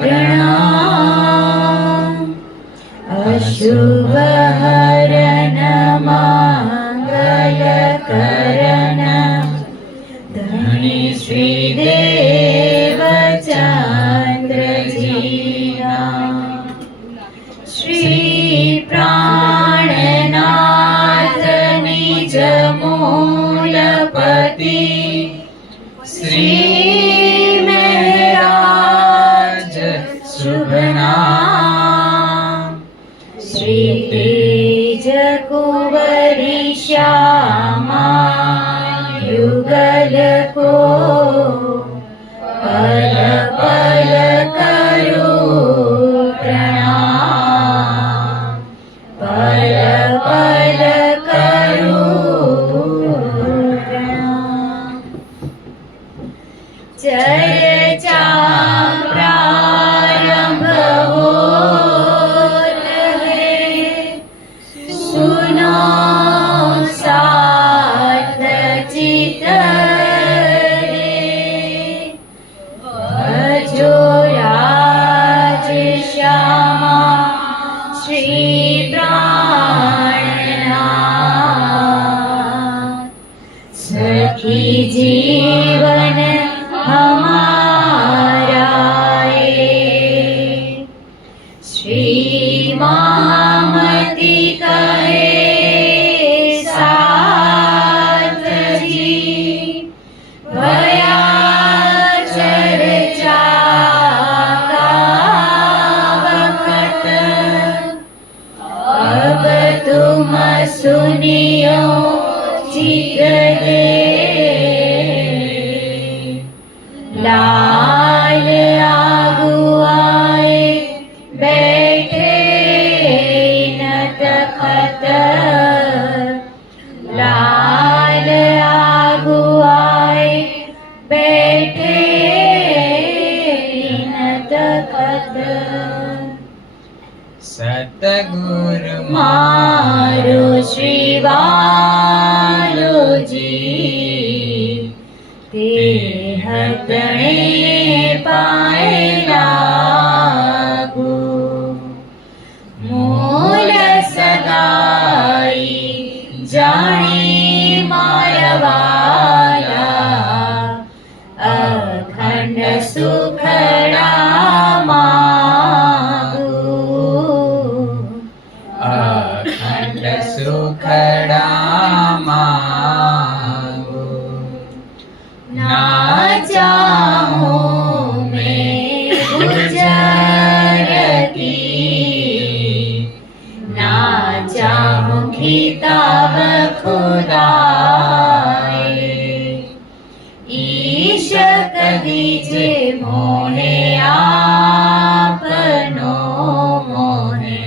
प्रणाम। अशुभ हरण मंगल करण धनी श्रीदेव चंद्र जीना। श्री प्राणनाथ निज मूलपति श्री महराज शुभ नाम। श्री तेज कुंवरी श्यामा युगल को पल पल करो प्रणाम। पल पल करो प्रणाम। चर्चा प्रारंभ होत है सुनो साथ चित रे। भजो राज श्यामा श्री प्राणनाथ। सखी जीवन हमारा श्री महामती कहे साथ जी। भया चर्चा का वक्त अब तुम सुनियो चित दे। लाल आगुआए बैठे न तखत। लाल आगुआए बैठे न तखत। सतगुरु मारो श्री वालो जी ते हतणे पाए लागू। मूल सगाई जानी मारवाला अखंड सुखड़ा मागू। अखंड सुखड़ा मागो। ना चाहूं मैं गुजर की ना चाहूं खिताब खुदाए। ईश कदीजे मोहे आपनो मोहे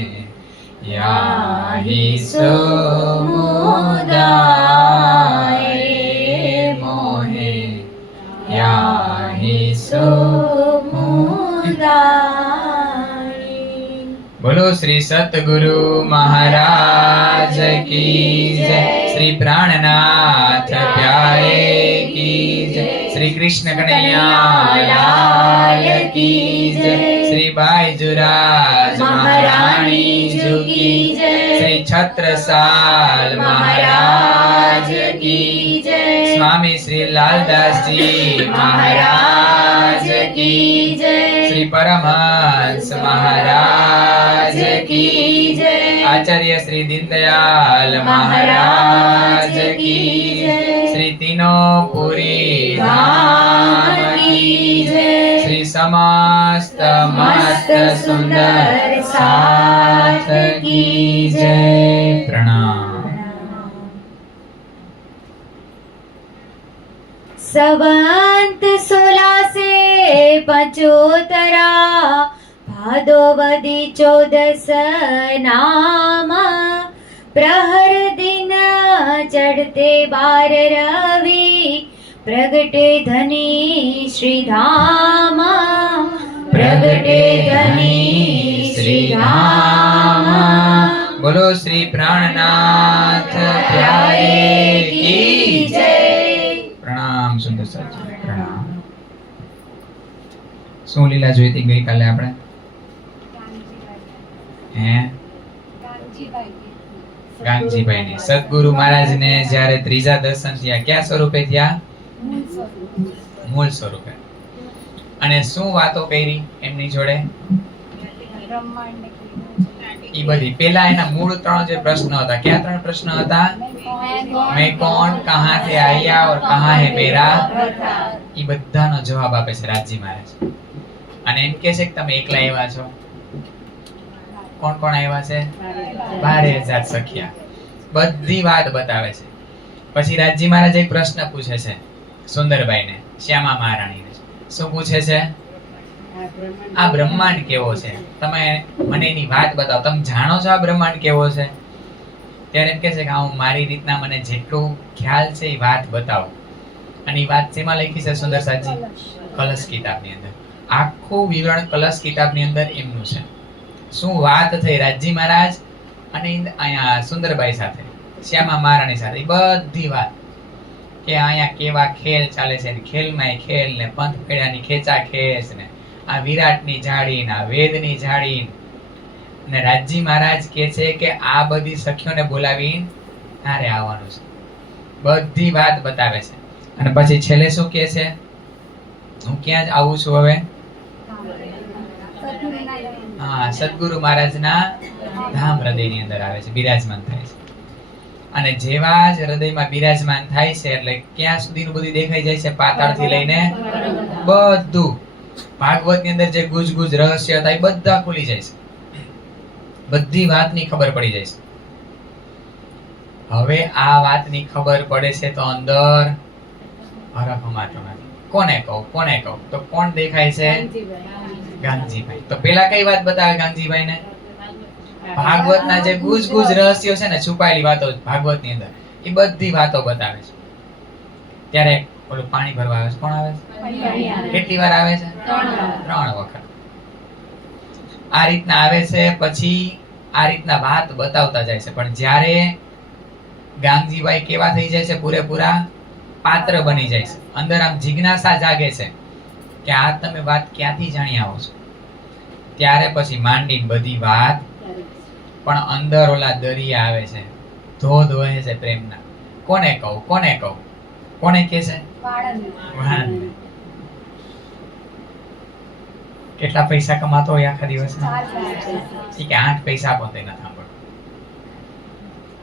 याही सो मुदाए। मोहे याही सो मुदाए। बोलो श्री सतगुरु महाराज की जय। श्री प्राणनाथ प्यारे की जय। श्री कृष्ण कन्हैया लाल की जय। श्री बाईजुराज महारानी जी की जय। श्री छत्रसाल महाराज की जय। स्वामी श्री लालदास जी महाराज की जय। श्री परमहंस महाराज की जय। आचार्य श्री दीनदयाल महाराज की जय। श्री तीनों पुरी धाम की जय। श्री समस्त मस्त सुंदर साथ की जय। प्रणाम। संवत 1685 भादोवदी 14 नाम। प्रहर दिन चढ़ते 12 रवि प्रगटे धनी श्रीधाम। प्रगटे धनी श्रीधाम। बोलो श्री प्राणनाथ प्यारे की जय। प्रणाम सुंदर साजी प्रणाम। શું લીલા જોઈ હતી ગઈકાલે આપણે? હે? ગાંગજીભાઈની. સદગુરુ મહારાજને જ્યારે ત્રીજા દર્શન થયા ક્યાં સ્વરૂપે થયા? મૂળ સ્વરૂપે. અને શું વાતો કરી એમની જોડે? ઈ બધી પેલા એના મૂળ 3 જે પ્રશ્ન હતા, ક્યાં 3 પ્રશ્ન હતા? મેં કોણ, કહાં સે આયા और कहां है मेरा? ઈ બધાનો જવાબ આપે છે રાજજી મહારાજ. અને એમ કહે છે કે તમે એકલા આવ્યા છો. કોણ કોણ આવ્યા છે? 12,000 સખિયા. બધી વાત બતાવે છે. પછી રાજજી મહારાજ એક પ્રશ્ન પૂછે છે સુંદરબાઈને, શ્યામા મહારાણીને. શું પૂછે છે? આ બ્રહ્માંડ કેવો છે? તમે મને એની વાત બતાવો. તમે જાણો છો આ બ્રહ્માંડ કેવો છે? ત્યારે એમ કહે છે કે હું મારી રીતના મને જેટલું ખ્યાલ છે એ વાત બતાવો. અને એ વાત શેમાં લખી છે સુંદર સાજી? કલશ કિતાબની અંદર. આખું વિવરણ કલશ કિતાબની અંદર એમનું છે. શું વાત થઈ રાજજી મહારાજ અને અહીંયા સુંદરબાઈ સાથે, શ્યામા મહારાણી સાથે, બધી વાત કે અહીંયા કેવા ખેલ ચાલે છે, ખેલમાં ખેલ ને પંથ પેડાની ખેંચા ખેંચ ને આ વિરાટની જાળી ને આ વેદની જાળી ને રાજજી મહારાજ કહે છે કે આ બધી સખીઓને બોલાવી તારે આવવાનું છે. બધી વાત બતાવે છે. અને પછી છેલ્લે શું કહે છે? હું ક્યાં જ આવું છું હવે? હા, સદગુરુ મહારાજના ધામ હૃદયની અંદર આવે છે, બિરાજમાન થાય છે. અને જેવા જ હૃદયમાં બિરાજમાન થાય છે એટલે ક્યાં સુધીનું બધું દેખાઈ જાય છે? પાતાળથી લઈને બધું ભાગવતની અંદર જે ગુજ ગુજ રહસ્ય હતા એ બધા ખુલી જાય છે. બધી વાતની ખબર પડી જાય છે. હવે આ વાતની ખબર પડે છે તો અંદર હરખ હમાતો નથી. કોને કહું કોને કહું? તો કોણ દેખાય છે? ગાંગજીભાઈ. તો પેલા કઈ વાત બતાવે ગાંગજીભાઈને? ભાગવતના જે ગુજ ગુજ રહસ્યો છે ને, છુપાયેલી વાતો ભાગવતની અંદર, એ બધી વાતો બતાવે છે. ત્યારે ઓલું પાણી ભરવા આવે છે. કોણ આવે છે? કેટલી વાર આવે છે? 3 વખત. આ રીતના આવે છે. પછી આ રીતના વાત બતાવતા જાય છે. પણ જ્યારે ગાંગજીભાઈ કેવા થઈ જાય છે? પૂરેપૂરા પાત્ર બની જાય છે. અંદર આમ જિજ્ઞાસા જાગે છે કે આ તમે વાત ક્યાંથી જાણી આવો છો? ત્યારે પછી માંડીને બધી વાત. પણ અંદર ઓલા દરિયા આવે છે, ધોધ વહે છે પ્રેમના. કોને કહું કોને કહું? કોને કહે છે? વાણંદને. કેટલા પૈસા કમાતો હોય આખા દિવસમાં? કે 8 પૈસા પણ તે નથી સાંભળતો.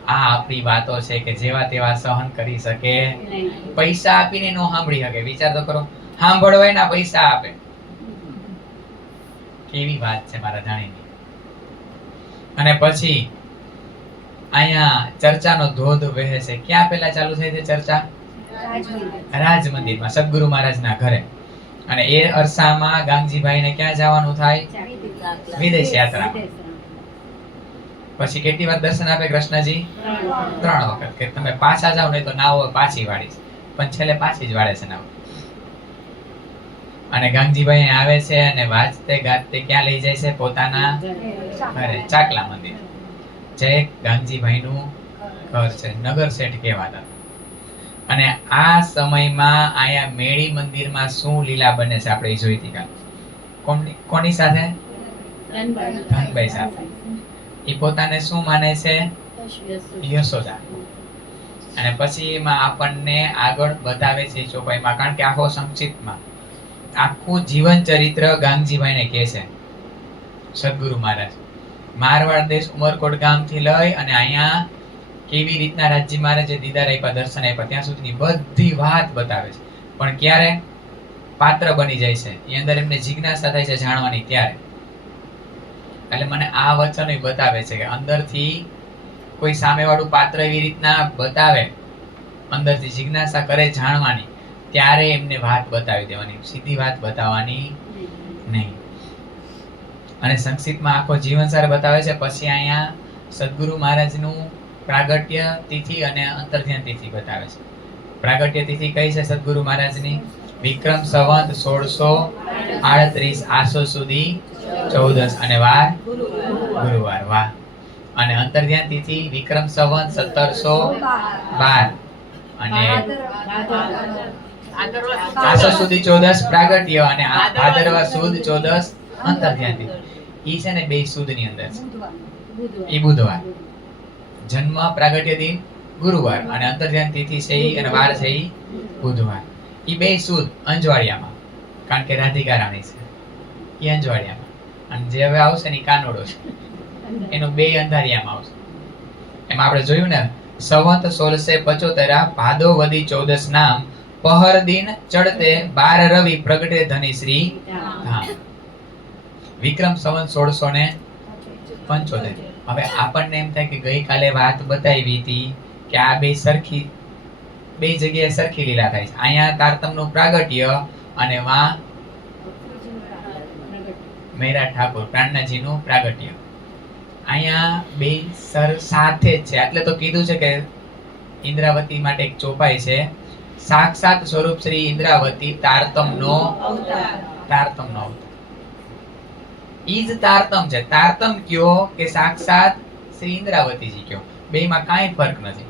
આ આપણી વાતો છે કે જેવા તેવા સહન કરી શકે, પૈસા આપીને નો સાંભળી શકે. વિચાર તો કરો, સાંભળવાય ના પૈસા આપે. કેવી વાત છે મારા જાણીની. અને પછી અહીંયા ચર્ચાનો ધોધ વહે છે. ક્યાં પેલા ચાલુ થઈ છે ચર્ચા? રાજ મંદિરમાં, સદગુરુ મહારાજના ઘરે. અને એ અરસામાં ગાંગજીભાઈને ક્યાં જવાનું થાય? વિદેશ યાત્રામાં. પછી કેટલી વાર દર્શન આપે કૃષ્ણજી? 3 વખત. કે તમે પાછા જાવ નહીં તો નાવ પાછી વાળી છે. પણ છેલ્લે પાછી જ વાળે છે નાવ. અને ગાંગજીભાઈ આવે છે અને વાજતે ગાજતે ક્યાં લઈ જાય છે? પોતાના ઘરે, ચાકલા મંદિર. જે ગાંગજીભાઈનું ઘર છે, નગર શેઠ કહેવાતા. અને આ સમયમાં આયા મેળી મંદિરમાં શું લીલા બને છે આપણે જોઈ હતી કાલ. કોની સાથે? ધનભાઈ સાથે. એ પોતાને શું માને છે? યશોદા. અને પછી એમાં આપણને આગળ બતાવે છે ચોપાઈમાં, કારણ કે આખો સંક્ષિપ્તમાં આખું જીવન ચરિત્ર ગાંગજીભાઈને કહે છે સદગુરુ મહારાજ. મારવાડ દેશ ઉમરકોટ ગામથી લઈ અને અહીંયા કેવી રીતના રાજજી મહારાજે દીદાર આપ્યા, દર્શન આપ્યા, ત્યાં સુધીની બધી વાત બતાવે છે. પણ ક્યારે પાત્ર બની જાય છે એ અંદર એમને જિજ્ઞાસા થાય છે જાણવાની ત્યારે. એટલે મને આ વચનો બતાવે છે કે અંદરથી કોઈ સામેવાળું પાત્ર એવી રીતના બતાવે, અંદરથી જિજ્ઞાસા કરે જાણવાની, ત્યારે એમને વાત બતાવી દેવાની, સીધી વાત બતાવવાની નહીં. અને સંક્ષિપ્તમાં આખો જીવનસાર બતાવે છે. પછી અહીંયા સદગુરુ મહારાજનું પ્રાગટ્ય તિથિ અને અંતર્ધ્યાન તિથિ બતાવે છે. પ્રાગટ્ય તિથિ કઈ છે સદગુરુ મહારાજની? વિક્રમ સંવત 1638 આસો સુધી 14 અને વાર ગુરુવાર. વાહ. અને અંતર્ધ્યાન તિથિ વિક્રમ સંવત 1712 અને આસો સુધી ચોદસ પ્રાગટ્ય અને ભાદરવા સુદ ચોદસ અંતર્ધ્યાન તિથિ. ઈ છે ને બે સુદ ની અંદર છે. ઈ બુધવાર. જન્મ પ્રાગટ્ય દિન ગુરુવાર અને અંતર્ધ્યાન તિથિ છે ઈ અને વાર છે ઈ બુધવાર. ઈ બે સુદ અંજવાળિયામાં, કારણ કે રાધિકા રાણી છે ઈ અંજવાળિયામાં, અને જે હવે આવશે ને ઈ કાનોડો છે, એનું બે અંધારિયામાં આવશે. એમાં આપણે જોયું ને, સંવત 1675 ભાદો વદી 14 નામ પહર દિન ચડતે 12 રવિ પ્રગટે ધની શ્રી ધામ. વિક્રમ સંવત 1675. હવે આપણને એમ થાય કે ગઈકાલે વાત બતાવી હતી કે આ બે સરખી, બે જગ્યાએ સરખી લીલા થાય છે. અહીંયા તારતમનું પ્રાગટ્ય અને વા મેરા ઠાકોર પ્રાણનાજીનું પ્રાગટ્ય. અહીંયા બે સર સાથે જ છે. એટલે તો કીધું છે કે ઇન્દ્રાવતી માટે એક ચોપાઈ છે, સાક્ષાત સ્વરૂપ શ્રી ઇન્દ્રાવતી તારતમનો અવતાર. ઈ જ તારતમ છે. તારતમ કયો કે સાક્ષાત શ્રી ઇન્દ્રાવતીજી કયો, બેમાં કાંઈ ફરક નથી.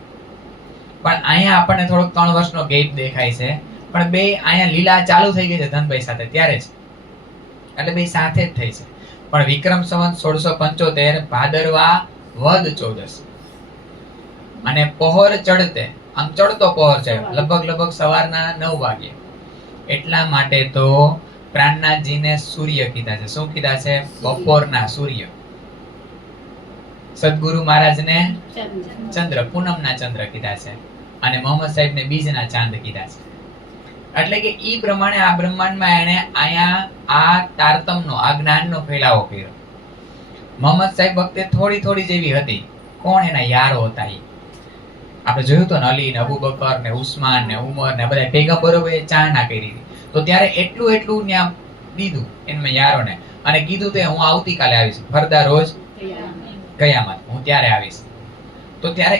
પણ અહીંયા આપણને થોડોક 3 વર્ષનો ગેપ દેખાય છે, પણ બે અહીંયા લીલા ચાલુ થઈ ગઈ છે ધનભાઈ સાથે ત્યારે જ, એટલે બે સાથે જ થઈ છે. પણ વિક્રમ સંવત 1675 ભાદરવા વદ 14 અને પહોર ચડતે, આમ ચડતો પહોર છે, લગભગ સવારના 9 વાગે. એટલા માટે તો પ્રાણનાથજીને સૂર્ય કીધા છે. શું કીધા છે? બપોરના સૂર્ય. સદગુરુ મહારાજને ચંદ્ર, પૂનમના ચંદ્ર કીધા છે, અને મોહમ્મદ સાહેબને બીજના ચાંદ કીધા છે. એટલે કે ઈ પ્રમાણે આ બ્રહ્માંડમાં એને અહીંયા આ તારતમનો, આ જ્ઞાનનો ફેલાવો કર્યો. મોહમ્મદ સાહેબ વખતે થોડી જેવી હતી. કોણ એના યારો હતા? ઈ આપણે જોયું તો ને, અલી ને અબુ બકર ને ઉસ્માન ને ઉમર ને બધા પૈગંબરોએ ચાહના કરી હતી. તો ત્યારે એટલું ત્યાં દીધું એમને યારોને, અને કીધું તે હું આવતીકાલે આવીશ, ફરદા રોજ કયામત, હું ત્યારે આવીશ. તો ત્યારે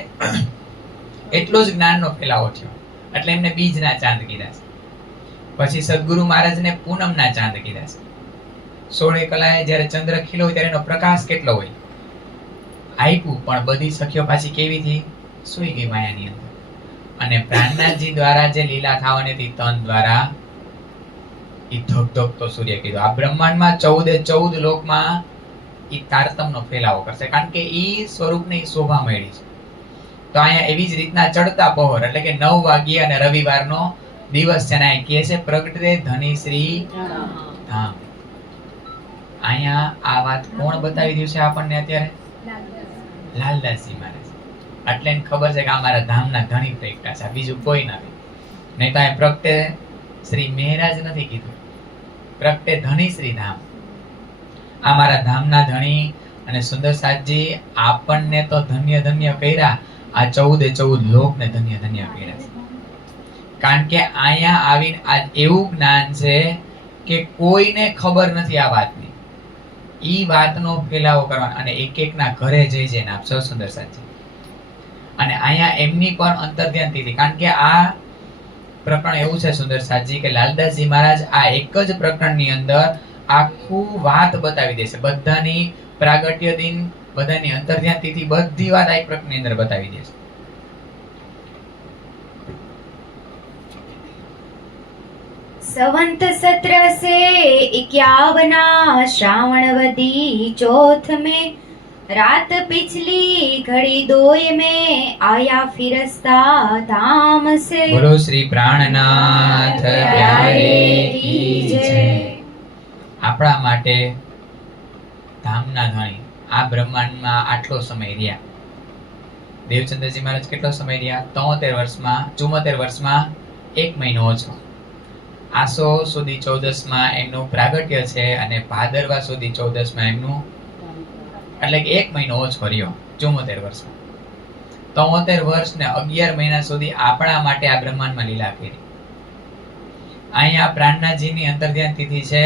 એટલો જ જ્ઞાનનો ફેલાવો થયો, એટલે એમને બીજના ચાંદ કીધા છે. પછી સદગુરુ મહારાજને પૂનમના ચાંદ કીધા છે. 16 કલાએ જ્યારે ચંદ્ર ખીલો હોય ત્યારે એનો પ્રકાશ કેટલો હોય? આપ્યું, પણ બધી સખીઓ પાછી કેવી થી? સુઈ ગઈ માયાની અંદર. અને પ્રાણનાથજી દ્વારા જે લીલા થવાની હતી તન દ્વારા, ઈ ધગધગતો સૂર્ય કીધો. આ બ્રહ્માંડમાં 14 લોકમાં ઈ તારતમનો ફેલાવો કરશે, કારણ કે ઈ સ્વરૂપની શોભા મળી છે. તો અહીંયા એવી જ રીતના ચડતા પહોર, એટલે કે 9 વાગ્યે અને રવિવારનો દિવસ છે ને, કહે છે પ્રગટે ધની શ્રી ધામ. અહીંયા આ વાત કોણ બતાવી રહ્યું છે આપણને અત્યારે? લાલદાસજી મહારાજ. એટલે એને ખબર છે કે અમારા ધામના ધણી પ્રગટા છે, બીજું કોઈ નથી. નહીં તો અહીં પ્રગટે શ્રી મહેરાજ નથી કીધું, પ્રગટે ધની શ્રી ધામ. અમારા ધામના ધણી અને સુંદર સાતજી આપણને તો ધન્ય કર્યા, આ 14 લોકને ધન્ય કર્યા છે. કારણ કે અહીંયા આવીને આ એવું જ્ઞાન છે કે કોઈને ખબર નથી આ વાતની. ઈ વાતનો ફેલાવો કરવાનો, અને એકના ઘરે જઈને આપશો સુંદર સાતજી. અને અહીંયા એમની પણ અંતર્ધ્યાન તિથિ, કારણ કે આ પ્રકરણ એવું છે સુંદર સાતજી કે લાલદાસજી મહારાજ આ એક જ પ્રકરણની અંદર આખું વાત બતાવી દેશે. બધાની પ્રાગટ્ય દિન, બધાની અંતર્ધ્યાન તિથિ, બધી વાત આ એક પ્રકરણની અંદર બતાવી દેશે. संवत 1751 श्रावणवदी चौथ में रात पिछली घड़ी दोय में आया फिरस्ता धाम से. बोलो श्री प्राणनाथ प्यारे की जय. આપણા માટે ધામના ધણી આ બ્રહ્માંડમાં આટલો સમય રહ્યા. દેવચંદ્રજી મહારાજ કેટલો સમય રહ્યા? 74 વર્ષમાં 1 મહિનો ઓછો. આસો સુધી 14 માં એમનું પ્રાગટ્ય છે, અને ભાદરવા સુધી 14 માં એમનું, એટલે કે 1 મહિનો ઓછો રહ્યો 74 વર્ષમાં. 73 વર્ષ ને 11 મહિના સુધી આપણા માટે આ બ્રહ્માંડમાં લીલા કરી. અહીંયા પ્રાણનાથજીની અંતર્ધ્યાન તિથિ છે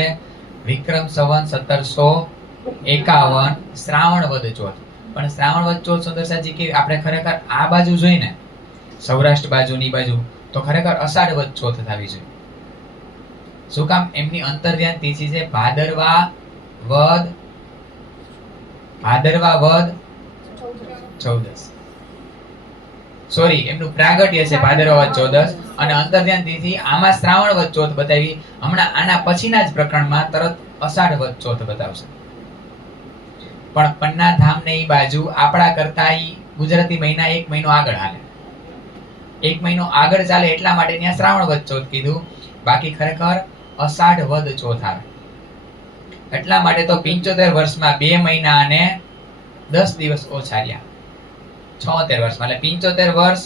વિક્રમ સંવત 1751 શ્રાવણ વદ ચોથ. પણ શ્રાવણ વદ ચોથ સુંદર સાજી કે આપણે ખરેખર આ બાજુ જોઈને, સૌરાષ્ટ્ર બાજુની બાજુ, તો ખરેખર અષાઢ વદ ચોથ થવી જોઈએ. શું કામ? એમની અંતર્ધ્યાન તિથિ છે ભાદરવા વદ 14. સોરી એમનું પ્રાગટ્ય છે ભાદરવા વદ ચોદસ, અને અંતર્ધ્યાન તિથિ આમાં શ્રાવણ વદ ચોથ બતાવી. હમણાં આના પછીના જ પ્રકરણમાં તરત અષાઢ વદ ચોથ બતાવશે. પણ પન્ના ધામ ને ઈ બાજુ આપણા કરતા ઈ ગુજરાતી મહિના 1 મહિનો આગળ હાલે. 1 મહિનો આગળ ચાલે એટલા માટે ત્યાં શ્રાવણ વદ ચોથ કીધું. બાકી ખરેખર અષાઢ વદ ચોથ આવે. એટલા માટે તો 75 વર્ષમાં 2 મહિના અને 10 દિવસ ઓછા રહ્યા. 76 વર્ષમાં, એટલે 75 વર્ષ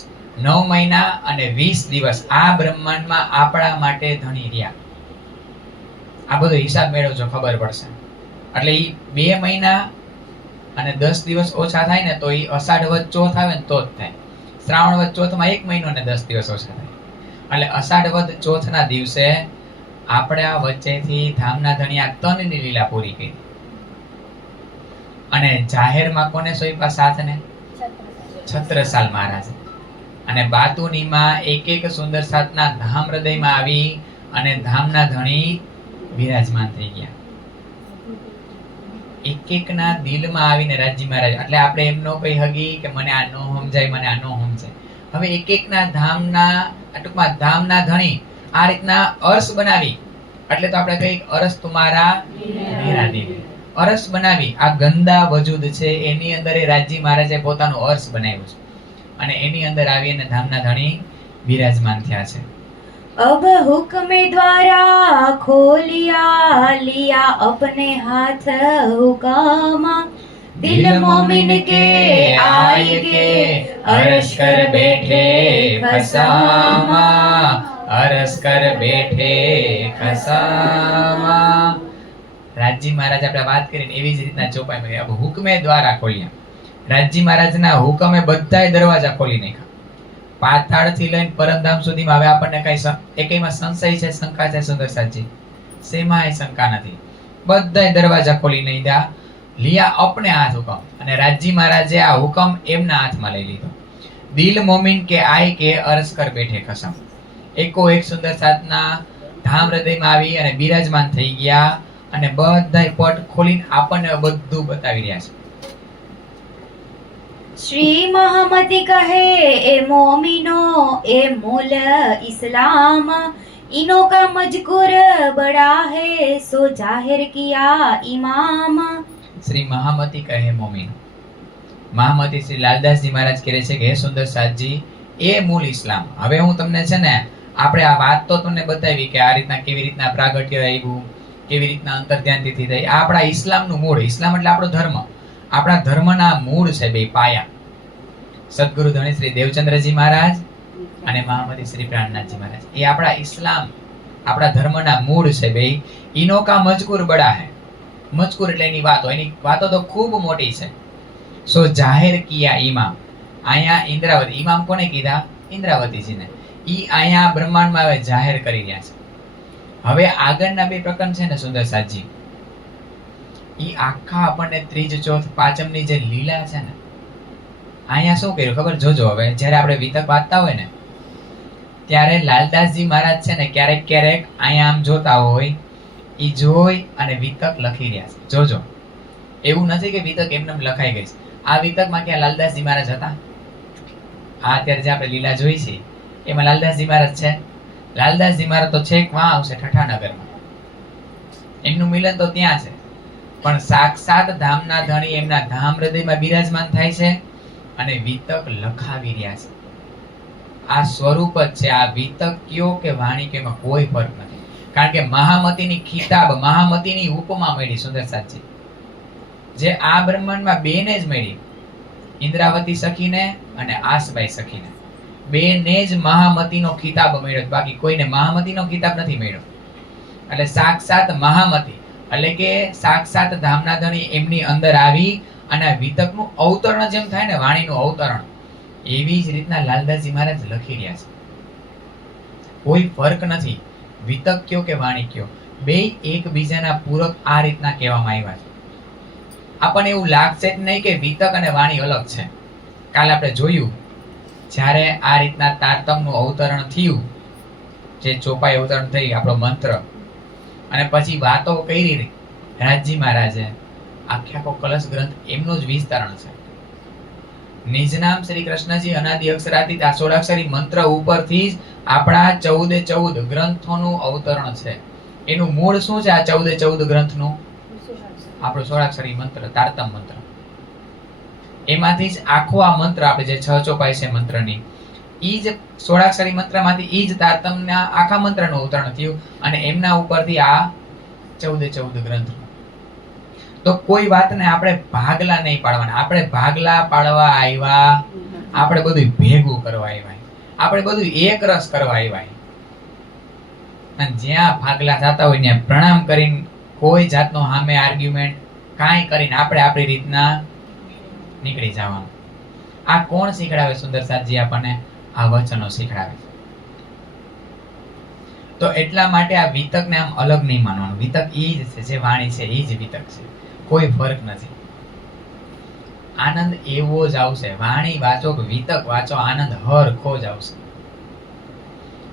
9 મહિના અને 20 દિવસ આ બ્રહ્માંડમાં આપણા માટે ધણી રહ્યા. આ બધો હિસાબ મેળવજો, ખબર પડશે. એટલે ઈ 2 મહિના અને 10 દિવસ ઓછા થાય ને તો ઈ અષાઢ વદ ચોથ આવે ને તો જ થાય. શ્રાવણ વદ ચોથમાં 1 મહિનો અને 10 દિવસ ઓછા થાય. એટલે અષાઢ વદ ચોથના દિવસે આપણા વચ્ચેથી ધામના ધણિયા તનની લીલા પૂરી કરી. અને જાહેરમાં કોને સોંપ્યા સાથને? છત્રસાલ મહારાજ. અને બાતુનીમાં એક સુંદર સાથના ધામ હૃદયમાં આવી અને ધામના ધણી બિરાજમાન થઈ ગયા. એક ના દિલમાં આવીને રાજી મહારાજ, એટલે આપણે એમ નો કહી હગી કે મને આ નો સમજાય, મને આ નો સમજાય. હવે એક ના ધામના, ટૂંકમાં ધામના ધણી આ રીતના અર્શ બનાવી, એટલે તો આપણે કહીએ અરસ તુમારા મેરા દિલ. અરસ બનાવી, આ ગંદા વજૂદ છે એની અંદર એ રાજી મહારાજે પોતાનું અર્શ બનાવ્યું છે, અને એની અંદર આવીને ધામના ધણી બિરાજમાન થયા છે. अब हुक्म द्वारा खोलिया लिया अपने हाथ हुकामा, दिल मोमिन के आए के अरश कर बैठे खसामा, અરસ કર બેઠે ખસામા. રાજજી મહારાજ આપણે વાત કરીને એવી જ રીતના ચોપાઈમાં ગયા. હુકમે દ્વારા ખોલ્યા. રાજજી મહારાજના હુકમે બધાય દરવાજા ખોલી નાખ્યા. પાતાળથી લઈને પરમધામ સુધીમાં હવે આપણને કઈ એકમાં સંશય છે, શંકા છે સુંદરસાજી? શેમાંય શંકા નથી. બધાય દરવાજા ખોલી નાખ્યા. લિયા અપને હાથ હુકમ, અને રાજજી મહારાજે આ હુકમ એમના હાથમાં લઈ લીધો. દિલ મોમિન કે આય કે અરસ કર બેઠે ખસમ. એક સુંદર સાધના ધામ હૃદયમાં આવી અને બિરાજમાન થઈ ગયા, અને બધાય પટ ખોલીને આપણને બધું બતાવી રહ્યા છે. श्री महमती कहे ए मोमिनो ए मूल इस्लाम, इनो का मजकूर बड़ा है सो जाहिर किया इमाम. શ્રી મહામતી કહે મોમિન. મહામતી શ્રી લાલદાસજી મહારાજ કહે છે કે હે સુંદર સાધજી, એ મૂળ ઇસ્લામ. હવે હું તમને છે ને, આપણે આ વાત તો તમને બતાવી કે આ રીતના કેવી રીતના પ્રાગટ્ય આવ્યું, કેવી રીતના અંતર્ધ્યાનથી થઈ. આ આપણા ઇસ્લામનું મૂળ. ઇસ્લામ એટલે આપણો ધર્મ. આપણા ધર્મના મૂળ છે બે પાયા. સદગુરુ ધણી શ્રી દેવચંદ્રજી મહારાજ અને મહામતી શ્રી પ્રાણનાથજી મહારાજ, એ આપણા ઇસ્લામ, આપણા ધર્મના મૂળ છે બે. ઈનો કા મજકૂર બડા હે. મજકૂર એટલે એની વાતો તો ખૂબ મોટી છે. સો જાહેર કિયા ઇમામ. અહીંયા ઇન્દ્રાવતી, ઇમામ કોને કીધા? ઇન્દ્રાવતીજીને. ઈ અહીંયા બ્રહ્માંડમાં હવે જાહેર કરી રહ્યા છે. હવે આગળના બે પ્રકરણ છે ને સુંદર સાજી, ઈ આખા આપણને ત્રીજ ચોથ પાંચમની જે લીલા છે ને, અહીંયા શું કર્યું ખબર? જોજો હવે જ્યારે આપણે વિતક વાંચતા હોય ને ત્યારે લાલદાસજી મહારાજ છે ને ક્યારેક ક્યારેક અહીંયા આમ જોતા હોય, ઈ જોઈ અને વિતક લખી રહ્યા છે. જોજો, એવું નથી કે વિતક એમને લખાઈ ગઈ છે. આ વિતકમાં ક્યાં લાલદાસજી મહારાજ હતા? આ અત્યારે જે આપણે લીલા જોઈ છે એમાં લાલદાસજી મહારાજ છે? લાલદાસજી મહારાજ તો છેક વાં આવશે ઠઠાનગરમાં, એમનું મિલન તો ત્યાં છે. પણ સાક્ષાત ધામના ધણી એમના ધામ હૃદયમાં બિરાજમાન થાય છે અને વિતક લખાવી રહ્યા છે. આ સ્વરૂપ જ છે. આ વિતક કયો કે વાણી કયો એમાં કોઈ ફરક નથી. કારણ કે મહામતીની ખિતાબ, મહામતીની ઉપમા મળી સુંદર સાચી, જે આ બ્રહ્માંડમાં બેને જ મળી. ઇન્દ્રાવતી સખીને અને આસબાઈ સખીને, બેને જ મહામતીનો ખિતાબ મળ્યો. બાકી કોઈને મહામતીનો ખિતાબ નથી મળ્યો. એટલે સાક્ષાત મહામતી, એટલે કે સાક્ષાત ધામના ધણી એમની અંદર આવી અને વિતકનું અવતરણ જેમ થાય ને, વાણીનું અવતરણ, એવી જ રીતના લાલદાસજી મહારાજ લખી રહ્યા છે. કોઈ ફરક નથી. વિતક કયો કે વાણી કયો, બે એકબીજાના પૂરક આ રીતના કહેવામાં આવ્યા છે. આપણને એવું લાગશે જ નહીં કે વિતક અને વાણી અલગ છે. કાલે આપણે જોયું જ્યારે આ રીતના તારતમનું અવતરણ થયું, જે ચોપાઈ અવતરણ થઈ, આપણો મંત્ર, અને પછી વાતો કરી રાજજી મહારાજે, આખો કલશ ગ્રંથ એમનું જ વિસ્તરણ છે. નિજ નામ શ્રી કૃષ્ણજી અનાદિ અક્ષરાતીત આ 16 અક્ષરી મંત્ર ઉપરથી જ આપણા 14 ગ્રંથોનું અવતરણ છે. એનું મૂળ શું છે? આ 14 ગ્રંથનું આપણો 16 અક્ષરી મંત્ર, તારતમ મંત્ર. એમાંથી જ આખો આ મંત્ર આપણે જે 6 ચોપાઈ છે મંત્રની, ઈ જ 16 અક્ષરી મંત્રમાંથી ઈ જ તારતમના આખા મંત્રનું અવતરણ થયું અને એમના ઉપરથી આ 14 ગ્રંથ. તો કોઈ વાતને આપણે ભાગલા નહીં પાડવાના. આપણે ભાગલા પાડવા આવ્યા, આપણે બધું ભેગું કરવા આવ્યા, આપણે બધું એક રસ કરવા આવ્યા. અને જ્યાં ભાગલા થતા હોય ત્યાં પ્રણામ કરીને કોઈ જાતનો સામે આર્ગ્યુમેન્ટ કાંઈ કરીને આપણે આપણી રીતના નીકળી જવાનું. આ કોણ શીખડાવે? સુંદરસાદજી આપણને આ વચનો શીખડાવે. તો એટલા માટે આ વિતકને આમ અલગ નહીં માનવાનું. વિતક ઈ જ છે, જે વાણી છે ઈ જ વિતક છે, કોઈ ફરક નથી. આનંદ એવો જ આવશે. વાણી વાંચો કે વિતક વાંચો, આનંદ હરખો જ આવશે.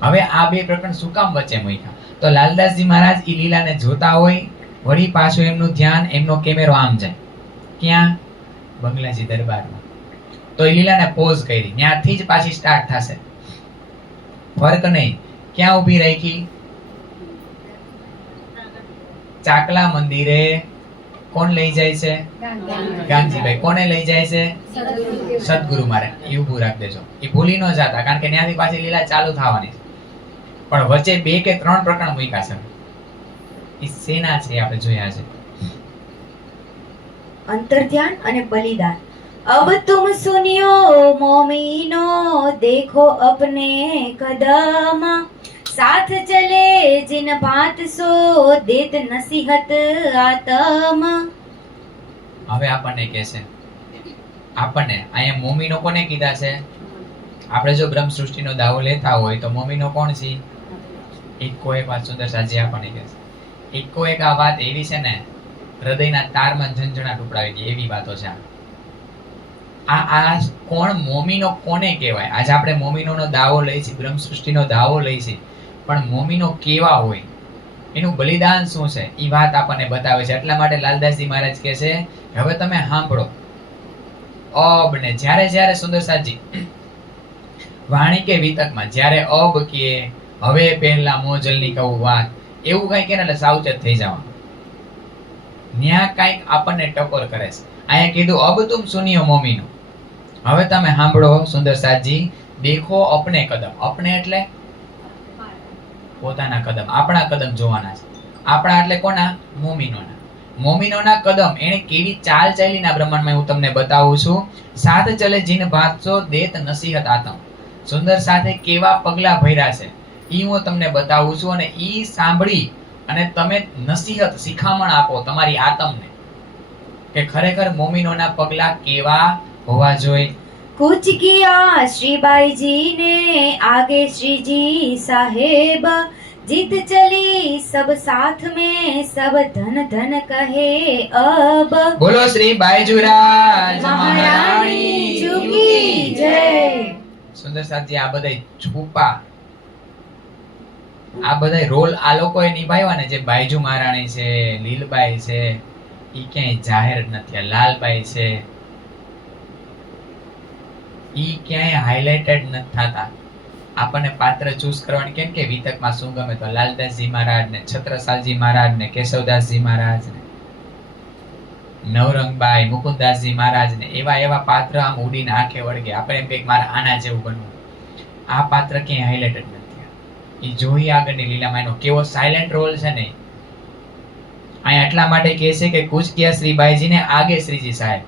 હવે આ બે પ્રકરણ શું કામ વચ્ચે મૂક્યા? તો લાલદાસજી મહારાજ ઈ લીલાને જોતા હોય, વળી પાછું એમનું ધ્યાન, એમનો કેમેરો આમ જાય. ક્યાં? બંગલાજી દરબારમાં. તો એ લીલાને પોઝ કરી, ત્યાંથી જ પાછી સ્ટાર્ટ થશે. ફરક નહીં. ક્યાં ઊભી રાખી? ચાકલા મંદિરે. કોણ લઈ જાય છે? ગાંધીભાઈ. કોને લઈ જાય છે? સદગુરુ મહારાજ. એ ઊભું રાખી દેજો. એ ભૂલી ન જાતા, કારણ કે ત્યાંથી પાછી લીલા ચાલુ થવાની છે. પણ વચ્ચે 2 કે 3 પ્રકરણ મૂક્યા છે. એ સેના છે આપણે જોયા છે. अंतर्ध्यान અને બલિદાન. अब तुम सुनियो मोमिनो, देखो अपने कदम, साथ चले जिन बात सो देत नसीहत आतम. હવે આપણને કહે છે, આપણને અહીંયા મોમીનો કોને કીધા છે? આપણે જો બ્રહ્મ સૃષ્ટિનો દાવો લેતા હોય તો મોમીનો કોણ છે? એકો એક વાત સુંદરસાદજી આપણને કહે છે. એકો એક આ વાત એવી છે ને, હૃદયના તારમાં ઝંઝણાટ ઉપડાવી દે એવી વાતો છે. આ કોણ મોમીનો કોને કહેવાય? આજે આપણે મોમીનોનો દાવો લઈ છીએ, બ્રહ્મ સૃષ્ટિનો દાવો લઈ છીએ, પણ મોમીનો કેવા હોય, એનું બલિદાન શું છે, એ વાત આપણને બતાવે છે. એટલા માટે લાલદાસજી મહારાજ કહે છે, હવે તમે સાંભળો. અબ ને જ્યારે જ્યારે સુંદરસાદજી વાણી કે વિતકમાં જ્યારે અબ કે હવે પહેલા મોજલની કહું વાત, એવું કઈ કે એટલે સાવચેત થઈ જવાનું. ન્યા કઈક આપણને ટકોર કરે છે. અહીંયા કીધું અબ તુમ સુનિયો મોમીનો, હવે તમે સાંભળો સુંદરસાદજી, દેખો અપને કદમ. અપને એટલે પોતાના કદમ, આપણા કદમ જોવાના છે. આપણા એટલે કોના? મોમીનોના. મોમીનોના કદમ એને કેવી ચાલ ચાલીના બ્રહ્માંડમાં હું તમને બતાવું છું. સાથ ચલે જીન ભાતસો દેત નસીહત આતમ. સુંદર સાથે કેવા પગલા ભર્યા છે ઈ હું તમને બતાવું છું, અને ઈ સાંભળી અને તમે નસીહત, શિખામણ આપો તમારી આતમને કે ખરેખર મોમીનોના પગલા કેવા હોવા જોઈએ. कुछ किया श्रीबाई जी ने आगे श्री जी साहेब, जीत चली सब साथ में सब धन धन कहे अब. બોલો શ્રી બાઈજુરાજ મહારાણી કી જય. સુંદરસાદજી આ બધા છુપા, આ બધા રોલ આ લોકોએ નિભાવ્યા ને, જે બાઈજુ મહારાણી છે, લીલબાઈ છે, ઈ ક્યાંય જાહેર નથી. લાલબાઈ છે, ઈ ક્યાંય હાઇલાઇટેડ નથી થતા. આપણને પાત્ર ચૂઝ કરવાની, કેમ કે વિતકમાં શું ગમે તો લાલદાસજી મહારાજ ને, છત્રસાલજી મહારાજ ને, કેશવદાસજી મહારાજ ને, નવરંગબાઈ, મુકુંદાસજી મહારાજ ને, એવા એવા પાત્ર આમ ઉડીને આંખે વળગે. આપણે એમ કઈક મારા આના જેવું બનવું. આ પાત્ર ક્યાંય હાઇલાઇટેડ નથી. ઈ જોઈ આગળની લીલામાં એનો કેવો સાયલેન્ટ રોલ છે ને. અહીંયા એટલા માટે કહે છે કે કુછ કિયા શ્રીબાઈજી ને આગે શ્રીજી સાહેબ.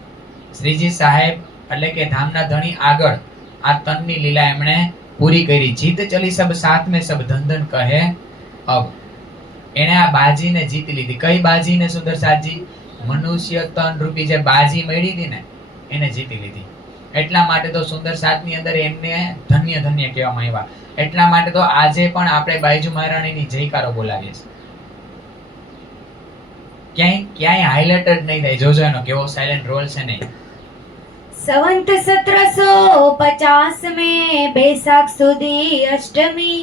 શ્રીજી સાહેબ એટલે કે ધામના ધણી આગળ આ તનની લીલા એમણે પૂરી કરી. જીત ચલી સબ સાથ में सब ધન ધન કહે અબ. એને આ બાજીને જીતી લીધી. કઈ બાજીને સુંદરસાદજી? મનુષ્ય તન રૂપી જે બાજી મળી હતી ને, એને જીતી લીધી. એટલા માટે તો સુંદરસાદની અંદર એમને ધન્ય ધન્ય કહેવામાં આવ્યા. એટલા માટે તો આજે પણ આપણે બાઈજુ મહારાણીની જયકારો બોલાવીએ છીએ. ક્યાંય હાઇલાઇટેડ નહીં થાય. જોજો એનો કેવો સાયલેન્ટ રોલ છે ને. संवत 1750 में बैसाख सुदी अष्टमी,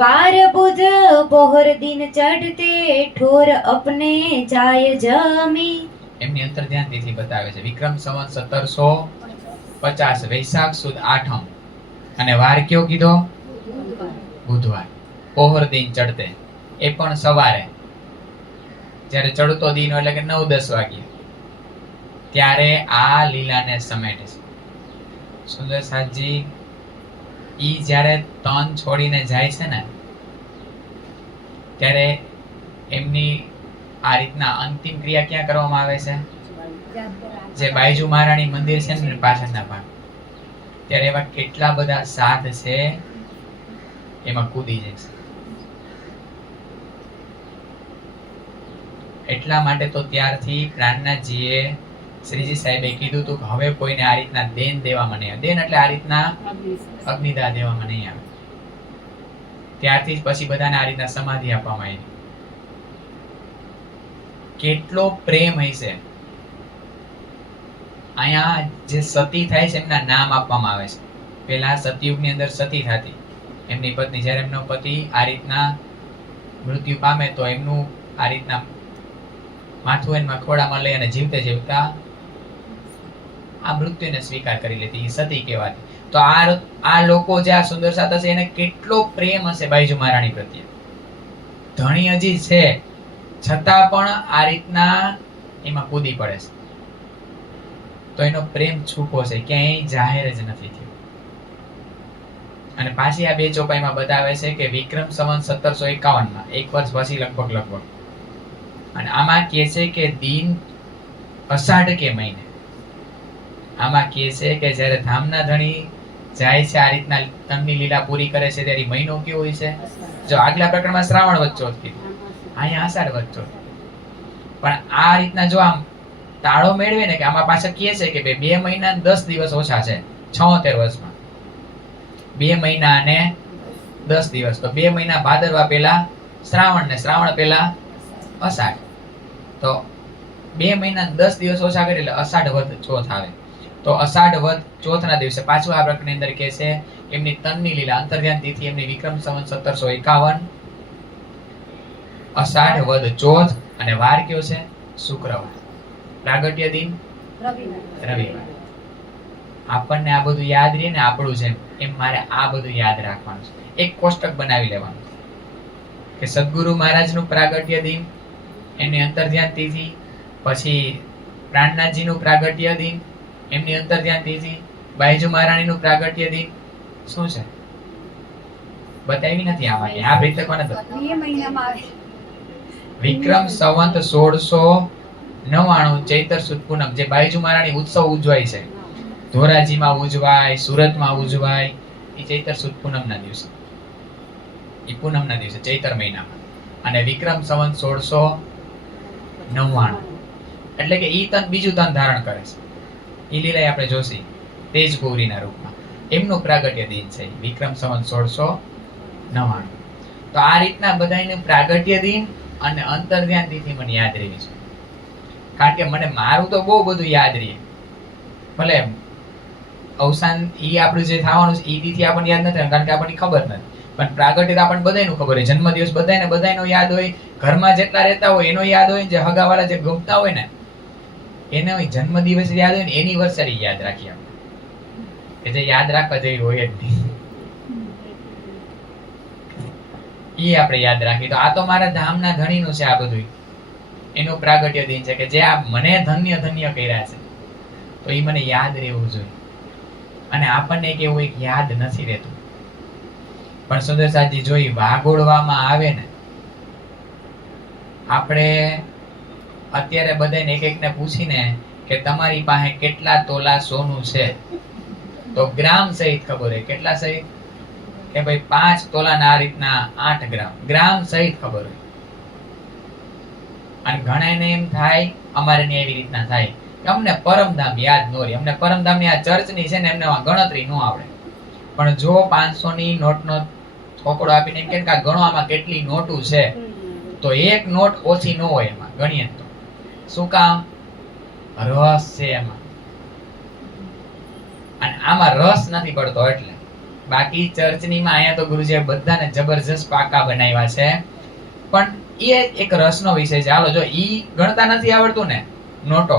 वार बुध बोहर दिन चढ़ते ठोर अपने जाय जमी. એમની અંતર્ધ્યાન તિથિ બતાવે છે. વિક્રમ સંવત 1750 50 વૈશાખ સુદ આઠમ અને વાર કયો કીધો? બુધવાર. પોહર દિન ચડતે, એ પણ સવારે જ્યારે ચડતો દિન એટલે કે 9-10 વાગે, ત્યારે આ લીલાને સમેટે છે. સુંદર સાજી ઈ જ્યારે તન છોડીને જાય છે ને, ત્યારે એમની આ રીતના અંતિમ ક્રિયા ક્યાં કરવામાં આવે છે? જે બાયજુ મહારાણી મંદિર છે ને પાછળના ભાગ, ત્યારે એવા કેટલા બધા સાધ છે એમાં કૂદી જાય છે. એટલા માટે તો ત્યારથી પ્રાણનાથજીએ શ્રીજી સાહેબે કીધું હતું કે હવે કોઈને આ રીતના દેન દેવામાં નહીં આવે. દેન એટલે આ રીતના અગ્નિદાહ દેવામાં નહીં આવે. ત્યારથી જ પછી બધાને આ રીતના સમાધિ આપવામાં આવી. કેટલો પ્રેમ હશે. અહીંયા જે સતી થાય છે એમના નામ આપવામાં આવે છે. પેલા સતયુગની અંદર સતી થતી, એમની પત્ની. જ્યારે એમનો પતિ આ રીતના મૃત્યુ પામે તો એમનું આ રીતના માથું એના ખોળામાં લઈ અને જીવતે જીવતા આ મૃત્યુને સ્વીકાર કરી લેતી, એ સતી કહેવાતી. તો આ લોકો જે આ સુંદર સાત હશે એને કેટલો પ્રેમ હશે બાયજુ મહારાણી પ્રત્યે. ધણી હજી છે છતાં પણ આ રીતના એમાં કૂદી પડે છે. તો એનો પ્રેમ છૂપો છે, ક્યાંય જાહેર જ નથી થયો. અને પાછી આ બે ચોપાઈમાં બતાવે છે કે વિક્રમ સંવત 1751 માં, એક વર્ષ પછી લગભગ અને આમાં કહે છે કે દિન અષાઢ કે મહિને. આમાં કહે છે કે જ્યારે ધામના ધણી જાય છે આ રીતના તનની લીલા પૂરી કરે છે ત્યારે મહિનો કેવો હોય છે? જો આગલા પ્રકરણમાં શ્રાવણ વદ ચોથ કીધું, અહીંયા અષાઢ વદ ચોથ. પણ આ રીતના જો આમ તાળો મેળવે ને, કે આમાં પાછળ કહે છે કે 2 મહિના 10 દિવસ ઓછા છે 76 વર્ષમાં. 2 મહિના અને 10 દિવસ. તો 2 મહિના ભાદરવા પહેલા શ્રાવણ ને શ્રાવણ પહેલા અષાઢ. તો 2 મહિના 10 દિવસ ઓછા કરી એટલે અષાઢ વદ ચોથ આવે. તો અષાઢ વદ ચોથના દિવસે પાછું આ પ્રકરણની અંદર કહે છે એમની તનની લીલા અંતર્ધ્યાન તિથિ એમની વિક્રમ સંવત 1751 અષાઢ વદ ચોથ અને વાર કયો છે? શુક્રવાર. પ્રાગટ્ય દિન રવિવાર. આપણને આ બધું યાદ રહે ને આપણું જેમ, એમ મારે આ બધું યાદ રાખવાનું છે. એક કોષ્ટક બનાવી લેવાનું કે સદગુરુ મહારાજનું પ્રાગટ્ય દિન, એમની અંતર્ધ્યાન તિથિ, પછી પ્રાણનાથજીનું પ્રાગટ્ય દિન, એમની અંતર્ધ્યાન તિથિ, બાયજુ મહારાણીનું પ્રાગટ્ય દિન. શું છે બતાવી નથી આમાં કે આ ભેટ કોને? વિક્રમ સંવત 1699 ચૈત્ર સુદ પૂનમ, જે બાયજુ મહારાણી ઉત્સવ ઉજવાય છે, ધોરાજીમાં ઉજવાય, સુરતમાં ઉજવાય, એ ચૈત્ર સુદ પૂનમના દિવસે, એ પૂનમના દિવસે ચૈત્ર મહિનામાં. અને વિક્રમ સંવત 1699 એટલે કે ઈ તન બીજું તન ધારણ કરે છે. ઈ લીલા આપણે જોશી તેજ ગૌરીના રૂપમાં. એમનું પ્રાગટ્ય દિન છે વિક્રમ સંવત 1699. તો આ રીતના બધાયનું પ્રાગટ્ય દિન અને અંતર્ધ્યાન તિથિ મને યાદ રહેવી છે. કારણ કે મને મારું તો બહુ બધું યાદ રહે. ભલે અવસાન ઈ આપણું જે થવાનું છે ઈ તિથિ આપણને યાદ નથી, કારણ કે આપણને ખબર નથી. પણ પ્રાગટ્ય તો આપણને બધાયનું ખબર હોય. જન્મદિવસ બધાયનો યાદ હોય. ઘરમાં જેટલા રહેતા હોય એનો યાદ હોય. જે હગાવાળા જે ગમતા હોય ને એને જન્મદિવસ યાદ હોય ને, એનિવર્સરી યાદ રાખીએ આપણે, કે જે યાદ રાખવા જેવી હોય જ નહીં. ઈ આપણે યાદ રાખીએ. તો આ તો મારા ધામના ધણીનું છે આ બધું. એનું પ્રાગટ્ય દિન છે કે જે આ મને ધન્ય કર્યા છે, તો ઈ મને યાદ રહેવું જોઈએ. અને આપણને કેવું એક યાદ નથી રહેતું. પણ સુંદર સાજી જોઈ વાગોળવામાં આવે ને, આપણે અત્યારે બધાને એક એકને પૂછીને કે તમારી પાસે કેટલા તોલા સોનું છે, તો ગ્રામ સહિત ખબર હોય. કેટલા સહિત? કે ભાઈ 5 તોલાના આ રીતના 8 ગ્રામ, ગ્રામ સહિત ખબર હોય. અને ઘણાને એમ થાય અમારે ને એવી રીતના થાય કે અમને પરમધામ યાદ ન રહે, અમને પરમધામની આ ચર્ચની છે ને એમને ગણતરી ન આવડે. પણ જો 500 ની નોટનો થોકડો આપીને એમ કે આ ગણો આમાં કેટલી નોટું છે, તો એક નોટ ઓછી ન હોય એમાં ગણીએ તો. શું કામ? રસ છે એમાં. અને આમાં રસ નથી પડતો એટલે. બાકી ચર્ચનીમાં અહીંયા તો ગુરુજીએ બધાને જબરજસ્ત પાકા બનાવ્યા છે. પણ એ એક રસનો વિષય છે. હાલો, જો ઈ ગણતા નથી આવડતું ને નોટો,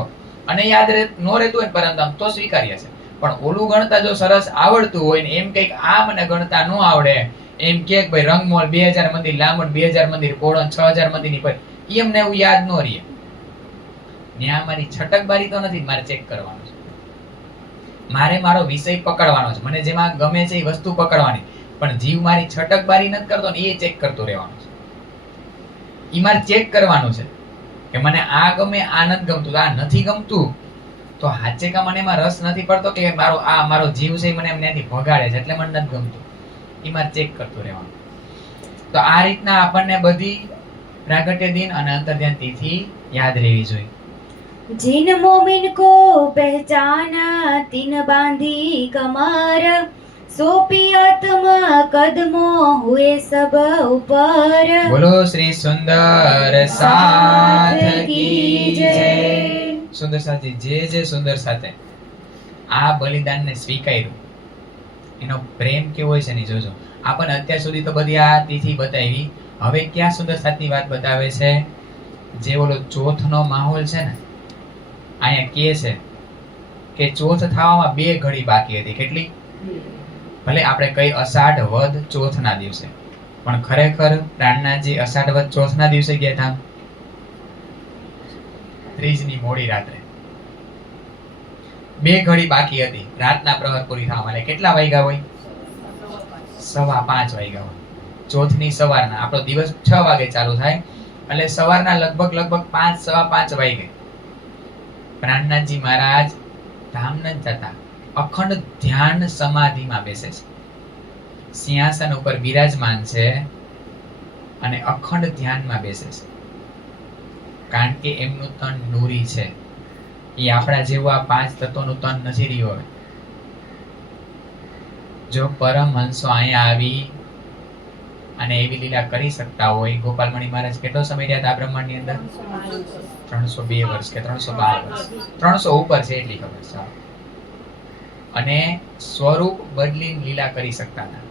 અને યાદ નો રહેતું હોય પરમધામ, તો સ્વીકાર્ય છે. પણ ઓલું ગણતા જો સરસ આવડતું હોય ને એમ કઈક આ મને ગણતા ન આવડે, એમ કે ભાઈ રંગમોલ 2000 મંદિર લાંબણ 2000 મંદિર કોળણ 6000 મંદિર ની પર એમને એવું યાદ ન રહે. ત્યાં મારી છટકબારી તો નથી, મારે ચેક કરવાનું છે. મારે મારો વિષય પકડવાનો છે, મને જેમાં ગમે છે એ વસ્તુ પકડવાની. પણ જીવ મારી છટકબારી નથી કરતો ને એ ચેક કરતો રહેવાનું છે. એ મારે ચેક કરવાનું છે કે મને આ ગમે, આ નથી ગમતું, આ નથી ગમતું તો હાચે કા મને એમાં રસ નથી પડતો કે મારો જીવ છે મને એમ ત્યાંથી ભગાડે છે એટલે મને નથી ગમતું. એ મારે ચેક કરતું રહેવાનું. તો આ રીતના આપણને બધી પ્રાગટ્ય દિન અને અંતર્ધ્યાન તિથિ યાદ રહેવી જોઈએ. जिन मोमिन को पहचाना तिन बांधी कमर, सोपी आत्मा कदमों हुए सब ऊपर. બોલો શ્રી સુંદર સાથ કી જય. સુંદર સાથી જે સુંદર સાથે આ બલિદાનને સ્વીકાર્યું એનો પ્રેમ કેવો હોય છે ને જોજો. આપણને અત્યાર સુધી તો બધી આ તિથિ બતાવી, હવે ક્યાં સુંદર સાથની વાત બતાવે છે. જે ઓલો ચોથનો માહોલ છે ને અહીંયા કહે છે કે ચોથ થવામાં 2 ઘડી બાકી હતી. કેટલી? ભલે આપણે કઈ અષાઢ વદ ચોથના દિવસે, પણ ખરેખર પ્રાણનાથજી અષાઢ વદ ચોથના દિવસે ગયા હતા, ત્રીજની મોડી રાત્રે 2 ઘડી બાકી હતી રાતના પ્રહર પૂરી થવા માટે. કેટલા વાગ્યા હોય? 5:15 વાગ્યા હોય. ચોથની સવારના, આપણો દિવસ 6 વાગે ચાલુ થાય એટલે સવારના લગભગ 5:15 વાગે પ્રાણનાથજી મહારાજ ધામ નથી જતા, અખંડ ધ્યાન સમાધિમાં બેસે છે. સિંહાસન ઉપર બિરાજમાન છે અને અખંડ ધ્યાનમાં બેસે છે. કારણ કે એમનું તન નૂરી છે. એ આપણા જેવું આ 5 તત્વોનું તન નથી રહ્યું. હવે જો પરમહંસો અહીંયા આવી અને એવી લીલા કરી શકતા હોય, ગોપાલમણી મહારાજ કેટલો સમય રહ્યા હતા બ્રહ્માંડની અંદર? 302 વર્ષ કે 312 વર્ષ, 300 ઉપર છે એટલી ખબર છે. અને સ્વરૂપ બદલીને લીલા કરી શકતા હતા.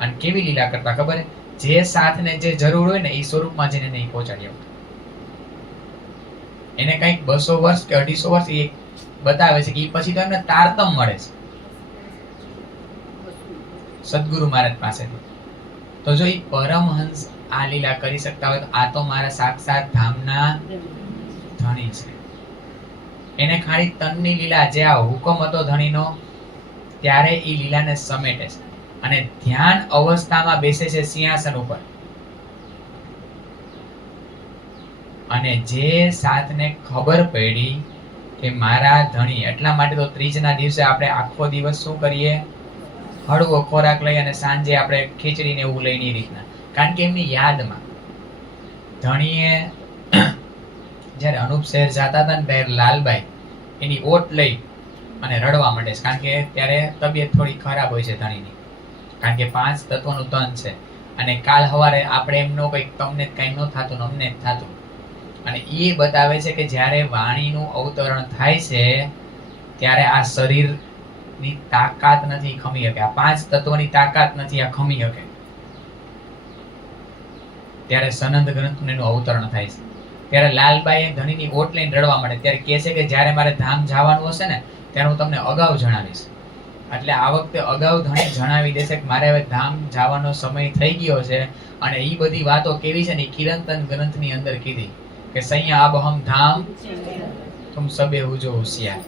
અને કેવી લીલા કરતા ખબર? જે સાથને જે જરૂર હોય ને એ સ્વરૂપમાં જઈને નહીં પહોંચાડી આવતા. એને કંઈક 200 વર્ષ કે 250 વર્ષ એ બતાવે છે કે એ પછી તો એમને તારતમ મળે છે સદગુરુ મહારાજ પાસેથી. તો જો એ પરમહંસ આ લીલા કરી શકતા હોય તો આ તો મારા સાક્ષાત ધામના ધણી છે. એને ખાલી તનની લીલા, જે આ હુકમ હતો ધણીનો ત્યારે એ લીલાને સમેટે છે અને ધ્યાન અવસ્થામાં બેસે છે સિંહાસન ઉપર. અને જે સાથને ખબર પડી કે મારા ધણી, એટલા માટે તો ત્રીજના દિવસે આપણે આખો દિવસ શું કરીએ? હળવો ખોરાક લઈ અને સાંજે આપણે ખીચડી ને એવું લઈને રીતના. કારણ કે એમની યાદમાં ધણીએ જ્યારે અનુપ શહેર જતા હતા ને ત્યારે લાલબાઈ એની ઓટ લઈ અને રડવા માંડે છે. કારણ કે ત્યારે તબિયત થોડી ખરાબ હોય છે ધણીની, કારણ કે 5 તત્વોનું તન છે. અને કાલ સવારે આપણે એમનો કંઈક તમને કંઈ ન થતું ને અમને જ થતું. અને એ બતાવે છે કે જ્યારે વાણીનું અવતરણ થાય છે ત્યારે આ શરીરની તાકાત નથી ખમી શકે, આ 5 તત્વોની તાકાત નથી આ ખમી શકે. ત્યારે સનંદ ગ્રંથનું એનું અવતરણ થાય છે. ત્યારે લાલબાઈ ધણીની ઓટ લઈને રડવા માંડે. ત્યારે કહે છે કે જ્યારે મારે ધામ જવાનું હશે ને ત્યારે હું તમને અગાઉ જણાવીશ. એટલે આ વખતે અગાઉ ધણી જણાવી દેશે કે મારે હવે ધામ જવાનો સમય થઈ ગયો છે. અને એ બધી વાતો કેવી છે ને કિરંતન ગ્રંથની અંદર કીધી કે સૈયા આબ હમ ધામ તુમ સબે હુજો હોશિયાર.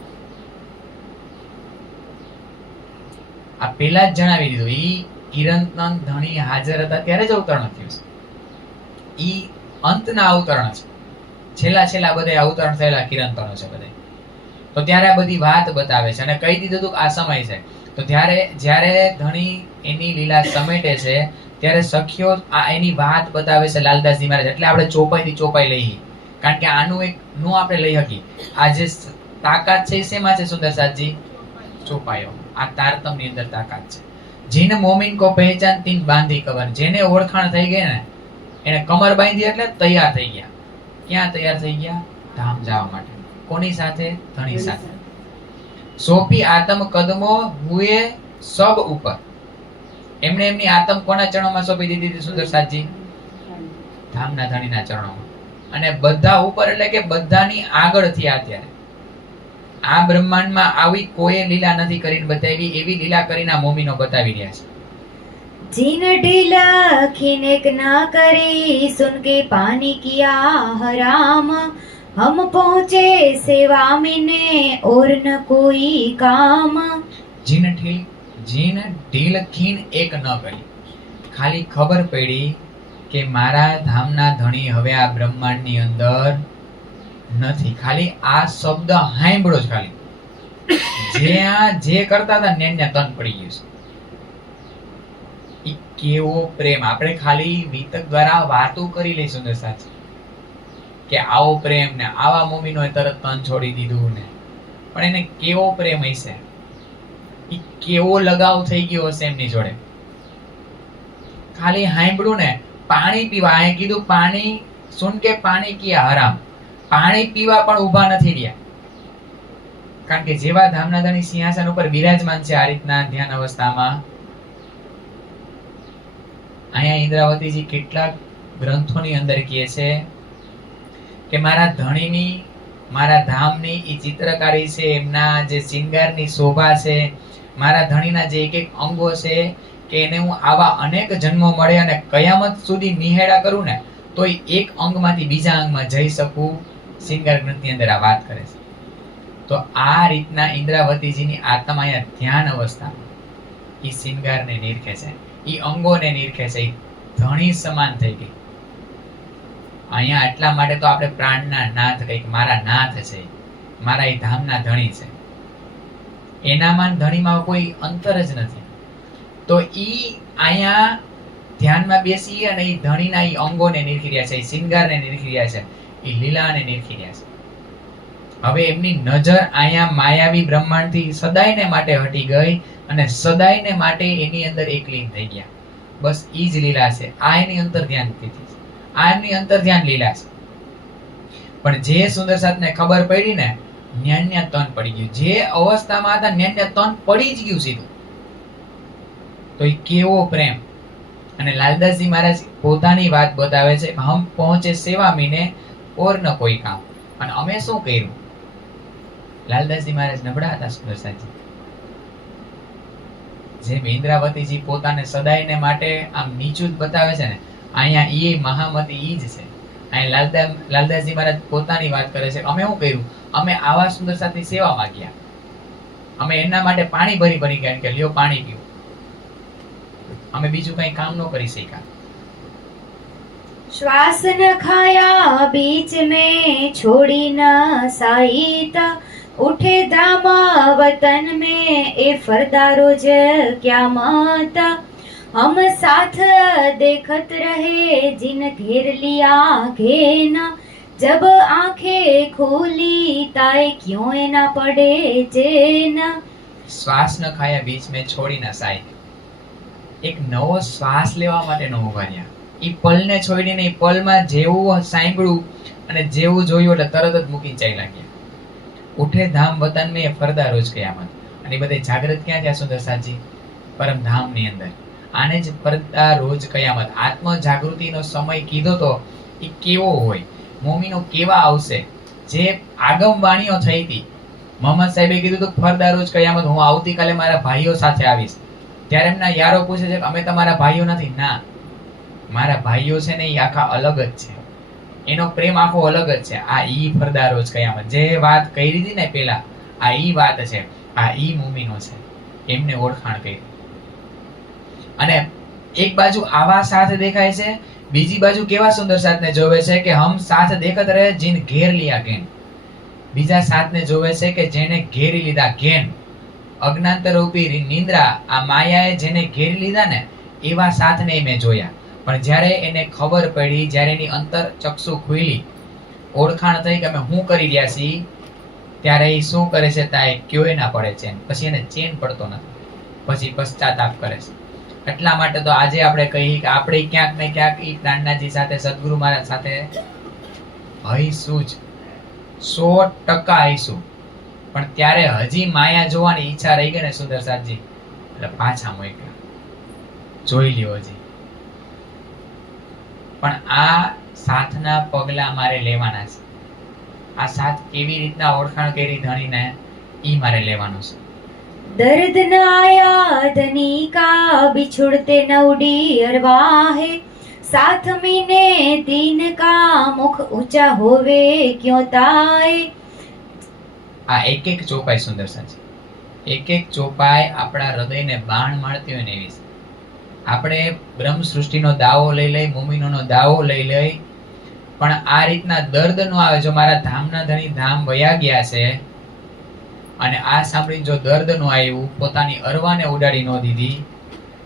આ પેલા જ જણાવી દીધું. ઈ કિરંતન ધણી હાજર હતા ત્યારે જ અવતરણ થયું છે. ઈ અંતના અવતરણ છે. છેલ્લા બધા અવતરણ થયેલા કિરંતનો છે બધા. તો ત્યારે આ બધી વાત બતાવે છે અને કહી દીધું હતું કે આ સમય છે. તો જ્યારે ધણી એની લીલા સમેટે છે ત્યારે સખીઓ આ એની વાત બતાવે છે લાલદાસજી મહારાજ. એટલે આપણે ચોપાઈ લઈએ, કારણ કે આનું એક નું આપણે લઈ શકીએ. આ જે તાકાત છે શેમાં છે સુંદર સાથજી? ચોપાયો. આ તારતમની અંદર તાકાત છે. જીન મોમિન કો પહેચાન તીન બાંધી કમર. જેને ઓળખાણ થઈ ગઈ ને એને કમર બાંધી એટલે તૈયાર થઈ ગયા. ક્યાં તૈયાર થઈ ગયા? ધામ જવા માટે. કોની સાથે? ધણી સાથે. સોપી આતમ કદમો હુએ સબ ઉપર. એમણે એમની આતમ કોના ચરણોમાં સોંપી દીધી હતી સુંદર સાથજી? ધામના ધણીના ચરણોમાં. અને બધા ઉપર એટલે કે બધાની આગળ થયા. ત્યારે આ બ્રહ્માંડમાં આવી કોઈ લીલા નથી કરીને બતાવી, એવી લીલા કરીને આ મોમીનો બતાવી રહ્યા છે. जिन ढीला खिनेक न करी सुन के पानी किया हराम हम पहुँचे सेवा में और न कोई काम. જીન ઢીલ ખીન એક ન કરી, ખાલી ખબર પડી કે મારા ધામના ધણી હવે આ બ્રહ્માંડની અંદર નથી. ખાલી આ શબ્દ સાંભળો જ, ખાલી જે કરતા હતા ને તન પડી ગયું છે. ઈ કેવો પ્રેમ! આપણે ખાલી વિતક દ્વારા વાતો કરી લઈશું ને સાચી કે આવો પ્રેમ ને આવા મોમીનો તરત તન છોડી દીધું ને, પણ એને કેવો પ્રેમ હશે, ઈ કેવો લગાવ થઈ ગયો હશે એમની જોડે. ખાલી સાંભળ્યું ને, પાણી પીવા અહીં કીધું, પાણી સુન કે પાણી કિયા હરામ, પાણી પીવા પણ ઊભા નથી રહ્યા. કારણ કે જેવા ધામના ધણી સિંહાસન ઉપર બિરાજમાન છે આ રીતના ધ્યાન અવસ્થામાં, અહીંયા ઇન્દ્રાવતીજી કેટલાક ગ્રંથોની અંદર કહે છે કે મારા ધણીની, મારા ધામની ઈ ચિત્રકારી છે, એમના જે શિંગારની શોભા છે, મારા ધણીના જે એક એક અંગો છે કે એને હું આવા અનેક જન્મો મળે અને કયામત સુધી નિહેડા કરું ને તો એક અંગમાંથી બીજા અંગમાં જઈ શકું. શિંગાર ગ્રંથની અંદર આ વાત કરે છે. તો આ રીતના ઇન્દ્રાવતીજીની આત્મા અહીંયા ધ્યાન અવસ્થામાં ઈ શિંગારને નિરખે છે, ઈ અંગોને નિરખે છે, ઈ ધણી સમાન થઈ ગઈ. અહીંયા એટલા માટે તો આપણે પ્રાણના નાથ કહીએ, મારા નાથ છે, મારા ઈ ધામના ધણી છે. એનામાં ધણીમાં કોઈ અંતર જ નથી. તો ઈ અહીંયા ધ્યાનમાં બેસી અને ઈ ધણીના ઈ અંગોને નિરખી રહ્યા છે, ઈ શિંગારને નિરખી રહ્યા છે, ઈ લીલાને નિરખી રહ્યા છે. હવે એમની નજર અહીંયા માયાવી બ્રહ્માંડથી સદાયને માટે હટી ગઈ અને સદાયને માટે એની અંદર એકલીન થઈ ગયા. બસ ઈ જ લીલા છે. આ એની અંતર ધ્યાન સ્થિતિ છે, આ એમની અંતર ધ્યાન લીલા છે. પણ જે સુંદર સાથને ખબર પડી ને, ન્યાન્યા તન પડી ગયું. જે અવસ્થામાં હતા ન્યાન્યા તન પડી જ ગયું સીધું. તો એ કેવો પ્રેમ! અને લાલદાસજી મહારાજ પોતાની વાત બતાવે છે, હમ પહોંચે સેવા મીને ઓર ન કોઈ કામ. અને અમે શું કર્યું? લાલદાસજી મહારાજ નબળા હતા સુંદર સાજી. જેમ ઇન્દ્રાવતીજી પોતાને સદાયને માટે આમ નીચું જ બતાવે છે ને, અહીંયા ઈ મહામતી ઈ જ છે. અહીંયા લાલદાસજી મહારાજ પોતાની વાત કરે છે, અમે શું કર્યું? અમે આવા સુંદર સાથની સેવા માંગ્યા, અમે એના માટે પાણી ભરી ગયા કે લ્યો પાણી પીવું. અમે બીજું કઈ કામ ન કરી શક્યા. श्वास न खाया बीच में छोड़ी न साहित उठे धाम वतन में ए फरदा रोज क्या मत हम साथ देखत रहे जिन घेर लिया घेन जब आंखें खोली ताए क्यों ना पड़े जेन. શ્વાસ ન ખાયા બીચ મેં છોડી ન સાઈ, એક નવો શ્વાસ લેવા માટે ન ઉભા રહ્યા. ઈ પલને છોડીને ઈ પલમાં જેવું સાંભળ્યું અને જેવું જોયું એટલે તરત જ મૂકી ચાઈ લાગ્યા. ઉઠે ધામ વતન મેં ફરદા રોજ કયામત. અને બધે જાગૃત ક્યાં થયા સુંદર સાજી? પરમધામની અંદર. આને જ ફરદા રોજ કયામત. આત્મ જાગૃતિનો સમય કીધો તો એ કેવો હોય, મોમીનો કેવા આવશે? જે આગમ વાણીઓ થઈ હતી, મોહમ્મદ સાહેબે કીધું તો ફરદા રોજ કયામત, હું આવતીકાલે મારા ભાઈઓ સાથે આવીશ. ત્યારે એમના યારો પૂછે છે કે અમે તમારા ભાઈઓ નથી. ના, મારા ભાઈઓ છે ને એ આખા અલગ જ છે, એનો પ્રેમ આખો અલગ જ છે. આ ઈ ફરદા રોજ કયામત જે વાત કરી હતી ને પેલા, આ ઈ વાત છે, આ ઈ મુમીનો છે, એમને ઓળખાણ કરી. અને એક બાજુ આવા સાથ દેખાય છે, બીજી બાજુ કેવા સુંદર સાથને જોવે છે કે હમ સાથ દેખત રહે જીન ઘેર લિયા ઘેન. બીજા સાથને જોવે છે કે જેને ઘેરી લીધા ઘેન, અજ્ઞાનતા રૂપી નિંદ્રા, આ માયાએ જેને ઘેરી લીધા ને એવા સાથને મેં જોયા. પણ જ્યારે એને ખબર પડી, જ્યારે એની અંતર ચક્ષુ ખુલી, ઓળખાણ થઈ કે અમે શું કરી રહ્યા છીએ, ત્યારે એ શું કરે છે? તાય ક્યોય ના પડે ચેન. પછી એને ચેન પડતો નથી, પછી પશ્ચાતાપ કરે છે. એટલા માટે તો આજે આપણે કહીએ કે આપણે ક્યાંક ને ક્યાંક ઈ પ્રાણનાથજી સાથે, સદગુરુ મહારાજ સાથે હઈશું જ, 100% હઈશું. પણ ત્યારે હજી માયા જોવાની ઈચ્છા રહી ગઈ ને સુંદર સાજી, એટલે પાછા મોકલા, જોઈ લ્યો હજી. પણ આ સાથના પગલા મારે લેવાના છે. આ સાથ કેવી રીતના ઓળખાણ કરી ધણીને, ઈ મારે લેવાનું છે. दर्द न आया धनी का बिछुड़ते न उड़ी अरवाहे साथ मीने दीन का मुख ऊंचा होवे क्यों ताए. આ એક એક ચોપાઈ સુંદર સાચી, એક એક ચોપાઈ આપણા હૃદયને બાણ મારતી હોય ને એવી છે. આપણે બ્રહ્મ સૃષ્ટિનો દાવો લઈ લઈ, મુમિનોનો દાવો લઈ લઈ, પણ આ રીતના દર્દ નો આવે. જો મારા ધામના ધણી ધામ વયા ગયા છે અને આ સાંભળીને જો દર્દ નું આવ્યું, પોતાની અરવાને ઉડાડી ન દીધી,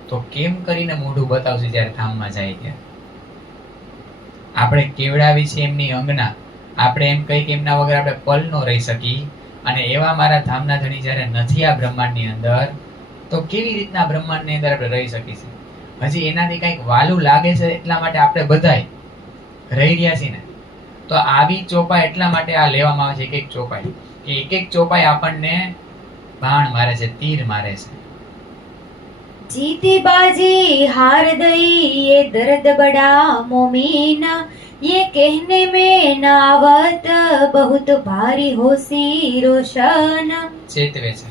તો કેમ કરીને મોઢું બતાવશે જ્યારે ધામમાં જાય ત્યારે? આપણે કેવડાવી છે એમની અંગના, આપણે એમ કહી કે એમના વગર આપણે પલ નો રહી શકી, અને એવા મારા ધામના ધણી જ્યારે નથી આ બ્રહ્માંડની અંદર, તો કેવી રીતના બ્રહ્માંડની અંદર આપણે રહી શકીશું? હજી એનાથી કંઈક વાલું લાગે છે એટલા માટે આપણે બધાય રહી રહ્યા છીએ ને. તો આવી ચોપાઈ એટલા માટે આ લેવામાં આવે છે, એક એક ચોપાઈ. એક એક ચોપાઈ આપણને બાણ મારે છે, તીર મારે છે. जीती बाजी हार गई ये दर्द बड़ा मोमीन ये कहने में न आवत बहुत भारी होसी रोशन. ચેતવે છે,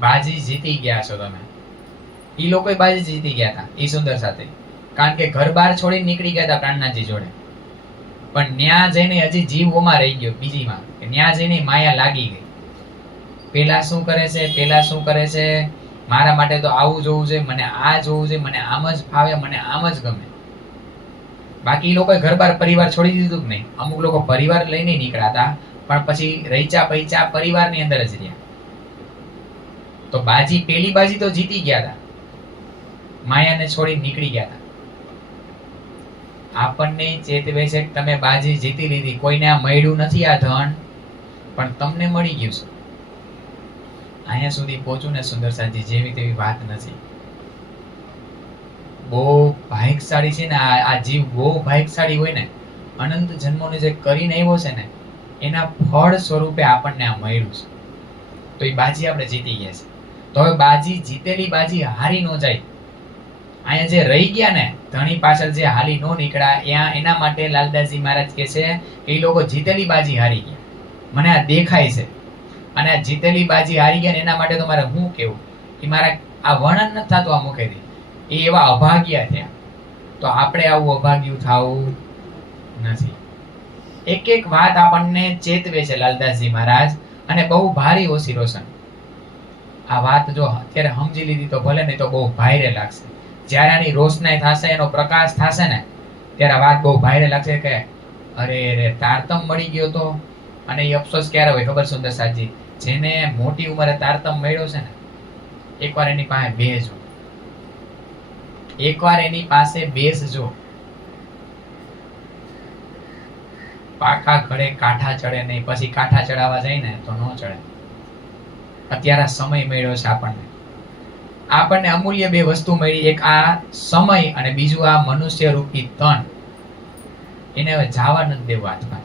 બાજી જીતી ગયા છો તમે. ઈ લોકોય બાજી જીતી ગયા હતા ઈ સુંદર સાથે, કારણ કે ઘર બાર છોડીને નીકળી ગયા હતા પ્રાણનાથજી જોડે. પણ ન્યા જઈને હજી જીવ ઓમાં રહી ગયો બીજીમાં, કે ન્યા જઈને માયા લાગી ગઈ. પેલા શું કરે છે, પેલા શું કરે છે, મારા માટે તો આવું જોવું છે, મને આ જોવું છે, મને આમ જ ફાવે, મને આમ જ ગમે. બાકી ઈ લોકોએ ઘર બાર પરિવાર છોડી દીધું કે નહીં? અમુક લોકો પરિવાર લઈને નીકળ્યા પણ પછી રહીચા પૈચા પરિવારની અંદર જ રહ્યા. તો બાજી, પેલી બાજી તો જીતી ગયા હતા, માયાને છોડી નીકળી ગયા હતા. આપણને ચેતવે છે કે તમે બાજી જીતી લીધી, કોઈને આ મળ્યું નથી આ ધન, પણ તમને મળી ગયું છે. અહીંયા સુધી પહોંચું ને સુંદર સાજી, જેવી તેવી વાત નથી. બહુ ભાગ્યશાળી છે ને આ જીવ, બહુ ભાગ્યશાળી હોય ને, અનંત જન્મોને જે કરીને આવ્યો છે ને, એના ફળ સ્વરૂપે આપણને આ મળ્યું છે. તો એ બાજી આપણે જીતી ગયા છે. તો હવે બાજી, જીતેલી બાજી હારી ન જાય. અહીંયા જે રહી ગયા ને ધણી પાછળ જે હાલી નો નીકળ્યા, એના માટે લાલદાસજી મહારાજ કહે છે કે એ લોકો જીતેલી બાજી હારી ગયા. મને આ દેખાય છે, અને આ જીતેલી બાજી હારી ગયા ને એના માટે તો મારે શું કેવું? એ મારા આ વર્ણન નથી થતું આ મુખેથી. એ એવા અભાગ્યા થયા. તો આપણે આવું અભાગ્યું થવું નથી. એક એક વાત આપણને ચેતવે છે લાલદાસજી મહારાજ, અને બહુ ભારી ઓછી રોશન. આ વાત જો અત્યારે સમજી લીધી તો ભલે, નહીં તો બહુ ભારે લાગશે. જ્યારે આની રોશનાઈ થશે, એનો પ્રકાશ થશે ને, ત્યારે આ વાત બહુ ભારે લાગશે કે અરે રે તારતમ મળી ગયો તો. અને એ અફસોસ ક્યારે હોય ખબર સુંદર સાજી? જેને મોટી ઉંમરે તારતમ મળ્યો છે ને, એકવાર એની પાસે બેસજો, એકવાર એની પાસે બેસજો. પાકા ઘડે કાંઠા ચડે નહીં, પછી કાંઠા ચડાવવા જાય ને તો નો ચડે. અત્યારે સમય મળ્યો છે આપણને અમૂલ્ય બે વસ્તુ મળી, એક આ સમય અને બીજું આ મનુષ્ય રૂપી તન. એને હવે જવા નથી દેવું હાથમાં.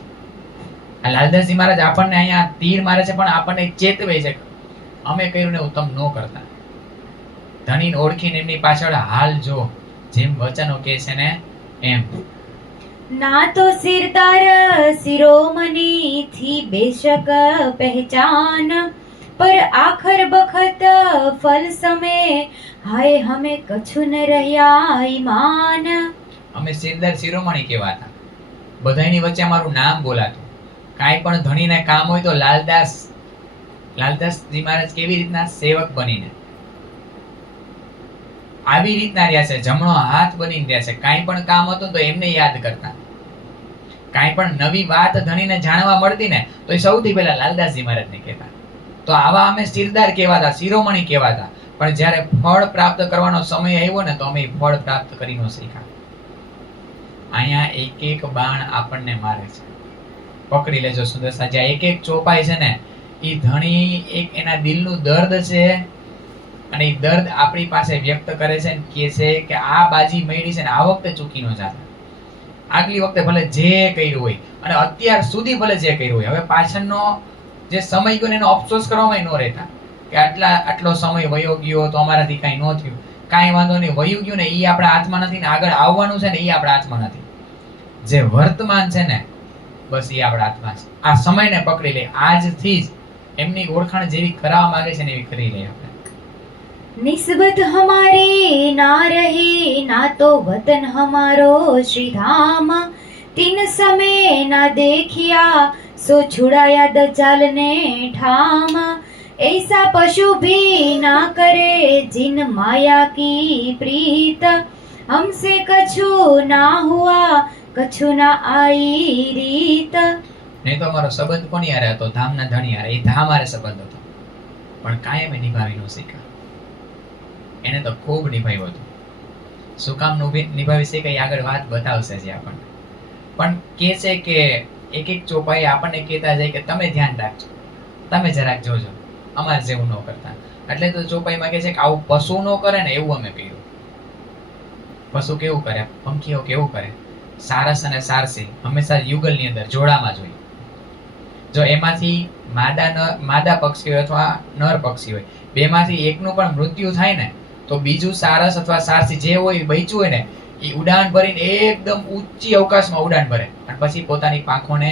આ લાલદાસજી મહારાજ આપણને અહીંયા તીર મારે છે, પણ આપણને ચેતવે છે અમે કર્યું ને ઉત્તમ ન કરતા. ધણીને ઓળખીને એમની પાછળ હાલ જો, જેમ વચનો કહે છે ને એમ. ना तो सिरदार शिरोमणि थी बेशक पहचान पर आखर बखत फल समय हाय हमें कछु न રહ્યા ઈમાન. અમે સિરદાર શિરોમણી કહેવાતા, બધાની વચ્ચે અમારું નામ બોલાતું. કાંઈ પણ ધણીને કામ હોય તો લાલદાસજી મહારાજ કેવી રીતના સેવક બનીને આવી રીતના રહ્યા છે, જમણો હાથ બનીને રહ્યા છે. કાંઈ પણ કામ હતું તો એમને યાદ કરતા. કાંઈ પણ નવી વાત ધણીને જાણવા મળતી ને તો એ સૌથી પહેલા લાલદાસજી મહારાજને કહેતા. તો આવા અમે સિરદાર કહેવાતા, શિરોમણી કહેવાતા. પણ જ્યારે ફળ પ્રાપ્ત કરવાનો સમય આવ્યો ને તો અમે ફળ પ્રાપ્ત કરી ન શીખ્યા. અહીંયા એક એક બાણ આપણને મારે છે. પકડી લેજો સુંદર સાજા. એક એક ચોપાઈ છે ને, એ ધણી એક એના દિલનું દર્દ છે, અને એ દર્દ આપણી પાસે વ્યક્ત કરે છે ને કહે છે કે આ બાજી મળી છે ને આ વખતે ચૂકી ન જાતા. આગલી વખતે ભલે જે કર્યું હોય, અને અત્યાર સુધી ભલે જે કર્યું હોય, હવે પાછળનો જે સમય ગયો એનો અફસોસ કરવામાં ન રહેતા કે આટલો સમય વયો ગયો તો અમારાથી કાંઈ ન થયું. કાંઈ વાંધો નહીં, વયું ગયું ને એ આપણા હાથમાં નથી, ને આગળ આવવાનું છે ને એ આપણા હાથમાં નથી. જે વર્તમાન છે ને બસ એ આપણા હાથમાં છે. આ સમયને પકડી લે, આજથી જ એમની ઓળખાણ જેવી કરાવવા માંગે છે ને એવી કરી લઈએ આપણે. निस्बत हमारी ना रही ना तो वतन हमारो श्री धाम, तीन समय ना देखिया सो छुड़ाया दजाल ने ठाम, ऐसा पशु भी ना करे जिन माया की प्रीत, हमसे कछु ना हुआ कछु ना आई રીત. નહીં તો અમારો સંબંધ કોની હારે હતો? ધામના ધણી હારે. એ ધામ હારે સંબંધ હતો, પણ કાયમ એ નિભાવી ન શીખ્યા. એને તો ખૂબ નિભાવ્યું હતું. શું કામ નિભાવી શીખે આગળ વાત બતાવશે છે આપણને. પણ કે છે કે એક એક ચોપાઈ આપણને કહેતા જાય કે તમે ધ્યાન રાખજો, તમે જરાક જોજો, અમારે જેવું ન કરતા. એટલે તો ચોપાઈમાં કે છે કે આવું પશુ ન કરે ને એવું અમે કર્યું. પશુ કેવું કરે? પંખીઓ કેવું કરે? સારસ અને સારસી હંમેશા યુગલની અંદર જોડામાં જોઈએ. જો એમાંથી માદા પક્ષી હોય અથવા નર પક્ષી હોય, બેમાંથી એકનું પણ મૃત્યુ થાય ને તો બીજું સારસ અથવા સારસી જે હોય બચ્યું હોય ને એ ઉડાન ભરીને એકદમ ઊંચી અવકાશમાં ઉડાન ભરે અને પછી પોતાની પાંખોને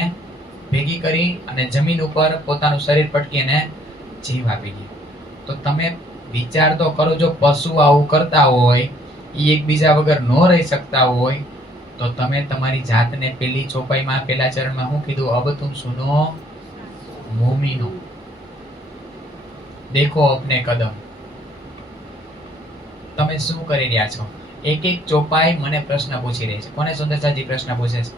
ભેગી કરી અને જમીન ઉપર પોતાનું શરીર પટકીને જીવ આપી દે. તો તમે વિચાર તો કરો, જો પશુ આવું કરતા હોય, એ એકબીજા વગર ન રહી શકતા હોય, તો તમે તમારી જાતને પેલી ચોપાઈમાં પેલા ચરણમાં શું કીધું? અબ તુમ સુનો મોમીનો, દેખો અપને કદમ. તમે શું કરી રહ્યા છો? એક એક ચોપાઈ મને પ્રશ્ન પૂછી રહી છે. કોને? સુંદરસાજી પ્રશ્ન પૂછે છે.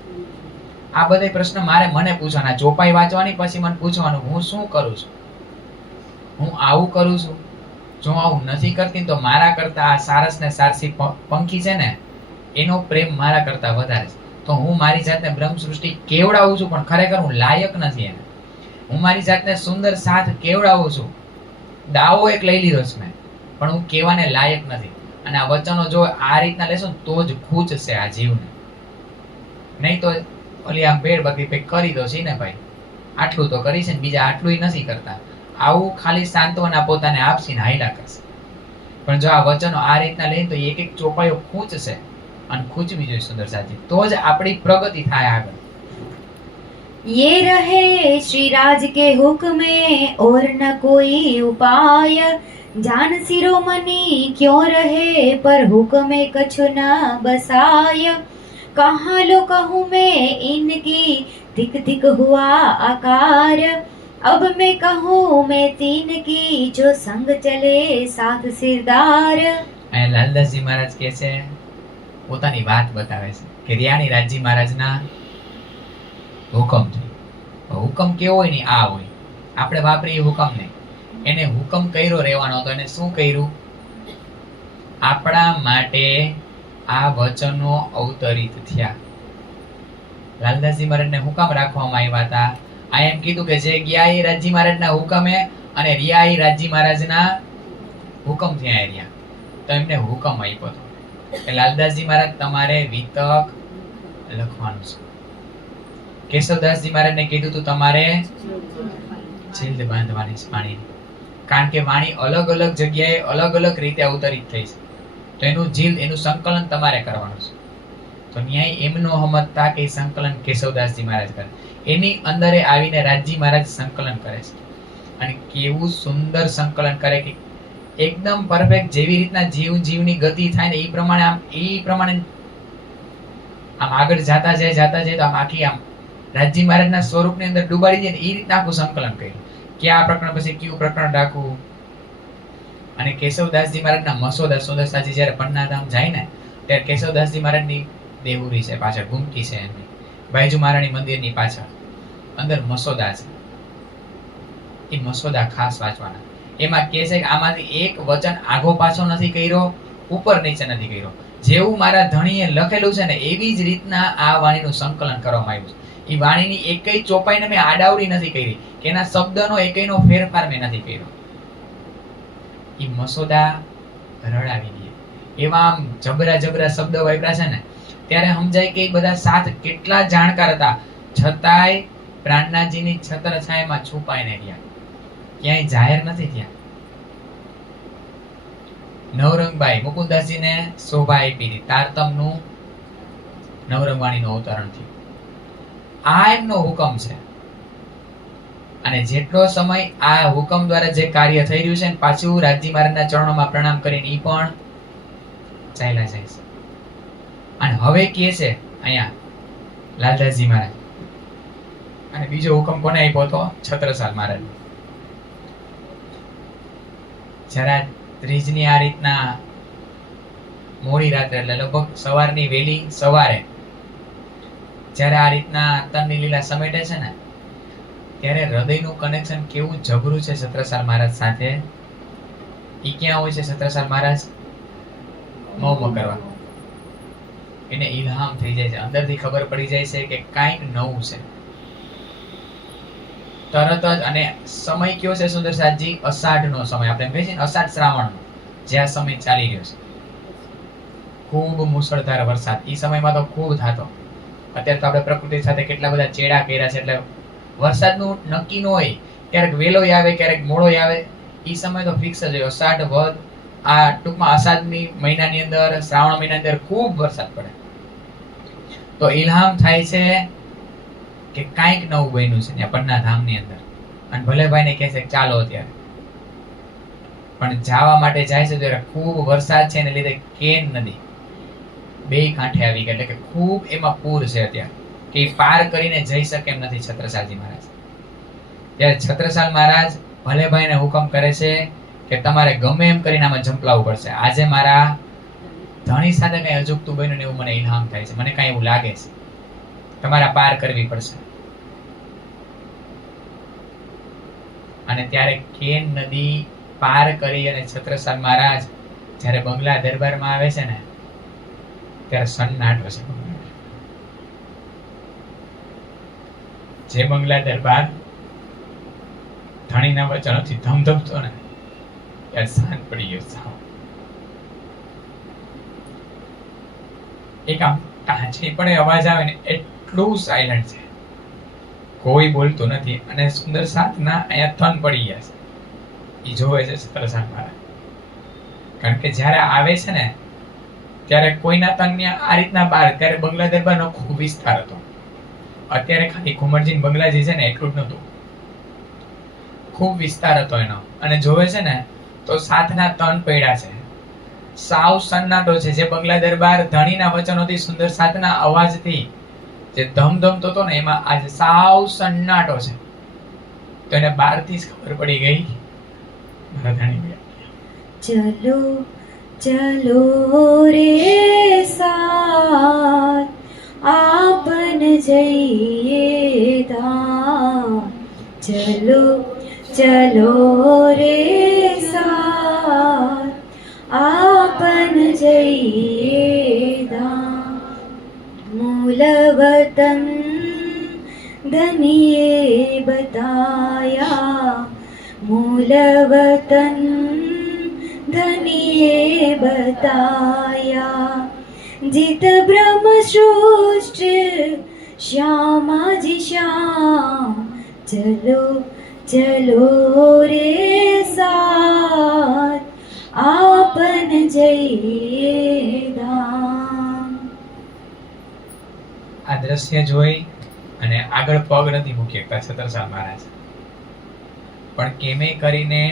આ બધા પ્રશ્ન મારે મને પૂછવાના, ચોપાઈ વાંચવાની પછી મને પૂછવાનું હું શું કરું છું, હું આવું કરું છું. જો આવું નથી કરતી તો મારા કરતા આ સારસ ને સારસી પંખી છે ને એનો પ્રેમ મારા કરતા વધારે છે. તો હું મારી જાતને બ્રહ્મ સૃષ્ટિ કેવડાવું છું, પણ ખરેખર હું લાયક નથી એને. હું મારી જાતને સુંદર સાથ કેવડાવું છું, દાવો એક લઈ લીધો છે મેં, પણ હું કહેવાને લાયક નથી. અને આ વચનો જો આ રીતના લેશો ને તો જ ખૂચશે આ જીવને. નહીં તો ઓલી આમ ભેડ બકરી કરી દો છે ને ભાઈ, આટલું તો કરી છે ને બીજા આટલું નથી કરતા. આવું ખાલી સાંત્વના પોતાને આપશે ને હાઈલા કરશે. પણ જો આ વચનો આ રીતના લઈને તો એક એક ચોપાઈઓ ખૂંચશે અને ખૂંચવી જોઈએ સુંદર સાથી, તો જ આપણી પ્રગતિ થાય આગળ. ये रहे श्री राज के हुक्मे और न कोई उपाय, जान सिरोमणि क्यों रहे पर हुक्मे कछु न बसाय, कहाँ लो कहूँ मैं इनकी दिक दिक हुआ आकार, अब मैं कहूँ मैं तीन की जो संग चले साथ सिरदार. અહીંયા લાલદાસજી મહારાજ કહે છે, પોતાની વાત બતાવે છે કે રિયાણી રાજજી મહારાજના હુકમ છે. હુકમ કેવો હોય ને આ હોય, આપણે વાપરીએ હુકમ નહીં. એને હુકમ કર્યો રહેવાનો હતો. એને શું કર્યું? આપણા માટે આ વચનો અવતરિત થયા. લાલદાસજી મહારાજને હુકમ રાખવામાં આવ્યા હતા. આ એમ કીધું કે જે ગયા એ રાજજી મહારાજના હુકમે અને રિયા એ રાજજી મહારાજના હુકમ થયા રહ્યા. તો એમને હુકમ આપ્યો હતો કે લાલદાસજી મહારાજ તમારે વિતક લખવાનું છે. કેશવદાસજી મહારાજને કીધું તું તમારે જીલ્દ બાંધવાની છે વાણીની, કારણ કે વાણી અલગ અલગ જગ્યાએ અલગ અલગ રીતે અવતરિત થઈ છે. તો એનું જીલ્દ, એનું સંકલન તમારે કરવાનું છે. તો ન્યાય એમનો હમતતા કે સંકલન કેશવદાસજી મહારાજ કરે. એની અંદરે આવીને રાજજી મહારાજ સંકલન કરે છે. અને કેવું સુંદર સંકલન કરે કે એકદમ પરફેક્ટ, જેવી રીતના જીવની ગતિ થાય ને એ પ્રમાણે આમ આગળ જાતા જાય તો આમ આખી આમ રાજજી મહારાજના સ્વરૂપની અંદર ડૂબાડી જાય ને એ રીતના આખું સંકલન કર્યું કે આ પ્રકરણ પછી કયું પ્રકરણ રાખવું. અને કેશવદાસજી મહારાજના મસોદા, સુંદરસાજી જ્યારે પન્નાધામ જાય ને ત્યારે કેશવદાસજી મહારાજની દેવુરી છે, પાછળ ગુમટી છે એમની, બાયજુ મહારાણી મંદિરની પાછળ અંદર મસોદા છે. એ મસોદા ખાસ વાંચવાના. એમાં કહે છે કે આમાંથી એક વચન આગો પાછો નથી કર્યો, ઉપર નીચે નથી કર્યો. જેવું મારા ધણીએ લખેલું છે ને એવી જ રીતના આ વાણીનું સંકલન કરવામાં આવ્યું છે. એ વાણીની એકય ચોપાઈને મેં આડાવડી નથી કરી, કે એના શબ્દનો એકયનો ફેરફાર મેં નથી કર્યો. એ મસોદા રડાવી દે એવા આમ જબરા શબ્દ વાપર્યા છે ને ત્યારે સમજાય કે બધા સાથ કેટલા જાણકાર હતા, છતાંય પ્રાણનાથજીની છત્ર છાયામાં છુપાઈને રહ્યા, ક્યાંય જાહેર નથી થયા. નવરંગબાઈ મુકુદાસજીને શોભા આપી હતી, તારતમનું નવરંગવાણીનું અવતરણ થયું. આ એમનો હુકમ છે. અને જેટલો સમય આ હુકમ દ્વારા જે કાર્ય થઈ રહ્યું છે ને પાછું રાજજી મહારાજના ચરણોમાં પ્રણામ કરીને ઈ પણ ચાલ્યા જાય છે. અને હવે કે છે અહીંયા લાલદાસજી મહારાજ, અને બીજો હુકમ કોને આપ્યો હતો? છત્રસાલ મહારાજ. જરા ત્રીજની આ રીતના મોડી રાત્રે એટલે લગભગ સવારની વહેલી સવારે જ્યારે આ રીતના તનની લીલા સમેટે છે ને ત્યારે હૃદયનું કનેક્શન કેવું જબરું છે છત્રસાલ મહારાજ સાથે. ઈ ક્યાં હોય છે છત્રસાલ મહારાજ? મૌમ કરવા. એને ઇલ્હામ થઈ જાય છે, અંદરથી ખબર પડી જાય છે કે કાંઈક નવું છે તરત જ. અને સમય કયો છે સુંદર સાતજી? અષાઢનો સમય. આપણે એમ કહીએ છીએ ને અષાઢ શ્રાવણનો જે આ સમય ચાલી રહ્યો છે, ખૂબ મુશળધાર વરસાદ. ઈ સમયમાં તો ખૂબ થતો. અત્યારે તો આપણે પ્રકૃતિ સાથે કેટલા બધા ચેડા કર્યા છે, એટલે વરસાદનું નક્કી ન હોય, ક્યારેક વહેલો આવે ક્યારેક મોડો આવે. ઈ સમય તો ફિક્સ જ હોય. અષાઢ વદ આ ટૂંકમાં અષાઢની મહિનાની અંદર, શ્રાવણ મહિનાની અંદર ખૂબ વરસાદ પડે. તો ઇલ્હામ થાય છે કે કાંઈક નવું બન્યું છે ત્યાં પન્ના ધામની અંદર. અને ભલે ભાઈને કહે છે ચાલો અત્યારે, પણ જવા માટે જાય છે ત્યારે ખૂબ વરસાદ છે એને લીધે કેન નદી બે કાંઠે આવી ગઈ, એટલે કે ખૂબ એમાં પૂર છે અત્યારે, કે પાર કરીને જઈ શકે એમ નથી છત્રસાલજી મહારાજ. ત્યારે છત્રસાલ મહારાજ ભલેભાઈને હુકમ કરે છે કે તમારે ગમે એમ કરીને આમાં ઝંપલાવવું પડશે. આજે મારા ધણી સાથે કઈ અજુગતું બન્યું ને એવું મને ઇલ્હામ થાય છે, મને કઈ એવું લાગે છે, તમારે પાર કરવી પડશે. અને ત્યારે કેન નદી પાર કરી અને છત્રસાલ મહારાજ જ્યારે બંગલા દરબારમાં આવે છે ને ત્યારે સન્નાટો છે. જે બંગલા દરબાર ધણીના વચનોથી ધમધમતો ને ત્યારે શાંત પડી ગયો સાવ. એક આમ ટાંચી પણ અવાજ આવે ને એટલું સાયલન્ટ છે, કોઈ બોલતું નથી. અને સુંદર સાતના અહીંયા થન પડી ગયા છે. એ જોવે છે છત્રસાલ મહારાજ, કારણ કે જ્યારે આવે છે ને ત્યારે કોઈના તન આ રીતના બહાર, ત્યારે બંગલા દરબારનો ખૂબ વિસ્તાર હતો. અત્યારે ખાલી ઘુમરજી બંગલાજી છે ને એટલું જ નહોતું, ખૂબ વિસ્તાર હતો એનો. અને જોવે છે ને તો સાથના તન પડ્યા છે, સાવ સન્નાટો છે. જે બંગલા દરબાર ધણીના વચનોથી સુંદર સાતના અવાજથી જે ધમધમતો હતો ને એમાં આજે સાવ સન્નાટો છે. તો એને બહારથી જ ખબર પડી ગઈ મારા ધણી ચલો ચલો રે સાથ આપન જઈએ ધામ. ચલો ચલો રે સાથ આપન જઈએ ધામ. મૂલ વતન ધનિએ બતાયા, મૂલ વતન ધનિએ બતાયા. જીત બ્રહ્મ સૃષ્ટ શ્યામાજી શ્યામ. ચલો ચલો રે સાથ આપન જઈએ ધામ. આ દ્રશ્ય જોઈ અને આગળ પગ નથી મૂકી શકતા છત્રસાલ મહારાજ, પણ કેમે કરીને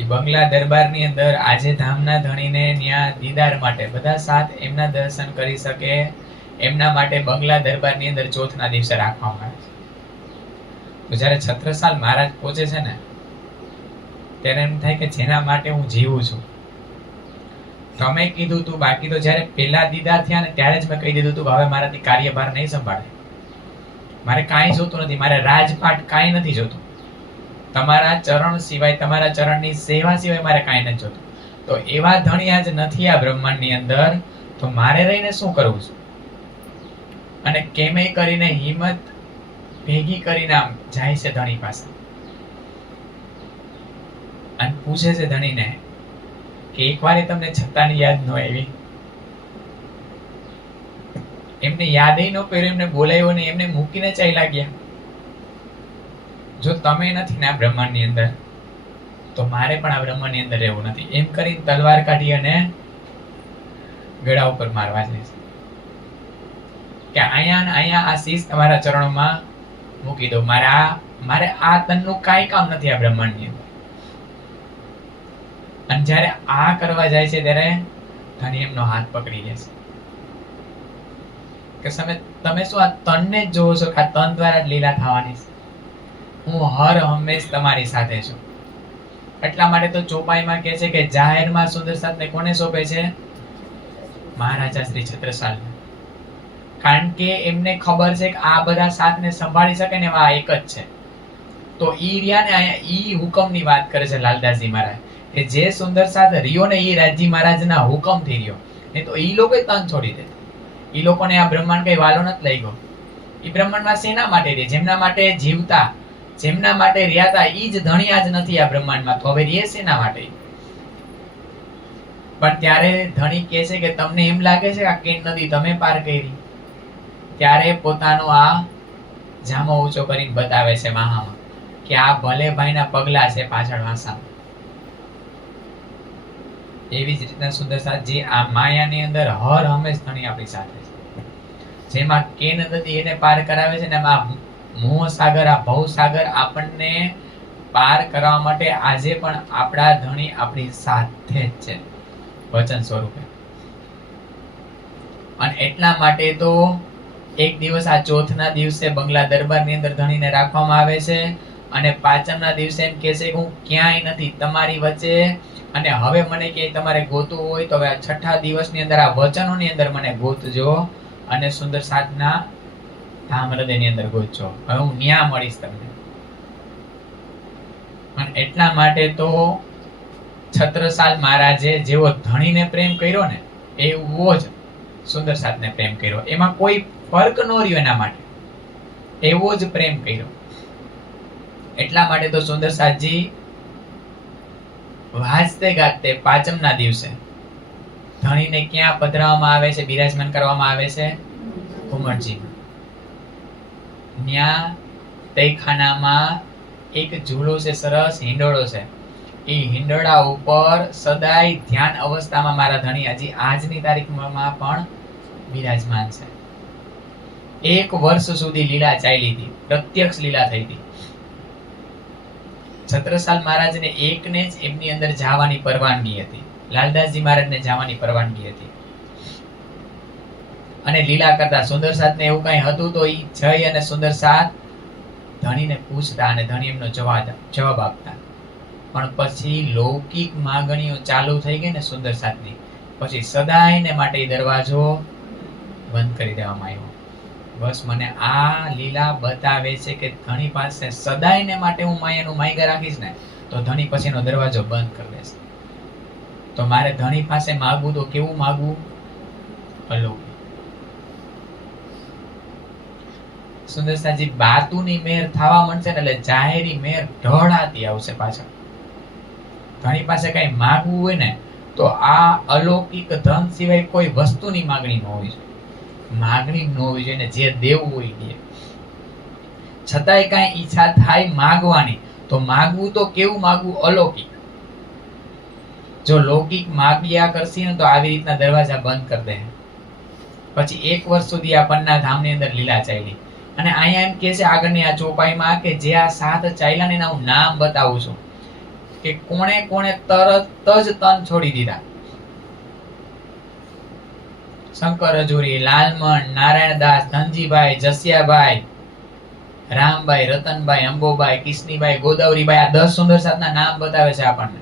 એ બંગલા દરબારની અંદર આજે ધામના ધણીને ન્યા દીદાર માટે બધા સાથ એમના દર્શન કરી શકે એમના માટે બંગલા દરબારની અંદર ચોથના દિવસે રાખવામાં આવે છે. તો જ્યારે છત્રસાલ મહારાજ પહોંચે છે ને ત્યારે એમ થાય કે જેના માટે હું જીવું છું, તમે કીધું તું, બાકી તો જ્યારે પહેલા દીદાર થયા ને ત્યારે જ મેં કહી દીધું તું હવે મારાથી કાર્યભાર નહીં સંભાળે, મારે કાંઈ જોતું નથી, મારે રાજપાટ કાંઈ નથી જોતું, તમારા ચરણ સિવાય, તમારા ચરણની સેવા સિવાય મારે કાંઈ નથી જોતું. તો એવા ધણી આજ નથી આ બ્રહ્માંડની અંદર, તો મારે રહીને શું કરવું છે? અને કેમે કરીને હિંમત ભેગી કરીને આમ જાય છે ધણી પાસે અને પૂછે છે ધણીને કે એકવાર તમને છતાંની યાદ ન આવી? એમને યાદ ન કર્યું, એમને બોલાયો ને એમને મૂકીને ચાલ્યા ગયા. જો તમે નથી ને આ બ્રહ્માંડની અંદર તો મારે પણ આ બ્રહ્માંડની અંદર રહેવું નથી. એમ કરીને તલવાર કાઢી અને ગળા ઉપર મારવા જાય છે કે અહીંયા આ શીશ તમારા ચરણોમાં મૂકી દો, મારા મારે આ તનનું કાંઈ કામ નથી આ બ્રહ્માંડની અંદર. અને જ્યારે આ કરવા જાય છે ત્યારે ધણી એમનો હાથ પકડી લે છે કે તમે શું આ તનને જ જોવો છો કે આ તન દ્વારા જ લીલા થવાની છે? હું હર હંમેશ તમારી સાથે છું. એટલા માટે તો ચોપાઈમાં કહે છે કે જાહેરમાં સુંદર સાથને કોને સોંપે છે? મહારાજા શ્રી છત્રસાલ. કારણ કે એમને ખબર છે કે આ બધા સાથને સંભાળી શકે ને એવા એક જ છે. તો ઈ રહ્યા ને અહીંયા ઈ હુકમની વાત કરે છે લાલદાસજી મહારાજ કે જે સુંદર સાથ રહ્યો ને ઈ રાજી મહારાજના હુકમથી રહ્યો. નહીં તો ઈ લોકો તન છોડી દે. ઈ લોકોને આ બ્રહ્માંડ કઈ વાલો નથી લઈ ગયો. ઈ બ્રહ્માંડમાં શેના માટે રહે? જેમના માટે જીવતા, જેમના માટે રહ્યા ઈ જ ધણિયા જ નથી આ બ્રહ્માંડમાં. તો હવે રહે શેના માટે? પણ ત્યારે ધણી કહે છે કે તમને એમ લાગે છે આ કેન નદી તમે પાર કરી? ત્યારે પોતાનો આ જામો ઊંચો કરીને બતાવે છે મહામાં કે આ ભલે ભાઈના પગલા છે પાછળ વાસા. એવી જ રીતના સુંદર સાથજી આ માયાની અંદર હર હંમેશ ધણી આપણી સાથે છે. જેમાં કેન નદી એને પાર કરાવે છે ને એમાં મોહ સાગર, આ ભવ સાગર આપણને પાર કરવા માટે આજે પણ આપણા ધણી આપણી સાથે જ છે વચન સ્વરૂપે. અને એટલા માટે તો એક દિવસ આ ચોથના દિવસે બંગલા દરબારની અંદર ધણીને રાખવામાં આવે છે અને પાંચમના દિવસે એમ કહે છે કે હું ક્યાંય નથી તમારી વચ્ચે, અને હવે મને ક્યાંય તમારે ગોતવું હોય તો હવે આ છઠ્ઠા દિવસની અંદર આ વચનોની અંદર મને ગોતજો અને સુંદર સાધના ધામ હૃદયની અંદર ગોતજો. હવે હું ન્યા મળીશ તમને. અને એટલા માટે તો છત્રસાલ મહારાજે જેવો ધણીને પ્રેમ કર્યો ને એવો જ સુંદર સાથને પ્રેમ કર્યો. એમાં કોઈ ફર્ક ન રહ્યો એના માટે. એવો જ પ્રેમ કર્યો. એટલા માટે તો સુંદર સાથજી વાજતે ગાજતે પાંચમના દિવસે ધણીને ક્યાં પધરાવવામાં આવે છે, બિરાજમાન કરવામાં આવે છે? ઘુમટજીમાં. ત્યાં તૈખાનામાં એક ઝૂલો છે, સરસ હિંડોળો છે. એ હિંડોળા ઉપર સદાય ધ્યાન અવસ્થામાં મારા ધણી હજી આજની તારીખમાં પણ બિરાજમાન છે. 1 વર્ષ સુધી લીલા ચાલી હતી, પ્રત્યક્ષ લીલા થઈ હતી. છત્રસાલ મહારાજને એકને જ એમની અંદર જવાની પરવાનગી હતી. લાલદાસજી મહારાજને જવાની પરવાનગી હતી. અને લીલા કરતા સુંદર સાથને એવું કઈ હતું તો ઈ જય અને સુંદર સાથ ધણીને પૂછતા અને ધણી એમનો જવાબ આપતા. પણ પછી લૌકિક માંગણીઓ ચાલુ થઈ ગઈ ને સુંદર સાથની, પછી સદાયને માટે દરવાજો બંધ કરી દેવામાં આવ્યો. બસ મને આ લીલા બતાવે છે કે ધણી પાસે સદાયને માટે હું માયાનું માયગા રાખીશ ને તો ધણી પછીનો દરવાજો બંધ કરી દેશે. તો મારે ધણી પાસે માગવું તો કેવું માગવું? અલૌકિક. સુંદરસાજી બાતુની મેર થવા માંડશે ને એટલે જાહેરી મેર ઢળાતી આવશે પાછળ. ધણી પાસે કઈ માગવું હોય ને તો આ અલૌકિક ધન સિવાય કોઈ વસ્તુની માગણી ન હોવી જોઈએ. માગણી ન હોવી જોઈએ ને જે દેવું હોય દે. છતાંય કઈ ઈચ્છા થાય માગવાની તો માગવું તો કેવું માગવું? અલૌકિક. જો લૌકિક માગ્યા કરશે ને તો આવી રીતના દરવાજા બંધ કરી દે. પછી 1 વર્ષ સુધી આ પન્ના ધામની અંદર લીલા ચાલી. અને અહીંયા એમ કે છે આગળની આ ચોપાઈમાં કે જે આ 7 ચાલ્યા ને એના હું નામ બતાવું છું કે કોણે કોણે તરત જ તન છોડી દીધા. શંકર હજુરી, લાલમણ, નારાયણદાસ, ધનજીભાઈ, જસિયાભાઈ, રામભાઈ, રતનભાઈ, અંબોભાઈ, કિશનીભાઈ, ગોદાવરીભાઈ, આ 10 સુંદર સાથના નામ બતાવે છે આપણને.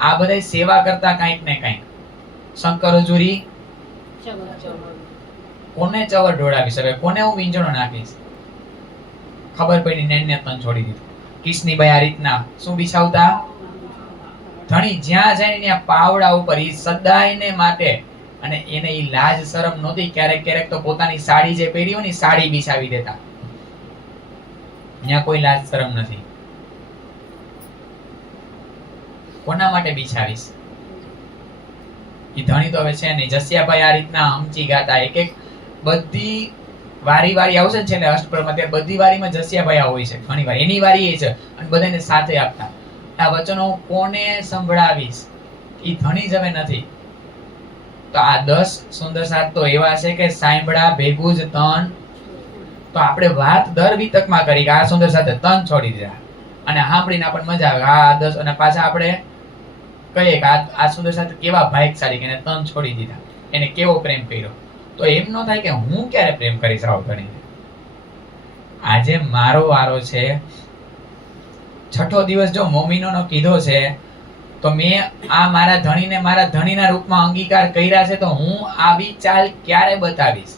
આ બધા સેવા કરતા કંઈક ને કંઈક. શંકર હજુરી કોને ચવર ઢોળાવીશ, હવે કોને હું વીંજણો નાખીશ? ખબર પડી ને એને તન છોડી દીધું. કિશનીભાઈ આ રીતના શું બિછાવતા? ધણી જ્યાં જાય ત્યાં પાવડા ઉપર ઈ સદાયને માટે. અને એને ઈ લાજ શરમ નહોતી. ક્યારેક ક્યારેક તો પોતાની સાડી જે પહેરી હોય ને સાડી બિછાવી દેતા. ત્યાં કોઈ લાજ શરમ નથી. કોના માટે બિછાવીશ? ઈ ધણી તો હવે છે નહીં. જસિયાભાઈ આ રીતના હમચી ગાતા. એક બધી વારી આવશે ને છેલ્લે અષ્ટપ્રહરમાં ત્યારે બધી વારીમાં જસિયાભાઈ હોય છે. ઘણી વાર એની વારી એ છે અને બધાને સાથે આપતા. આ વચનો હું કોને સંભળાવીશ? ઈ ધણી જ હવે નથી. તો આ 10 સુંદર સાથ તો એવા છે કે સાંભળા ભેગું જ તન. તો આપણે વાત દર વિતકમાં કરી કે આ સુંદર સાથે તન છોડી દીધા, અને સાંભળીને આપણને મજા આવે આ 10, અને પાછા આપણે કહીએ કે આ સુંદર સાથે કેવા ભાગ્યશાળી કે એને તન છોડી દીધા, એને કેવો પ્રેમ કર્યો. તો એમ ન થાય કે હું ક્યારે પ્રેમ કરીશ આવો કરીને. આજે મારો વારો છે, 6થો દિવસ જો મોમીનોનો કીધો છે, તો મેં આ મારા ધણીના રૂપમાં અંગીકાર કર્યા છે, તો હું આવી ચાલ ક્યારે બતાવીશ?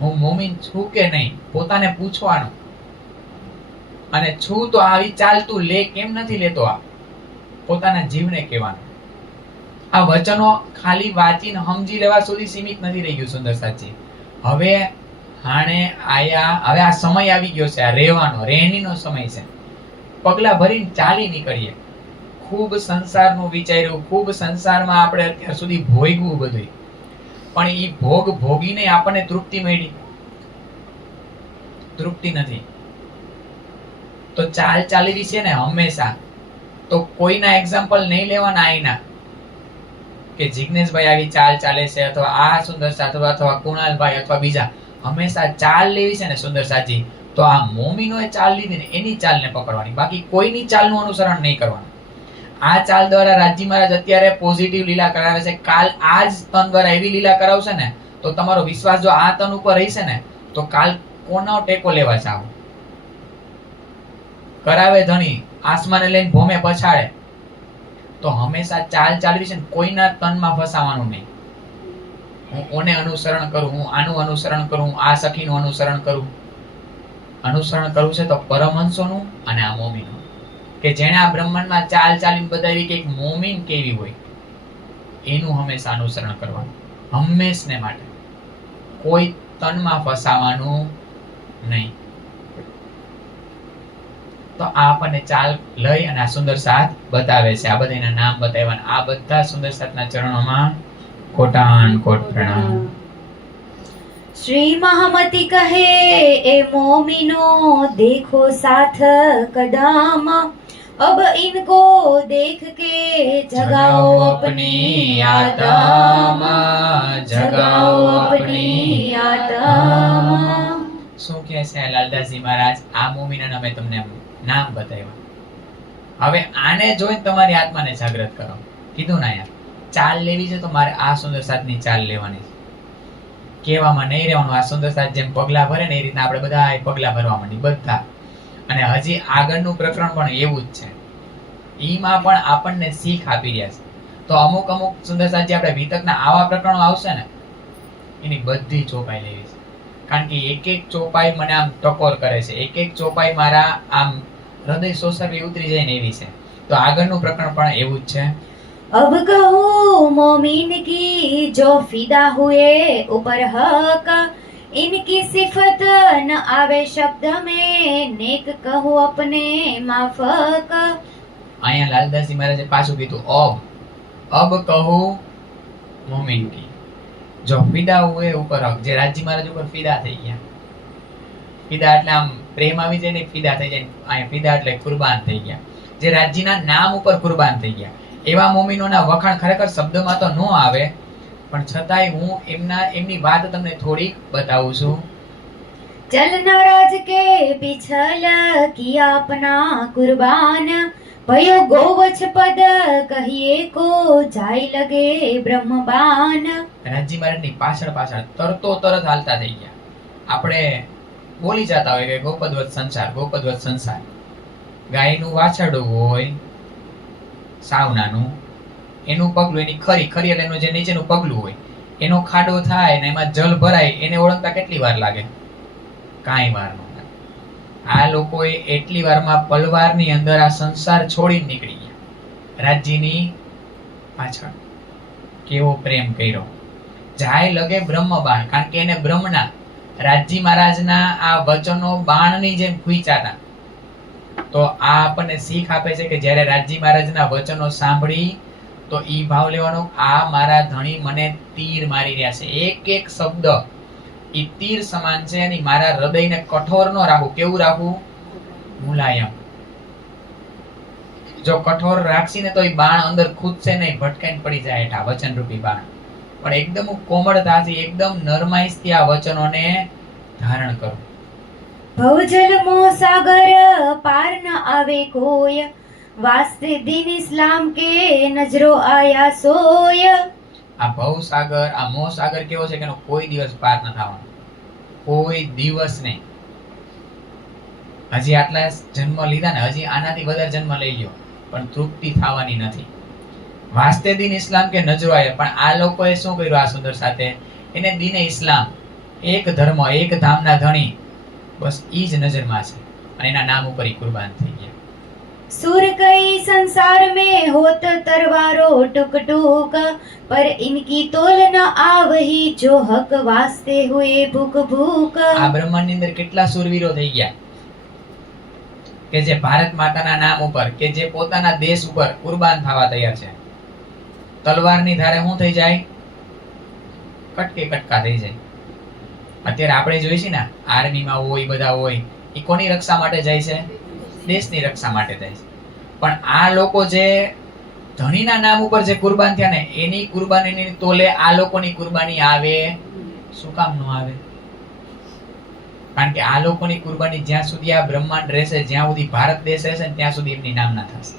હું મોમીન છું કે નહીં પોતાને પૂછવાનું, અને છું તો આવી ચાલ તું લે કેમ નથી લેતો, આ પોતાના જીવને કહેવાનું. આ વચનો ખાલી વાંચીને સમજી લેવા સુધી સીમિત નથી રહી ગયું સુંદર સાચી. હવે હાણે આયા, હવે આ સમય આવી ગયો છે, આ રહેણીનો સમય છે. પગલા ભરીને ચાલી નીકળીએ. ખૂબ સંસારનું વિચાર્યું, ખૂબ સંસારમાં આપણે અત્યાર સુધી ભોગવું બધું, પણ એ ભોગીને આપણને તૃપ્તિ મળી? તૃપ્તિ નથી. તો ચાલવી છે ને હંમેશા. તો કોઈના એક્ઝામ્પલ નહીં લેવાના આઈના કે જિગ્નેશભાઈ આવી ચાલ ચાલે છે, અથવા આ સુંદર સાથ, અથવા કુણાલભાઈ, અથવા બીજા. હંમેશા ચાલ લેવી છે ને સુંદર સાચી, તો આ મોમીનોએ ચાલ લીધી ને એની ચાલને પકડવાની, બાકી કોઈની ચાલનું અનુસરણ નહીં કરવાનું. આ ચાલ દ્વારા રાજી મહારાજ અત્યારે પોઝિટિવ લીલા કરાવે છે. કાલ આ જ તન દ્વારા એવી લીલા કરાવશે ને, તો તમારો વિશ્વાસ જો આ તન ઉપર રહેશે ને, તો કાલ કોનો ટેકો લેવા જાવ? કરાવે ધણી, આસમાને લઈને ભોમે પછાડે. તો હંમેશા ચાલ ચાલવી છે ને, કોઈના તનમાં ફસાવાનું નહીં. હું ઓને અનુસરણ કરું, હું આનું અનુસરણ કરું, હું આ સખીનું અનુસરણ કરું. અનુસરણ કરવું છે તો પરમહંસોનું અને આ મોમીનું, કે જેણે આ બ્રહ્માંડમાં ચાલ ચાલીને બતાવી કે એક મોમીન કેવી હોય, એનું હંમેશા અનુસરણ કરવાનું, હંમેશને માટે. કોઈ તનમાં ફસાવાનું નહીં. તો આ આપણને ચાલ લઈ અને આ સુંદર સાથ બતાવે છે. આ બધાના નામ બતાવ્યા. આ બધા સુંદર સાથના ચરણોમાં કોટાન કોટ પ્રણામ. श्री महामती कहे ए मोमिनो देखो साथ कदम, अब इनको देख के जगाओ अपनी आत्म, जगाओ अपनी आत्म. શું કહે છે લાલદાસજી મહારાજ? આ મોમીના અમે તમને નામ બતાવ્યા. હવે આને જોઈને તમારી આત્માને જાગૃત કરો. કીધું ના યાર, ચાલ લેવી છે તો મારે આ સુંદર સાથની ચાલ લેવાની છે. કહેવામાં નહીં રહેવાનું. આ સુંદર સાથ જેમ પગલા ભરે ને એ રીતના આપણે બધા પગલા ભરવા માંડી બધા. અને હજી આગળનું પ્રકરણ પણ એવું જ છે. ઈમાં પણ આપણને શીખ આપી રહ્યા છે. તો અમુક સુંદર સાથ જે આપણે વિતકના આવા પ્રકરણો આવશે ને, એની બધી ચોપાઈ લેવી છે. કારણ કે એક એક ચોપાઈ મને આમ ટકોર કરે છે, એક એક ચોપાઈ મારા આમ હૃદય સોસરવી ઉતરી જાય ને એવી છે. તો આગળનું પ્રકરણ પણ એવું જ છે. अब कहूँ मोमिन की जो फिदा हुए ऊपर हक, इनकी सिफत न आवे शब्द में, नेक कहूँ अपने माफक. અહીંયા લાલદાસજી મહારાજે પાછું કીધું અબ કહું મોમિન કી જો ફિદા હુએ ઉપર હક. જે રાજી મહારાજ ઉપર ફિદા થઈ ગયા. ફિદા એટલે આમ પ્રેમ આવી જાય ને, ફિદા થઈ જાય. અહીંયા ફિદા એટલે કુરબાન થઈ ગયા. જે રાજીના નામ ઉપર કુરબાન થઈ ગયા. એવા મોમીનોના વખાણ ખરેખર શબ્દમાં તો ન આવે, પણ છતાંય હું એમની વાત તમને થોડીક બતાવું છું. चलना राज के पिछल किया अपना कुर्बान, भयो गोवछ पद कहिए को जाय लगे ब्रह्मबान. રાજી મહારાજની પાછળ તરત હાલતા થઈ ગયા. આપણે બોલી જતા હોય કે ગોપદવત સંસાર. ગાયનું વાછરડું હોય સાવનાનું, એનું પગલું, એની ખરી એટલે એનું જે નીચેનું પગલું હોય, એનો ખાડો થાય ને એમાં જલ ભરાય, એને ઓળખતા કેટલી વાર લાગે? કાંઈ વાર ન લાગે. આ લોકોએ એટલી વારમાં પલવારની અંદર આ સંસાર છોડીને નીકળી ગયા. રાજ્યની પાછળ કેવો પ્રેમ કર્યો. જાય લગે બ્રહ્મ બાણ, કારણ કે એને બ્રહ્મના રાજજી મહારાજના આ વચનો બાણની જેમ ખૂંચાતા. તો આ આપણને શીખ આપે છે કે જ્યારે રાજજી મહારાજના વચનો સાંભળી તો ઈ ભાવ લેવાનો, આ મારા ધણી મને તીર મારી રહ્યા છે. એક એક શબ્દ ઈ તીર સમાન છે. અને મારા હૃદયને કઠોર ન રાખવું. કેવું રાખવું? મુલાયમ. જો કઠોર રાખશી ને તો ઈ બાણ અંદર ખૂદશે નહીં, ભટકાઈને પડી જાય હેઠા, વચન રૂપી બાણ. પણ એકદમ કોમળતાથી, એકદમ નરમાઈથી આ વચનોને ધારણ કરું. ભવજલ મોહ સાગર પાર ન આવે કોઈ, વાસ્તે દિન ઇસ્લામ કે નજરો આયા સોય. આ ભવ સાગર, આ મોહ સાગર કેવો છે કે એનો કોઈ દિવસ પાર ન થવાનો, કોઈ દિવસ નહીં. હજી આટલા જન્મ લીધા ને, હજી આનાથી વધારે જન્મ લઈ લ્યો પણ તૃપ્તિ થવાની નથી. વાસ્તે દિન ઇસ્લામ કે નજરો આયા, પણ આ લોકોએ શું કર્યું આ સુંદર સાથે? એને દિને ઇસ્લામ, એક ધર્મ, એક ધામના ધણી, બસ ઈ જ નજરમાં છે અને એના નામ ઉપર ઈ કુરબાન થઈ ગયા. सुर कई संसार में होत तरवारो टुक टुक, पर इनकी तोल न आवही जो हक वास्ते हुए भूख भूख. આ બ્રહ્માંડની અંદર કેટલા સુરવીરો થઈ ગયા કે જે ભારત માતાના નામ ઉપર, કે જે પોતાના દેશ ઉપર કુરબાન થવા તૈયાર છે. તલવારની ધારે શું થઈ જાય? કટકે કટકા થઈ જાય. અત્યારે આપણે જોઈ છે ને, આર્મીમાં હોય, બધા હોય, એ કોની રક્ષા માટે જાય છે? દેશની રક્ષા માટે જાય છે. પણ આ લોકો જે ધણીના નામ ઉપર જે કુરબાન થયા ને, એની કુરબાનીની તોલે આ લોકોની કુરબાની આવે? શું કામ ન આવે? કારણ કે આ લોકોની કુરબાની જ્યાં સુધી આ બ્રહ્માંડ રહેશે, જ્યાં સુધી ભારત દેશ રહેશે ને, ત્યાં સુધી એમની નામના થશે.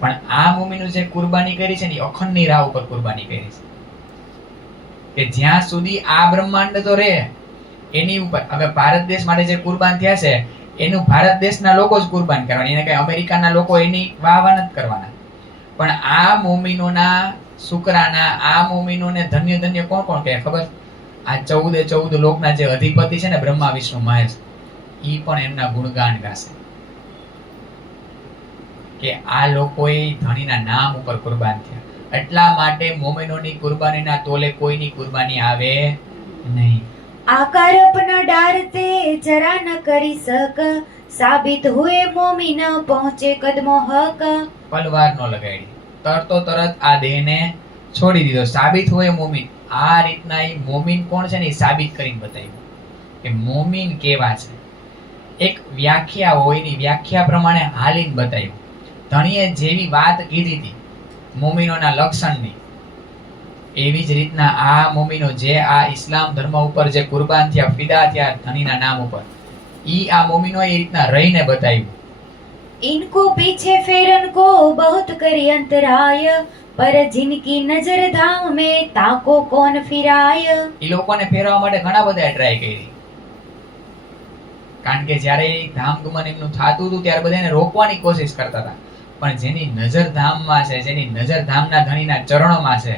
પણ આ મુમીનું જે કુરબાની કરી છે ને, એ અખંડની રાહ ઉપર કુરબાની કરી છે કે જ્યાં સુધી આ બ્રહ્માંડ તો રહે એની ઉપર. હવે ભારત દેશ માટે જે કુરબાન થયા છે એનું ભારત દેશના લોકો જ કુરબાન કરવાના, એને કઈ અમેરિકાના લોકો એની વાહ નથી કરવાના. પણ આ મુમીનોના શુકરાના, આ મુમીનોને ધન્ય ધન્ય કોણ કોણ કહે ખબર? આ 14 લોકના જે અધિપતિ છે ને, બ્રહ્મા વિષ્ણુ મહેશ, ઈ પણ એમના ગુણગાન ગાશે કે આ લોકોએ ધણીના નામ ઉપર કુરબાન થયા. એટલા માટે મોમિનોની કુરબાનીના તોલે કોઈની કુરબાની આવે નહીં. आकार अपना डारते जरा न करी सक, साबित हुए मोमिन पहुंचे कदमो हक. પલવાર નો લગાડી, તરતો તરત આ દેહને છોડી દીધો. સાબિત હોય મોમિન, આ રીતના ઈ મોમિન કોણ છે ને એ સાબિત કરીને બતાવ્યું કે મોમિન કેવા છે. એક વ્યાખ્યા હોય, એની વ્યાખ્યા પ્રમાણે હાલીને બતાવ્યું. ધણીએ જેવી વાત કીધી હતી મોમિનોના લક્ષણની, એવી જ રીતના આ મોમિનો જે આ ઇસ્લામ ધર્મ ઉપર જે કુરબાન થયા, ફિદા થયા ધણીના નામ ઉપર, ઈ આ મોમિનો એ રીતના રહીને બતાવ્યું. इनको पीछे फेरन को बहुत करी अंतराय, पर जिनकी नजर धाम में ताको कौन फिराय. ઈ લોકોને ફેરવા માટે ઘણા બધા ટ્રાય કરી, કારણ કે જ્યારે ધામ ગુમાન એમનું થતું હતું ત્યારે બધા એને રોકવાની કોશિશ કરતા હતા. પણ જેની નજર ધામમાં છે, જેની નજર ધામના ધણીના ચરણોમાં છે,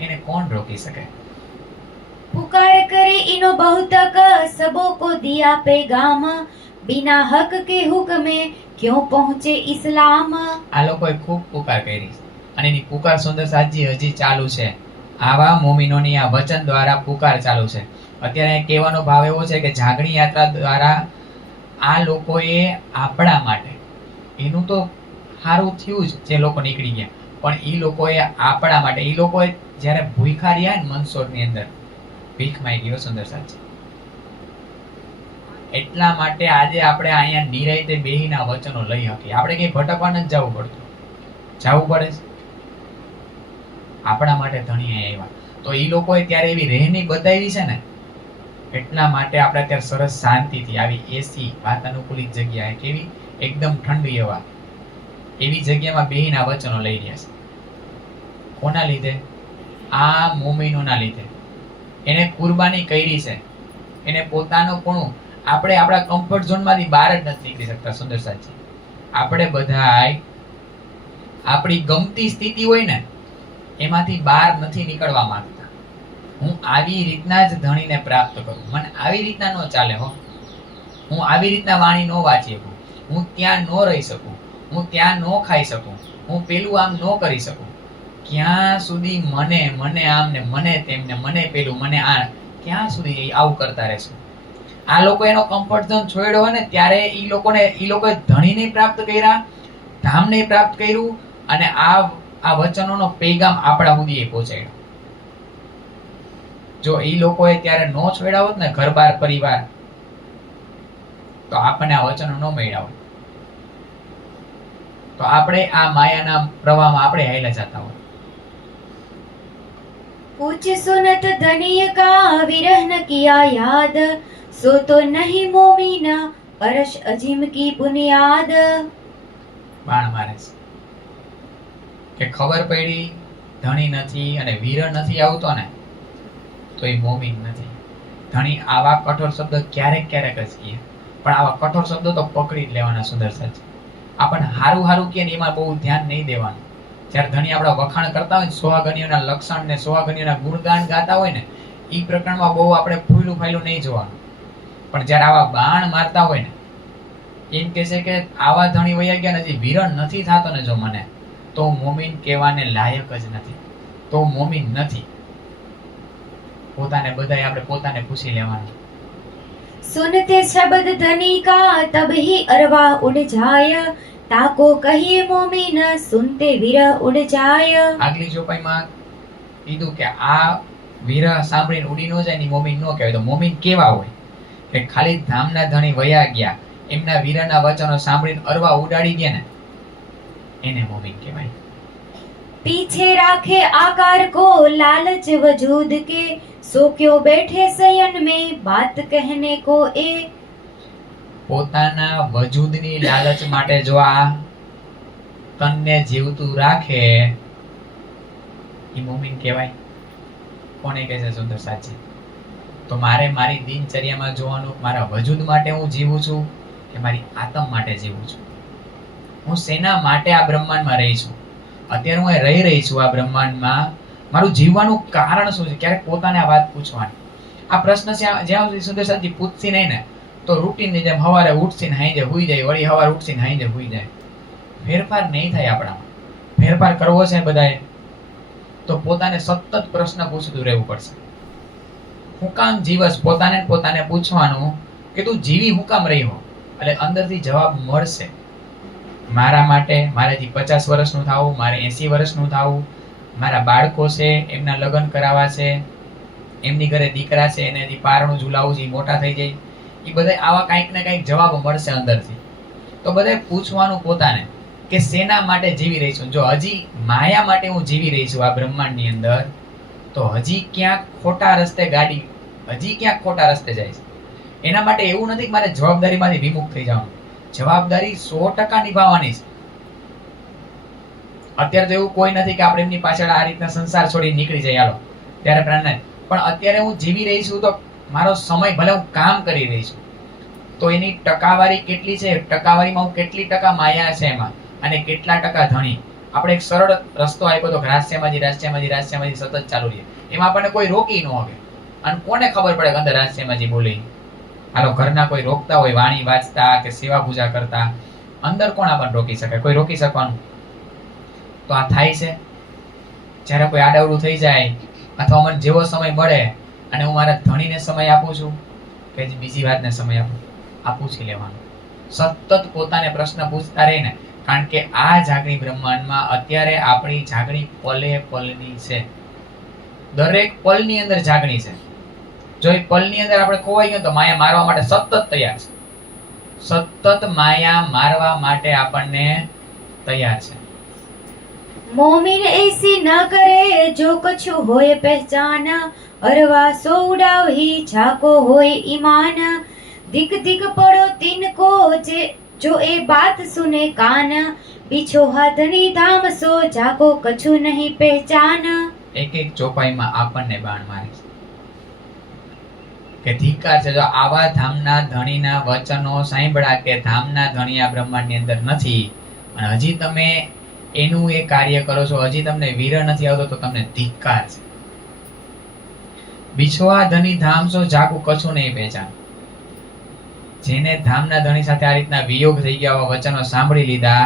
એને કોણ રોકી શકે? पुकार करे इनो बहुतक, सबो को दिया पैगाम, बिना हक के हुक्मे क्यों पहुंचे इस्लाम. આ લોકોએ ખૂબ પુકાર કરી અને એની પુકાર સુંદર સાજી હજી ચાલુ છે. આવા મોમિનોની આ વચન દ્વારા પુકાર ચાલુ છે. અત્યારે કહેવાનો ભાવ એવો છે કે જાગણી યાત્રા દ્વારા આ લોકોએ આપણા માટે, એનું તો સારું થયું જ જે લોકો નીકળી ગયા, પણ ઈ લોકોએ આપણા માટે, ઈ લોકોએ જ્યારે ભૂખા રહ્યા ને મનસોરની અંદર, ભીખ માંગી સુંદર સાચી, એટલા માટે આજે આપણે અહીંયા નિરાંતે બેહીના વચનો લઈ શકીએ. આપણે કઈ ભટકવા નથી જવું પડતું, જવું પડે છે આપણા માટે ધણી આવ્યા. તો ઈ લોકોએ ત્યારે એવી રહેણી બતાવી છે ને, એટલા માટે આપણે અત્યારે સરસ શાંતિથી આવી એસી વાતાનુકૂલિત જગ્યાએ, કેવી એકદમ ઠંડી હવા, એવી જગ્યામાં બેહીના વચનો લઈ રહ્યા છે. કોના લીધે? આ મોમિનોના લીધે. એને કુરબાની કરી છે, એને પોતાનું પણ આપણે આપણા કમ્ફર્ટ ઝોનમાંથી બહાર જ નથી નીકળી શકતા. સુંદર સાચી, આપણે બધાય આપણી ગમતી સ્થિતિ હોય ને એમાંથી બહાર નથી નીકળવા માંગતા. હું આવી રીતના જ ધણીને પ્રાપ્ત કરું, મને આવી રીતના ન ચાલે હો, હું આવી રીતના વાણી ન વાંચી શકું, હું ત્યાં ન રહી શકું, હું ત્યાં ન ખાઈ શકું, હું પેલું આમ ન કરી શકું. ક્યાં સુધી મને આમ ને મને તેમ ને મને પેલું મને આ, ક્યાં સુધી આવું કરતા રહેશું? આ લોકો એનો કમ્ફર્ટ ઝોન છોડ્યો હોય ને ત્યારે ઈ લોકોએ ધણીને પ્રાપ્ત કર્યા, ધામને પ્રાપ્ત કર્યું, અને આ વચનોનો પેગામ આપણા સુધી એ પહોંચાડ્યો. જો ઈ લોકોએ ત્યારે નો છોડ્યા હોત ને ઘર-બાર પરિવાર, તો આપણને આ વચનો ન મળ્યા હોત, તો આપણે આ માયાના પ્રવાહમાં આપણે હાલ્યા જતા હોત. पूछ सुनत धनिय का विरह न किया याद, सो तो नहीं मोमिन अरश अजीम की बुनियाद. બાણ મારે છે કે ખબર પડી ધણી નથી અને વીર નથી આવતો ને તો એ મોમીન નથી. ધણી આવા કઠોર શબ્દ ક્યારેક ક્યારેક જ કહે, પણ આવા કઠોર શબ્દો તો પકડી જ લેવાના. સુદર્શન આપણને હારું હારું કે એમાં બહુ ધ્યાન નહીં દેવાનું. જ્યારે ધણી આપણા વખાણ કરતા હોય, સોહાગણીઓના લક્ષણ ને સોહાગણીઓના ગુણગાન ગાતા હોય ને, એ પ્રકરણમાં બહુ આપણે ફૂલું ફાયલું નહીં જોવાનું. પણ જ્યારે આવા બાણ મારતા હોય ને, એમ કહે છે કે આવા ધણી વયા ગયા નથી, વિરણ નથી થતો ને જો મને, તો મોમીન કહેવાને લાયક જ નથી, તો મોમીન નથી. પોતાને બધાય આપણે પોતાને પૂછી લેવાનું. सुनते शब्द धनी का तब ही अरवा उड़ जाय, ताको कहिए मोमिन सुनते विरह उड़ जाय. આગલી ચોપાઈમાં કીધું કે આ વિરહ સાંભળીને ઉડી ન જાય ને મોમીન ન કહેવાય. તો મોમીન કેવા હોય કે ખાલી ધામના ધણી વયા ગયા, એમના વિરહના વચનો સાંભળીને અરવા ઉડાડી ગયા ને, એને મોમીન કહેવાય. पीछे राखे आकार को लालच वजूद के, सो क्यों बैठे सयन में बात कहने को ए. પોતાના વજૂદની લાલચ માટે જો આ તનને જીવતું રાખે, એ મોમીન કહેવાય. કોને કહે છે સુંદર સાચી? તો મારે મારી દિનચર્યામાં જોવાનું, મારા વજૂદ માટે હું જીવું છું કે મારી આત્મ માટે જીવું છું? હું શેના માટે આ બ્રહ્માંડમાં રહી છું? અત્યારે હું રહી રહી છું આ બ્રહ્માંડમાં, મારું જીવવાનું કારણ શું છે? ક્યારેક પોતાને આ વાત પૂછવાની. આ પ્રશ્ન જ્યાં સુધી સુંદર સાચી પૂછતી નહીં ને, તો રૂટીનની જેમ સવારે ઉઠશે ને હાંજે હુઈ જાય, વળી સવારે ઉઠશે ને હાંજે હુઈ જાય. ફેરફાર નહીં થાય આપણામાં. ફેરફાર કરવો છે બધાએ, તો પોતાને સતત પ્રશ્ન પૂછતું રહેવું પડશે. હું કામ જીવસ? પોતાને પૂછવાનું કે તું જીવી હું કામ રહી હો? એટલે અંદરથી જવાબ મળશે. મારા માટે, મારે હજી 50 વર્ષનું થાવું, મારે 80 વર્ષનું થાવું, મારા બાળકો છે એમના લગ્ન કરાવવા છે, એમની ઘરે દીકરા છે એને હજી પારણું ઝુલાવું છે, મોટા થઈ જાય, એ બધા આવા કંઈક ને કંઈક જવાબ મળશે અંદરથી. તો બધાએ પૂછવાનું પોતાને કે શેના માટે જીવી રહી છું? જો હજી માયા માટે હું જીવી રહી છું આ બ્રહ્માંડની અંદર, તો હજી ક્યાંક ખોટા રસ્તે ગાડી, હજી ક્યાંક ખોટા રસ્તે જાય છે. એના માટે એવું નથી કે મારે જવાબદારીમાંથી વિમુખ થઈ જવાનું. જવાબદારી 100% નિભાવવાની છે. અત્યારે તો એવું કોઈ નથી કે આપણે એમની પાછળ આ રીતના સંસાર છોડી નીકળી જાય હાલો ત્યારે પ્રાણ. પણ અત્યારે હું જીવી રહી છું, તો મારો સમય ભલે હું કામ કરી રહી છું, તો એની ટકાવારી કેટલી છે? ટકાવારીમાં હું કેટલી ટકા માયા છે એમાં, અને કેટલા ટકા ધણી? આપણે એક સરળ રસ્તો આપ્યો તો રાસ્યમાંથી સતત ચાલુ રહીએ. એમાં આપણને કોઈ રોકી ન શકે. અને કોને ખબર પડે કે અંદર રાસ્યમાંથી બોલી? હાલો ઘરના કોઈ રોકતા હોય વાણી વાંચતા કે સેવા પૂજા કરતા, અંદર કોણ આપણને રોકી શકે? કોઈ રોકી શકવાનું? તો આ થાય છે જ્યારે કોઈ આડાવડું થઈ જાય, અથવા મને જેવો સમય મળે અને હું મારા ધણીને સમય આપું છું કે બીજી વાતને સમય આપું, આ પૂછી લેવાનું. સતત પોતાને પ્રશ્ન પૂછતા રહીને, કારણ કે આ જાગણી બ્રહ્માંડમાં અત્યારે આપણી જાગણી પલે પલની છે. દરેક પલની અંદર જાગણી છે. જો એ પલની અંદર આપણે ખોવાઈ ગયો તો માયા મારવા માટે સતત તૈયાર છે. સતત માયા મારવા માટે આપણને તૈયાર છે. मोमिन ऐसी न करे जो कछु होए पहचान, अरवा सो उड़ाव ही झाको होए ईमान. दिक दिक पड़ो तिनको जे जो ए बात सुने कान, पीछो हाथनी धाम सो झाको कछु नहीं पहचान. એક એક ચોપાઈમાં આપણને બાણ મારે છે કે ધિક્કાર છે જો આવા ધામના ધણીના વચનો સાંભળ્યા કે ધામના ધણી આ બ્રહ્માંડની અંદર નથી, અને હજી તમે એનું એ કાર્ય કરો છો, હજી તમને વીર નથી આવતો, તો તમને ધિક્કાર છે. બિછવા ધણી ધામ સો જાગું કશું નહીં પહેચાન. જેને ધામના ધણી સાથે આ રીતના વિયોગ થઈ ગયા, વચનો સાંભળી લીધા,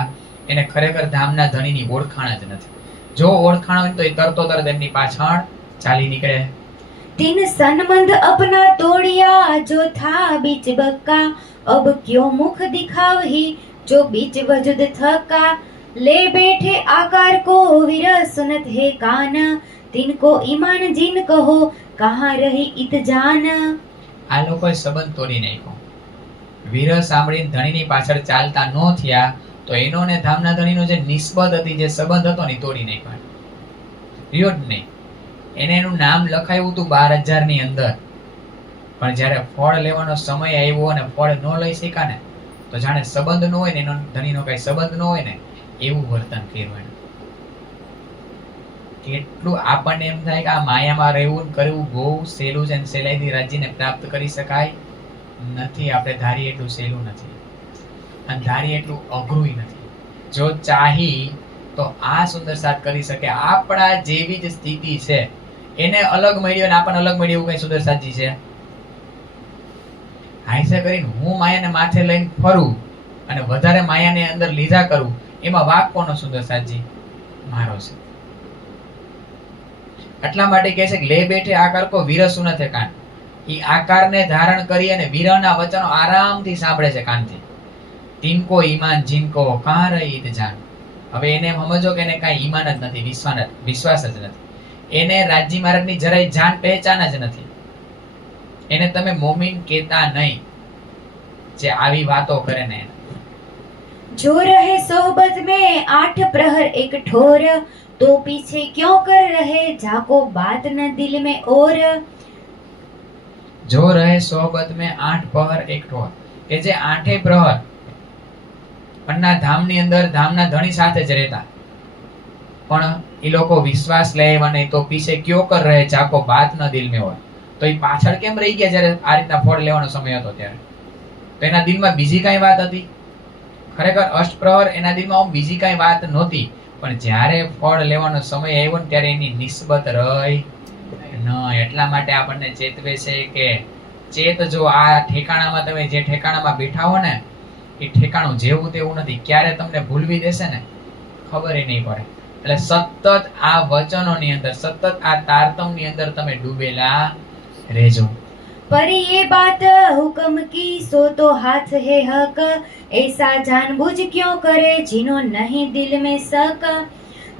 એને ખરેખર ધામના ધણીની ઓળખાણ જ નથી. જો ઓળખાણ હોય તો એ તરતો તરત એમની પાછળ ચાલી નીકળે. तीन सनमंद अपना तोड़िया जो था बीच बक्का, अब क्यों मुख दिखाव ही जो बीच वजूद थका. ले बैठे आकार को विरह सुनत है कान, तिनको ईमान जिन कहो कहाँ रही इत जान. આ લોકોએ સંબંધ તોડી નાખ્યો. વિરહ સાંભળીને ધણીની પાછળ ચાલતા ન થયા, તો એનો ને ધામના ધણીનો જે નિસ્બત હતી, જે સંબંધ હતો ને તોડી નાખ્યો. રહ્યો જ નહીં. એને એનું નામ લખાયું હતું 12,000 ની અંદર, પણ જ્યારે ફળ લેવાનો સમય આવ્યો અને ફળ ન લઈ શક્યા ને, તો જાણે સંબંધ ન હોય ને, એનો ધણીનો કઈ સંબંધ ન હોય ને એવું વર્તન કર્યું એને. કેટલું આપણને એમ થાય કે આ માયામાં રહેવું ને કરવું બહુ સહેલું છે, અને સહેલાઈથી રાજ્યને પ્રાપ્ત કરી શકાય નથી. આપણે ધારીએ એટલું સહેલું નથી, અને ધારીએ એટલું અઘરું નથી. જો ચાહી તો આ સુંદર સાથ કરી શકે. આપણા જેવી જ સ્થિતિ છે, એને અલગ મળ્યો અને આપણને અલગ મળ્યું, એવું કઈ સુંદર સાચી છે? હાઈસે કરીને હું માયાને માથે લઈને ફરું અને વધારે માયાને અંદર લીધા કરું, એમાં વાક કોનો સુંદર સાચી? મારો છે. એટલા માટે કહે છે કે લે બેઠે આકાર કો વિરસુ ન થે કાન. ઈ આકારને ધારણ કરી અને વિરહના વચનો આરામથી સાંભળે છે કાનથી. તિનકો ઈમાન જિનકો કહા રહી જાન. હવે એને સમજો કે એને કાંઈ ઈમાન જ નથી, વિશ્વાસ જ નથી. એને રાજી મહારાજની જરાય જાન પહેચાન જ નથી. એને તમે મોમીન કહેતા નહીં, જે આવી વાતો કરે ને. जो रहे सोहबत में 8 प्रहर एक ठोर, तो पीछे क्यों कर रहे जाको बात न दिल में और. जो रहे सोहबत में 8 प्रहर एक ठोर, કે જે 8 પ્રહર પન્ના ધામની અંદર ધામના ધણી સાથે જ રહેતા, પણ એ લોકો વિશ્વાસ લેવા નહીં, તો પીછે ક્યો કર રહે જાકો બાત ન દિલ में હોય. તો એ પાછળ કેમ રહી ગયા જ્યારે આ રીતના ફળ લેવાનો સમય હતો ત્યારે? તો એના દિલમાં બીજી કઈ વાત હતી? ખરેખર અષ્ટપ્રહર એના દિલમાં બીજી કઈ વાત નહોતી, પણ જ્યારે ફળ લેવાનો સમય આવ્યો ને ત્યારે એની નિસ્બત રહી ન. એટલા માટે આપણને ચેતવે છે કે ચેત, જો આ ઠેકાણામાં તમે જે ઠેકાણામાં બેઠા હો ને, એ ઠેકાણું જેવું તેવું નથી. ક્યારે તમને ભૂલવી દેશે ને ખબર નહીં પડે. એટલે સતત આ વચનોની અંદર, સતત આ તારતમની અંદર તમે ડૂબેલા રહેજો. पर ये बात हुक्म की सो तो हाथ है हक, ऐसा जानबूझ क्यों करे जिनो नहीं दिल में शक.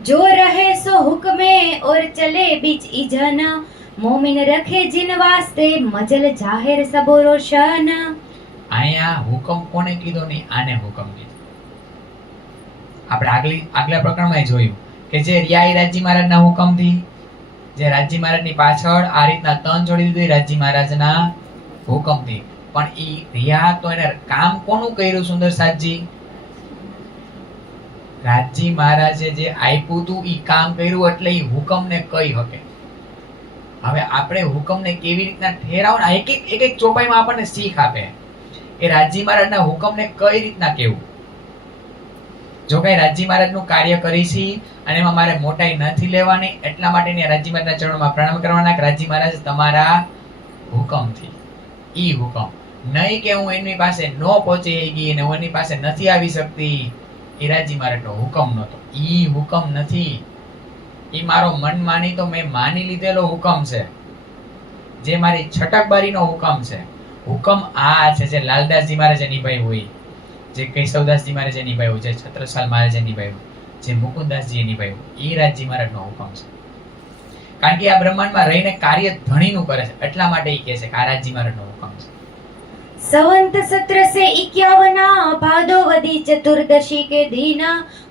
जो रहे सो हुक्मे और चले बीच इजन, मोमिन रखे जिन वास्ते मजल जाहिर सबो रोशन. અહીંયા હુકમ કોને કીધો નહીં, આને હુકમ કીધો. આપણે આગલા પ્રકરણમાં જોયું કે જે રિયાઈ રાજી મહારાજના હુકમથી, જે રાજી મહારાજની પાછળ આ રીતના તન છોડી દીધું રાજી મહારાજના હુકમથી. પણ ઈ રિયા તો એને કામ કોનું કર્યું સુંદર સાતજી? રાજી મહારાજે જે આપ્યું હતું ઈ કામ કર્યું, એટલે ઈ હુકમને કહી શકે. હવે આપણે હુકમને કેવી રીતના ઠેરાવો ને, એક એક ચોપાઈમાં આપણને શીખ આપે. એ રાજી મહારાજના હુકમને કઈ રીતના કેવું. જો કઈ રાજી મહારાજનું કાર્ય કરીશી અને એમાં મારે મોટાઈ નથી લેવાની, એટલા માટે રાજી મહારાજના ચરણોમાં પ્રણામ કરવાના કે રાજી મહારાજ તમારા હુકમથી. ઈ હુકમ નહીં કે હું એની પાસે ન પહોંચી ગઈ અને હું એની પાસે નથી આવી શકતી, એ રાજી મહારાજનો હુકમ નહોતો. ઈ હુકમ નથી, ઈ મારો મન માની તો મેં માની લીધેલો હુકમ છે, જે મારી છટકબારીનો હુકમ છે. હુકમ આ છે જે લાલદાસજી મહારાજે નિભાવ્યું હોય, જે કેશવદાસજી મહારાજે નિભાવ્યું, જે છત્રસાલ મહારાજે નિભાવ્યું, જે મુકુદાસજીએ નિભાવ્યું, એ રાજી મહારાજનો હુકમ છે. કારણ કે આ બ્રહ્માંડમાં રહીને કાર્ય ધણીનું કરે છે, એટલા માટે એ કહે છે કે આ રાજી મહારાજનો હુકમ છે. संवत 1751 भादोवदी चतुर्दशी के दिन,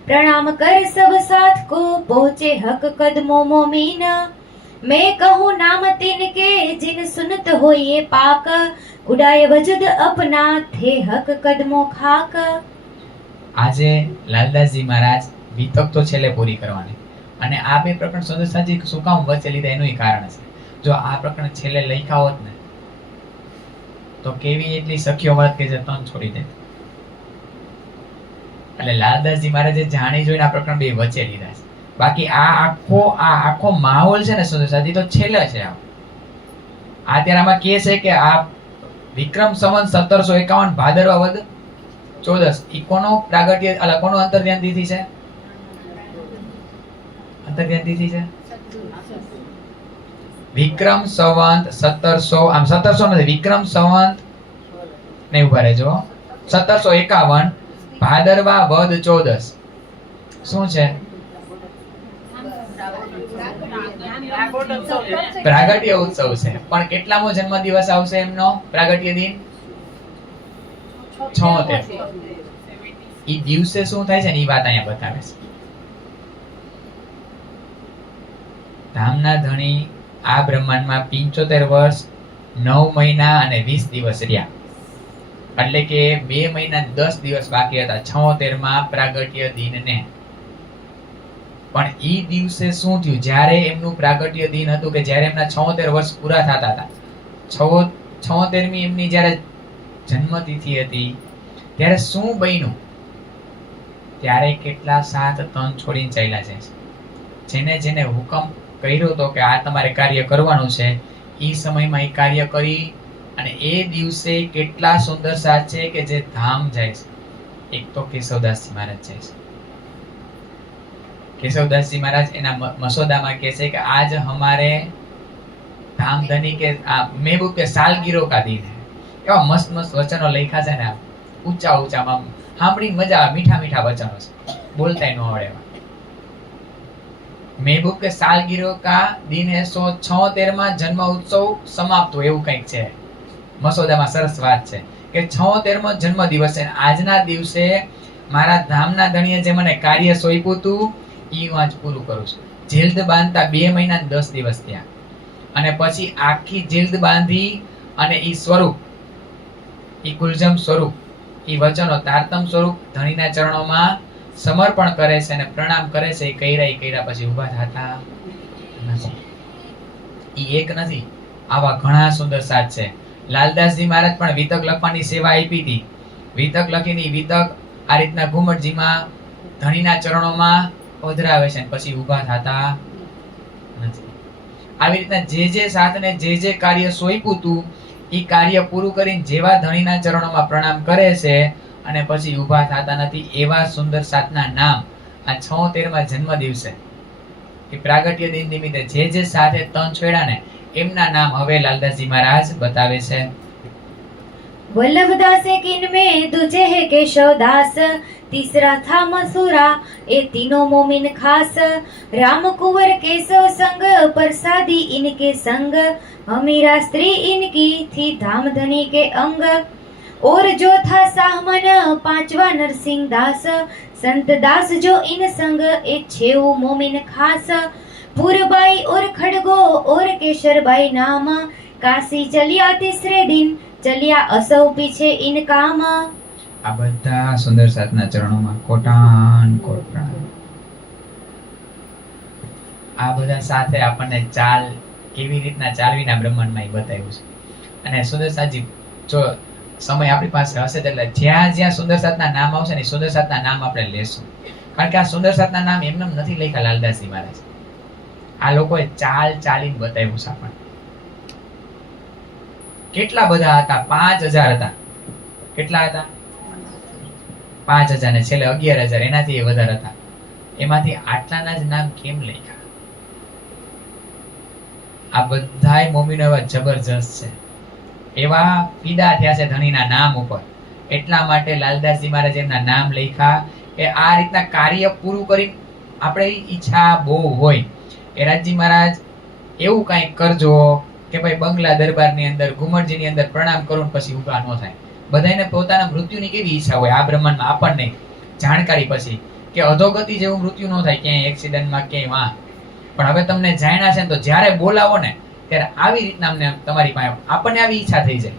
प्रणाम कर सब साथ को पहुँचे हक कदमों मोमीन. मैं कहूँ नाम तिनके जिन सुनत हो ये पाक, उड़ाए वजूद अपना थे हक कदमों खाक. આજે લાલદાસજી મહારાજ વિતક તો છેલ્લે પૂરી કરવાની, અને આ બે પ્રકરણ સુંદરસાજી શું કામ વચ્ચે લીધા એનું કારણ છે. જો આ પ્રકરણ છેલ્લે લખ્યા હોત ને, તો કેવી એટલી સખીઓ વાત કે જે તન છોડી દે. એટલે લાલદાસજી મહારાજે જાણી જોઈને આ પ્રકરણ બે વચ્ચે લીધા છે. બાકી આ આખો માહોલ છે ને સુંદરસાજી તો છેલ્લે છે. અત્યારે આમાં કહે છે કે આ વિક્રમ સંવત 1751 ભાદરવા વદ 14 ઈ કોનો પ્રાગટ્ય, અલા કોનો અંતર્ધ્યાન તિથિ છે? અંતર્ધ્યાન તિથિ છે વિક્રમ સંવત 1700, આમ 1700 નથી, વિક્રમ સંવત ને ઉભા રહેજો, 1751 ભાદરવા વદ 14. શું છે? પ્રાગટ્ય ઉત્સવ છે. પણ કેટલામો જન્મ દિવસ આવશે એમનો પ્રાગટ્ય દિન? 76. ઈ દિવસે શું થાય છે ને ઈ વાત અહીંયા બતાવે છે. ધામના ધણી આ બ્રહ્માંડમાં 75 વર્ષ 9 મહિના અને 20 દિવસ રહ્યા. એટલે કે 2 મહિના 10 દિવસ બાકી હતા 76માં પ્રાગટ્ય દિનને. પણ ઈ દિવસે શું થયું? જ્યારે એમનું પ્રાગટ્ય દિન હતું, કે જ્યારે એમના 76 વર્ષ પૂરા થતા હતા, 76મી એમની જ્યારે જન્મતિથિ હતી, ત્યારે શું બન્યું? ત્યારે કેટલા સાત તન છોડીને ચાલ્યા છે. જેને જેને હુકમ કર્યો હતો કે આ તમારે કાર્ય કરવાનું છે, એ સમયમાં એ કાર્ય કરી. અને એ દિવસે કેટલા સુંદર સાથ છે કે જે ધામ જાય છે. એક તો કેશવદાસજી મહારાજ જાય છે. केशवदास जी महाराज एना मसौदा में कहते हैं कि आज हमारे धाम धनी के महबूब के सालगिरह का दिन है. एवा मस्त मस्त वचनों लिखा है ने, ऊंचा ऊंचा में सांभळीने मजा आवे. मीठा मीठा वचनों छे, बोलताय न आवडे. महबूब के सालगिरह का दिन है. 176 जन्म उत्सव समाप्त हो एवं कंईक छे. मसौदा में सरस वात छे के 76 जन्म दिवस है. आजना दिवसे मारा धामना धणीए जे मने कार्य सोंप्युं हतुं ઈ હું આજ પૂરું કરું છું. જીલ્દ બાંધતા 2 મહિના 10 દિવસ થયા. અને પછી આખી જીલ્દ બાંધી અને ઈ સ્વરૂપ, ઈ ગુલજમ સ્વરૂપ, ઈ વચનો તારતમ સ્વરૂપ ધણીના ચરણોમાં સમર્પણ કરે છે અને પ્રણામ કરે છે. ઈ કર્યા પછી ઊભા થતા નથી. ઈ એક નથી, આવા ઘણા સુંદર સાથ છે. લાલદાસજી મહારાજ પણ વિતક લખવાની સેવા આપી હતી. વિતક લખીને વિતક આ રીતના ઘુમટજીમાં ધણીના ચરણોમાં ઓધરાવે છે, પછી ઊભા થતા નથી. આવી રીતના જે સાથને જે કાર્ય સોંપ્યું હતું એ કાર્ય પૂરું કરીને જેવા ધણીના ચરણોમાં પ્રણામ કરે છે અને પછી ઊભા થતા નથી. એવા સુંદર સાતના નામ આ 76માં જન્મ દિવસે એ પ્રાગટ્ય દિન નિમિત્તે જે સાથે તન છોડ્યા ને એમના નામ હવે લાલદાસજી મહારાજ બતાવે છે. वल्लभदास किन में दूजे है केशवदास, तीसरा था मसूरा ए तीनों मोमिन खास. राम कुंवर केशव संग प्रसादी इनके संग, हमीरा स्त्री इनकी थी धाम धनी के अंग. और जो था साहमन 5वां नरसिंह दास, संत दास जो इन संग ए 6 मोमिन खास. पूरबाई और खड़गो और केशरबाई नाम, काशी चलिया तीसरे दिन चलिया असौ पीछे इन काम. આ બધા સુંદર સાતના ચરણોમાં કોટાન કોટ પ્રણામ. આ બધા સાથે આપણને ચાલ કેવી રીતના ચાલવીના બ્રહ્માંડમાં એ બતાવ્યું છે. અને સુંદર સાતજી જો સમય આપણી પાસે હશે એટલે જ્યાં જ્યાં સુંદર સાતના નામ આવશે ને સુંદર સાતના નામ આપણે લેશું. કારણ કે આ સુંદર સાતના નામ એમને નથી લખ્યા લાલદાસજી મહારાજ. આ લોકોએ ચાલ ચાલીને બતાવ્યું છે આપણને. કેટલા બધા હતા? 5000 હતા. કેટલા હતા? 5000 ને છેલ્લે 11000, એનાથી વધારે હતા. એમાંથી આટલાના જ નામ કેમ લખ્યા? આ બધાય મોમીનો એવા જબરજસ્ત છે, એવા ફિદા થયા છે ધણીના નામ ઉપર. એટલા માટે લાલદાસજી મહારાજ એમના નામ લખ્યા કે આ રીતના કાર્ય પૂરું કરી આપણે ઈચ્છા બહુ હોય કે રાજજી મહારાજ એવું કંઈક કરજો કે ભાઈ બંગલા દરબારની અંદર ઘુમટજીની અંદર પ્રણામ કરું પછી ઊભા ન થાય. બધાને પોતાના મૃત્યુની કેવી ઈચ્છા હોય આ બ્રહ્માંડમાં આપણને જાણકારી પછી કે અધોગતિ જેવું મૃત્યુ ન થાય ક્યાંય એક્સિડન્ટમાં ક્યાંય વાં. પણ હવે તમને જાણ્યા છે ને તો જ્યારે બોલાવો ને ત્યારે આવી રીતના અમને તમારી પાસે આપણને આવી ઈચ્છા થઈ જાય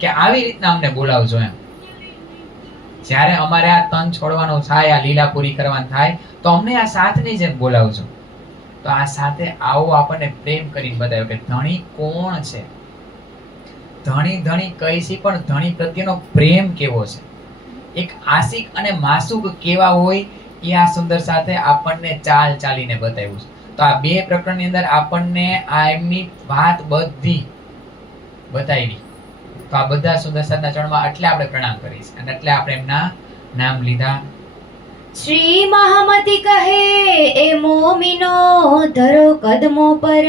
કે આવી રીતના અમને બોલાવજો એમ. જ્યારે અમારે આ તન છોડવાનું થાય, આ લીલા પૂરી કરવાનું થાય તો અમને આ સાથની જેમ બોલાવજો. તો આ સાથે આવો આપણને પ્રેમ કરીને બતાવ્યો કે ધણી કોણ છે. ધણી ધણી કહી છે પણ ધણી પ્રત્યેનો પ્રેમ કેવો છે, એક આશિક અને માસુક કેવા હોય એ આ સુંદર સાથે આપણને ચાલ ચાલીને બતાવ્યું છે. તો આ 2 પ્રકરણની અંદર આપણને આ એમની વાત બધી બતાવી. તો આ બધા સુંદર સાથના ચરણમાં એટલે આપણે પ્રણામ કરીએ છીએ અને એટલે આપણે એમના નામ લીધા. श्री महामति कहे ए मोमिनो, धरो कदमों पर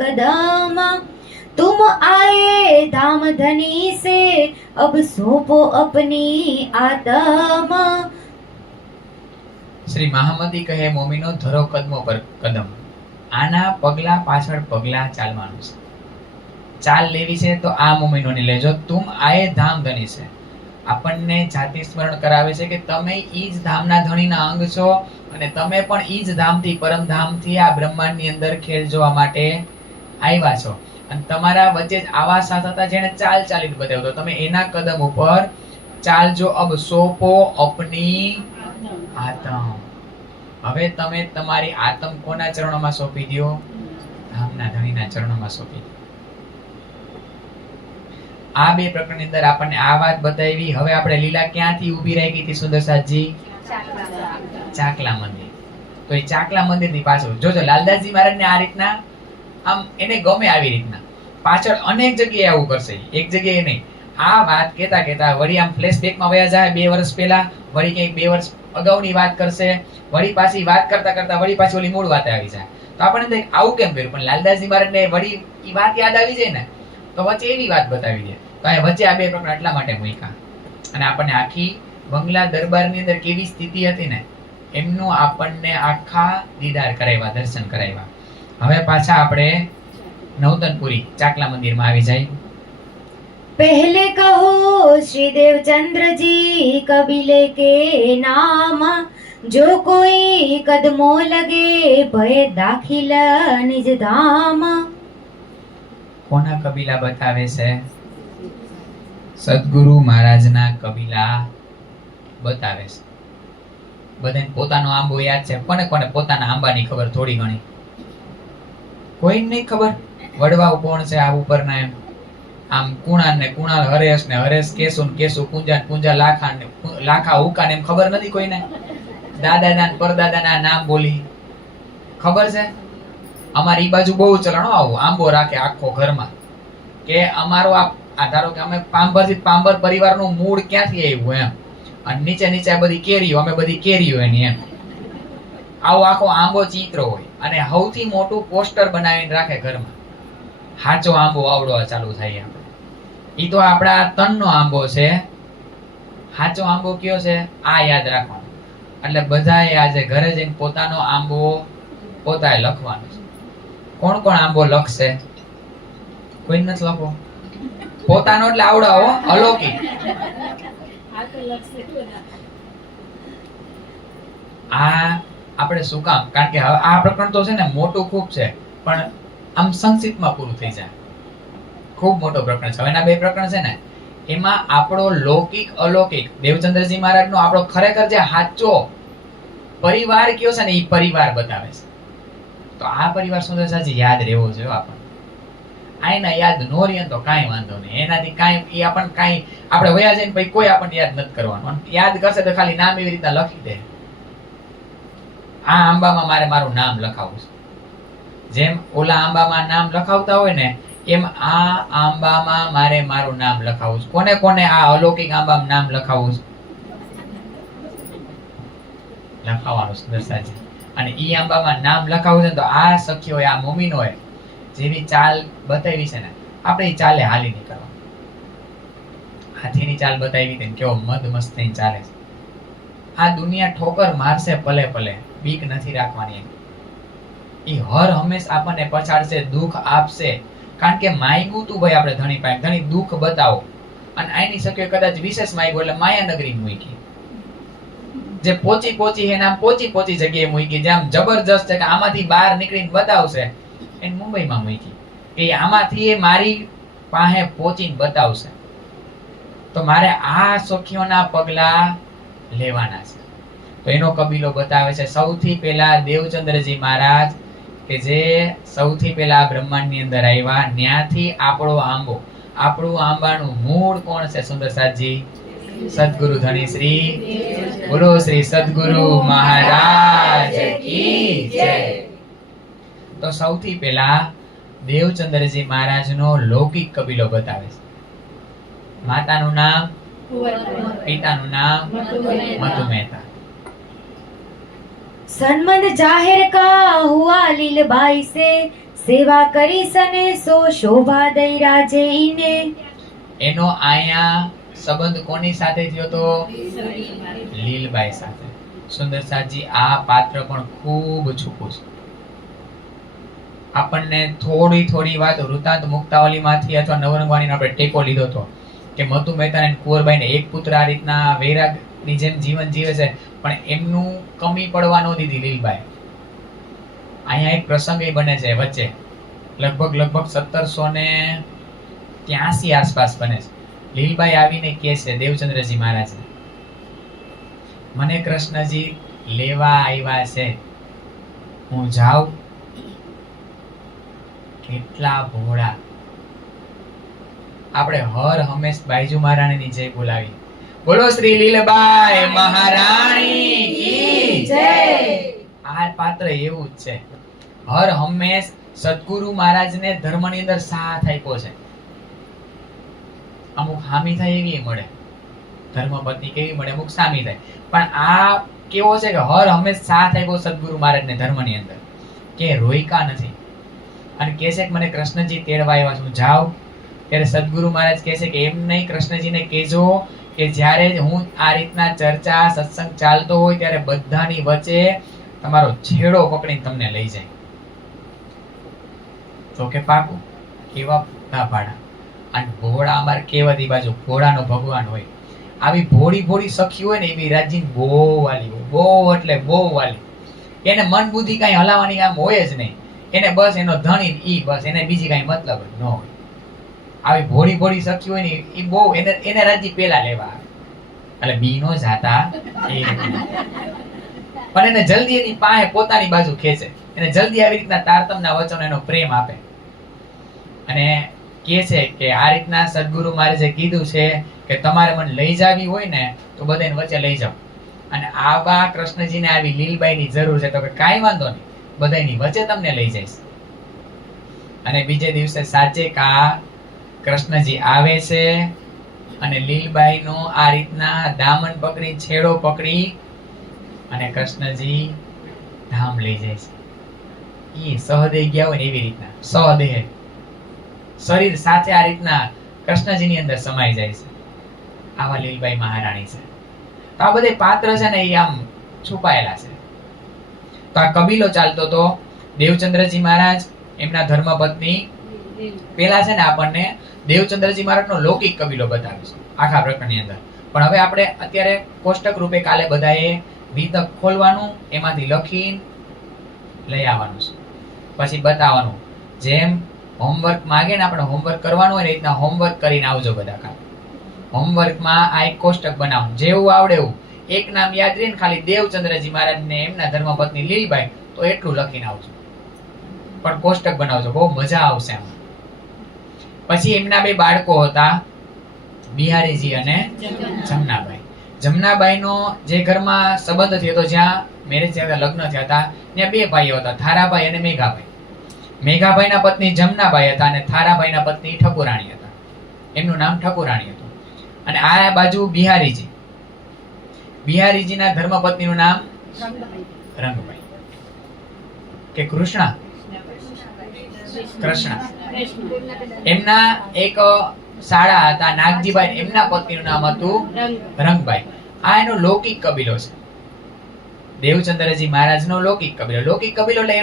कदम, तुम आए धाम धनी से अब सौंपो अपनी आत्म. શ્રી મહામતી કહે મોમીનો ધરો કદમો પર કદમ. આના પગલા પાછળ પગલા ચાલવાનું છે. ચાલ લેવી છે તો આ મોમીનોની લેજો. તુમ આએ ધામ ધની છે. આપણને જાતિ સ્મરણ કરાવે છે કે તમે ઈ જ ધામના ધણીના અંગ છો અને તમે પણ ઈ જ ધામથી પરમધામથી આ બ્રહ્માંડની અંદર ખેલ જોવા માટે આવ્યા છો. અને તમારા વચ્ચે જ આવા સાથ હતા જેને ચાલ ચાલીને બતાવ્યો તો તમે એના કદમ ઉપર ચાલજો. અબ સોપો અપની આતમ. હવે તમે તમારી આતમ કોના ચરણોમાં સોંપી દો? ધામના ધણીના ચરણોમાં સોંપી દો. આ બે પ્રકરણની અંદર આપણને આ વાત બતાવી. હવે આપણે લીલા ક્યાંથી ઊભી રહી ગઈ હતી સુંદરસાજી? ચાકલા મંદિર. તો એ ચાકલા મંદિર ની પાછળ જોજો લાલદાસજી મહારાજને આ રીતના આમ એને ગમે આવી રીતના પાછળ અનેક જગ્યાએ આવું કરશે. એક જગ્યાએ નહીં. આ વાત કેતા કેતા વળી આમ ફ્લેશબેકમાં વયા જાય 2 વર્ષ પહેલા, વળી કંઈક 2 વર્ષ અગાઉની વાત કરશે, વળી પાછી વાત કરતા કરતા વળી પાછી ઓલી મૂળ વાતે આવી જાય. તો આપણને આવું કેમ કર્યું? પણ લાલદાસજી મહારાજને વળી ઈ વાત યાદ આવી જાય ને તો વચ્ચે એવી વાત બતાવી દે. તો આ વચ્ચે આ બે પ્રકરણ એટલા માટે મૂક્યા. અને આપણને આખી બંગલા દરબારની અંદર કેવી સ્થિતિ હતી ને એમનું આપણને આખા દીદાર કરાવ્યા, દર્શન કરાવ્યા. હવે પાછા આપણે નવતનપુરી ચાકલા મંદિરમાં આવી જાય. पहले कहो श्री देवचंद्र जी कबीले के नाम, जो कोई कदमों लगे भय दाखिल निज धाम. કોના કબીલા બતાવે છે? સદગુરુ મહારાજના કબીલા બતાવે છે. બધાને પોતાનો આંબો યાદ છે, કોને કોને પોતાના આંબાની ખબર થોડી ઘણી? કોઈ નહીં ખબર. વડવાઓ કોણ છે આ ઉપરના? એમ આમ કુણાલ ને કુણાલ, હરેશ ને હરેશ, કેશુ ને કેશુ, કુંજા ને કુંજા, લાખા ને લાખા, ઉકા ને એમ ખબર નથી કોઈને? દાદાના ને પરદાદાના નામ બોલી ખબર છે? અમારી ઈ બાજુ બહુ ચલણો આવું આંબો રાખે આખો ઘરમાં કે અમારો આ ધારો કે અમે પાંભરથી પાંભર પરિવારનું મૂળ ક્યાંથી આવ્યું એમ, અને નીચે નીચે આ બધી કેરીઓ, અમે બધી કેરીઓ એની એમ. આવો આખો આંબો ચિત્ર હોય અને સૌથી મોટું પોસ્ટર બનાવીને રાખે ઘરમાં. હાચો આંબો આવડવા ચાલુ થાય. આપણે ઈ તો આપણા તનનો આંબો છે. હાચો આંબો કયો છે આ યાદ રાખવાનું. એટલે બધાએ આજે ઘરે જઈને પોતાનો આંબો પોતાએ લખવાનો છે. કોણ કોણ આંબો લખશે? કોઈ નથી લખો. પોતાનો એટલે આવડાવો, અલૌકિક. આ આપણે શું કામ? કારણ કે હવે આ પ્રકરણ તો છે ને મોટું ખૂબ છે, પણ આમ સંક્ષિપ્તમાં પૂરું થઈ જાય. ખૂબ મોટો પ્રકરણ છે. હવે એના બે પ્રકરણ છે ને એમાં આપણો લૌકિક અલૌકિક દેવચંદ્રજી મહારાજનો આપણો ખરેખર જે સાચો પરિવાર કયો છે ને એ પરિવાર બતાવે છે. તો આ પરિવાર સુંદરસાજી યાદ રહેવો જોઈએ આપણને. આના યાદ નો રહે તો કાંઈ વાંધો નહીં. એનાથી કાંઈ એ આપણને કાંઈ આપણે વયા જઈને પછી કોઈ આપણને યાદ નથી કરવાનું. યાદ કરશે તો ખાલી નામ એવી રીતના લખી દે. આ આંબામાં મારે મારું નામ લખાવવું છે. જેમ ઓલા આંબામાં નામ લખાવતા હોય ને એમ આ આંબામાં મારે મારું નામ લખાવવું છે. કોને કોને આ અલૌકિક આંબામાં નામ લખાવવું છે? લખાવવાનું સુંદરસાજી. અને ઈ આંબામાં નામ લખાવવું છે તો આ સખીઓએ આ મોમીનોએ જેવી ચાલ બતાવી છે ને આપણે ઈ ચાલે હાલી નીકળવા. હાથીની ચાલ બતાવી તેમ કેવો મદ મસ્ત થઈને ચાલે છે. આ દુનિયા ઠોકર મારશે પલે પલે, બીક નથી રાખવાની. ઈ હર હંમેશ આપણને પછાડશે, દુઃખ આપશે. કારણ કે માયગું તું ભાઈ આપણે ધણી પાસે, ધણી દુઃખ બતાવો. અને આની સખીઓ કદાચ વિશેષ માયગું એટલે માયાનગરી મૂકી, જે પોચી એના પોચી જગ્યાએ મૂકી, જેમ જબરજસ્ત છે કે આમાંથી બહાર નીકળીને બતાવશે. એને મુંબઈમાં મૂકી કે આમાંથી મારી પાસે પહોંચીને બતાવશે. તો મારે આ સખીઓના પગલા લેવાના છે. તો એનો કબીલો બતાવે છે. સૌથી પહેલા દેવચંદ્રજી મહારાજ કે જે સૌથી પહેલા બ્રહ્માંડની અંદર આવ્યા, ત્યાંથી આપણો આંબો, આપણું આંબાનું મૂળ કોણ છે સુંદરસાજી? સદગુરુ ધણી શ્રી બોલો શ્રી સદગુરુ મહારાજ કી જય. તો સૌથી પહેલા દેવચંદ્રજી મહારાજનો લૌકિક કબીલો બતાવે છે. માતાનું નામ, પિતાનું નામ મધુ મહેતા. सन्मद जाहिर का हुआ लीलबाई से, सेवा કરી સને સો શોભા દઈ રાજે ઈને. એનો આયા સંબંધ કોની સાથે થયો તો? લીલબાઈ સાથે. સુંદરસાજી આ પાત્ર પણ ખૂબ છૂપું છે. આપણને થોડી વાત વૃતાંત મુક્તાવલીમાંથી અથવા નવરંગવાણીનો આપણે ટેકો લીધો હતો કે મતુ મહેતા અને કુંવરબાઈને એક પુત્ર આ રીતના વૈરાગની જેમ જીવન જીવે છે, પણ એમનું કમી પડવા ન દીધી લીલબાઈ. અહીંયા એક પ્રસંગ એ બને છે વચ્ચે, લગભગ 1783 આસપાસ બને છે. લીલબાઈ આવીને કહે છે દેવચંદ્રજી મહારાજ, મને કૃષ્ણજી લેવા આવ્યા છે, હું જાઉં. કેટલા ભોળા! આપણે હર હંમેશ બાઈજુ મહારાણીની જય બોલાવી. બોલો શ્રી લીલબાઈ મહારાણી કી જય. આ પાત્ર એવું જ છે, હર હંમેશ સદગુરુ મહારાજને ધર્મની અંદર સાથ આપ્યો છે. અમુક હામી થાય એવી મળે, ધર્મપત્ની કેવી મળે, અમુક સામી થાય, પણ આ કેવો છે કે હર હંમેશ સાથ આપ્યો સદગુરુ મહારાજને ધર્મની અંદર, કે રોયકા નથી. અને કહે છે કે મને કૃષ્ણજી તેડવા આવ્યા છું, જાઓ. ત્યારે સદગુરુ મહારાજ કહે છે કે એમ નહીં, કૃષ્ણજીને કહેજો કે જ્યારે હું આ રીતના ચર્ચા સત્સંગ ચાલતો હોય ત્યારે બધાની વચ્ચે તમારો છેડો પકડીને તમને લઈ જાય. તો કે પાકું. કેવા ના ભાડા. અને ભોળા અમારે કેવતી બાજુ ભોળાનો ભગવાન હોય. આવી ભોળી ભોળી સખી હોય ને એવી રાજી બહુ વાલી હોય, બહુ એટલે બહુ વાલી. એને મન બુદ્ધિ કઈ હલાવવાની આમ હોય જ નહીં. એને બસ એનો ધણી ઈ, બસ એને બીજી કઈ મતલબ જ ન હોય. આવી ભોળી ભોળી સખી હોય ને એ બહુ એને રાજી પેલા લેવા આવે, એટલે બી નો જાતા પણ એને જલ્દી એની પાસે પોતાની બાજુ ખેંચે, એને જલ્દી આવી રીતના તારતમના વચનો એનો પ્રેમ આપે. અને કહે છે કે આ રીતના સદગુરુ મહારાજે કીધું છે કે તમારે મને લઈ જાવી હોય ને તો બધાને વચ્ચે લઈ જાઓ. અને આવા કૃષ્ણજીને આવી લીલબાઈની જરૂર છે, તો કે કાંઈ વાંધો નહીં, બધાની વચ્ચે તમને લઈ જઈશ. અને બીજે દિવસે સાચે કા કૃષ્ણજી આવે છે અને લીલબાઈનો આ રીતના દામન પકડી, છેડો પકડી અને કૃષ્ણજી ધામ લઈ જાય છે. એ સહદેહ ગયા હોય ને એવી રીતના સહદેહ શરીર સાથે આ રીતના કૃષ્ણજીની અંદર સમાઈ જાય છે. આવા લીલબાઈ મહારાણી છે. તો આ બધે પાત્ર છે ને એ આમ છુપાયેલા છે. તો આ કબીલો ચાલતો તો દેવચંદ્રજી મહારાજ, એમના ધર્મપત્ની. પેલા છે ને આપણને દેવચંદ્રજી મહારાજનો લૌકિક કબીલો બતાવે છે આખા પ્રકરણની અંદર, પણ હવે આપણે અત્યારે કોષ્ટક રૂપે કાલે બધાએ વિતક ખોલવાનું, એમાંથી લખીને લઈ આવવાનું છે, પછી બતાવવાનું. જેમ હોમવર્ક માંગે ને આપણે હોમવર્ક કરવાનું હોય ને, એ રીતના હોમવર્ક કરીને આવજો બધા કાલે. હોમવર્કમાં આ એક કોષ્ટક બનાવવાનું, જેવું આવડે એવું. એક નામ યાદ રહે ને ખાલી દેવચંદ્રજી મહારાજ ને એમના ધર્મપત્ની લીલબાઈ, તો એટલું લખીને આવજો. પણ કોષ્ટક બનાવજો, બહુ મજા આવશે એમાં. પછી એમના બે બાળકો હતા, બિહારીજી અને જમનાબાઈ. જમનાબાઈનો જે ઘરમાં સંબંધ થયો હતો, જ્યાં મેરેજ થયા હતા, લગ્ન થયા હતા, ત્યાં બે ભાઈઓ હતા, થારાભાઈ અને મેઘાભાઈ. મેઘાભાઈના પત્ની જમનાબાઈ હતા અને થારાભાઈના પત્ની ઠકુરાણી હતા. એમનું નામ ઠકુરાણી હતું. અને આ બાજુ બિહારીજી, બિહારીજીના ધર્મપત્નીનું નામ રંગબાઈ કે કૃષ્ણા, કૃષ્ણા. એમના એક શાળા હતા નાગજીભાઈ, એમના પત્નીનું નામ હતું રંગબાઈ. આ એનો લૌકિક કબીલો છે, દેવચંદ્રજી મહારાજનો લૌકિક કબીલો. લૌકિક કબીલો એટલે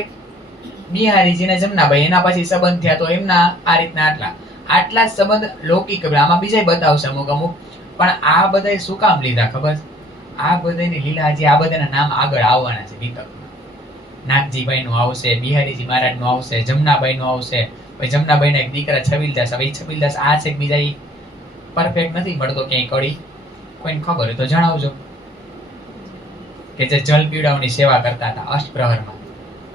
બિહારીજી ને જમનાબાઈ, એના પછી સંબંધ થયા તો એમના આ રીતના આટલા સંબંધ લૌકિક કબીલો. આમાં બીજા બતાવશે અમુક અમુક, પણ આ બધા શું કામ લીધા ખબર? આ બધાની લીલા હજી આ બધાના નામ આગળ આવવાના છે વિતકમાં. નાગજીભાઈ નું આવશે, બિહારીજી મહારાજ નું આવશે, જમનાબાઈ નું આવશે, પછી જમનાબાઈ એક દીકરા છબીલદાસ. હવે છબીલદાસ આ છે બીજા પરફેક્ટ નથી મળતો ક્યાંય કડી, કોઈને ખબર હોય તો જણાવજો. કે જે જલ પીવડાવવાની સેવા કરતા હતા અષ્ટપ્રહરમાં,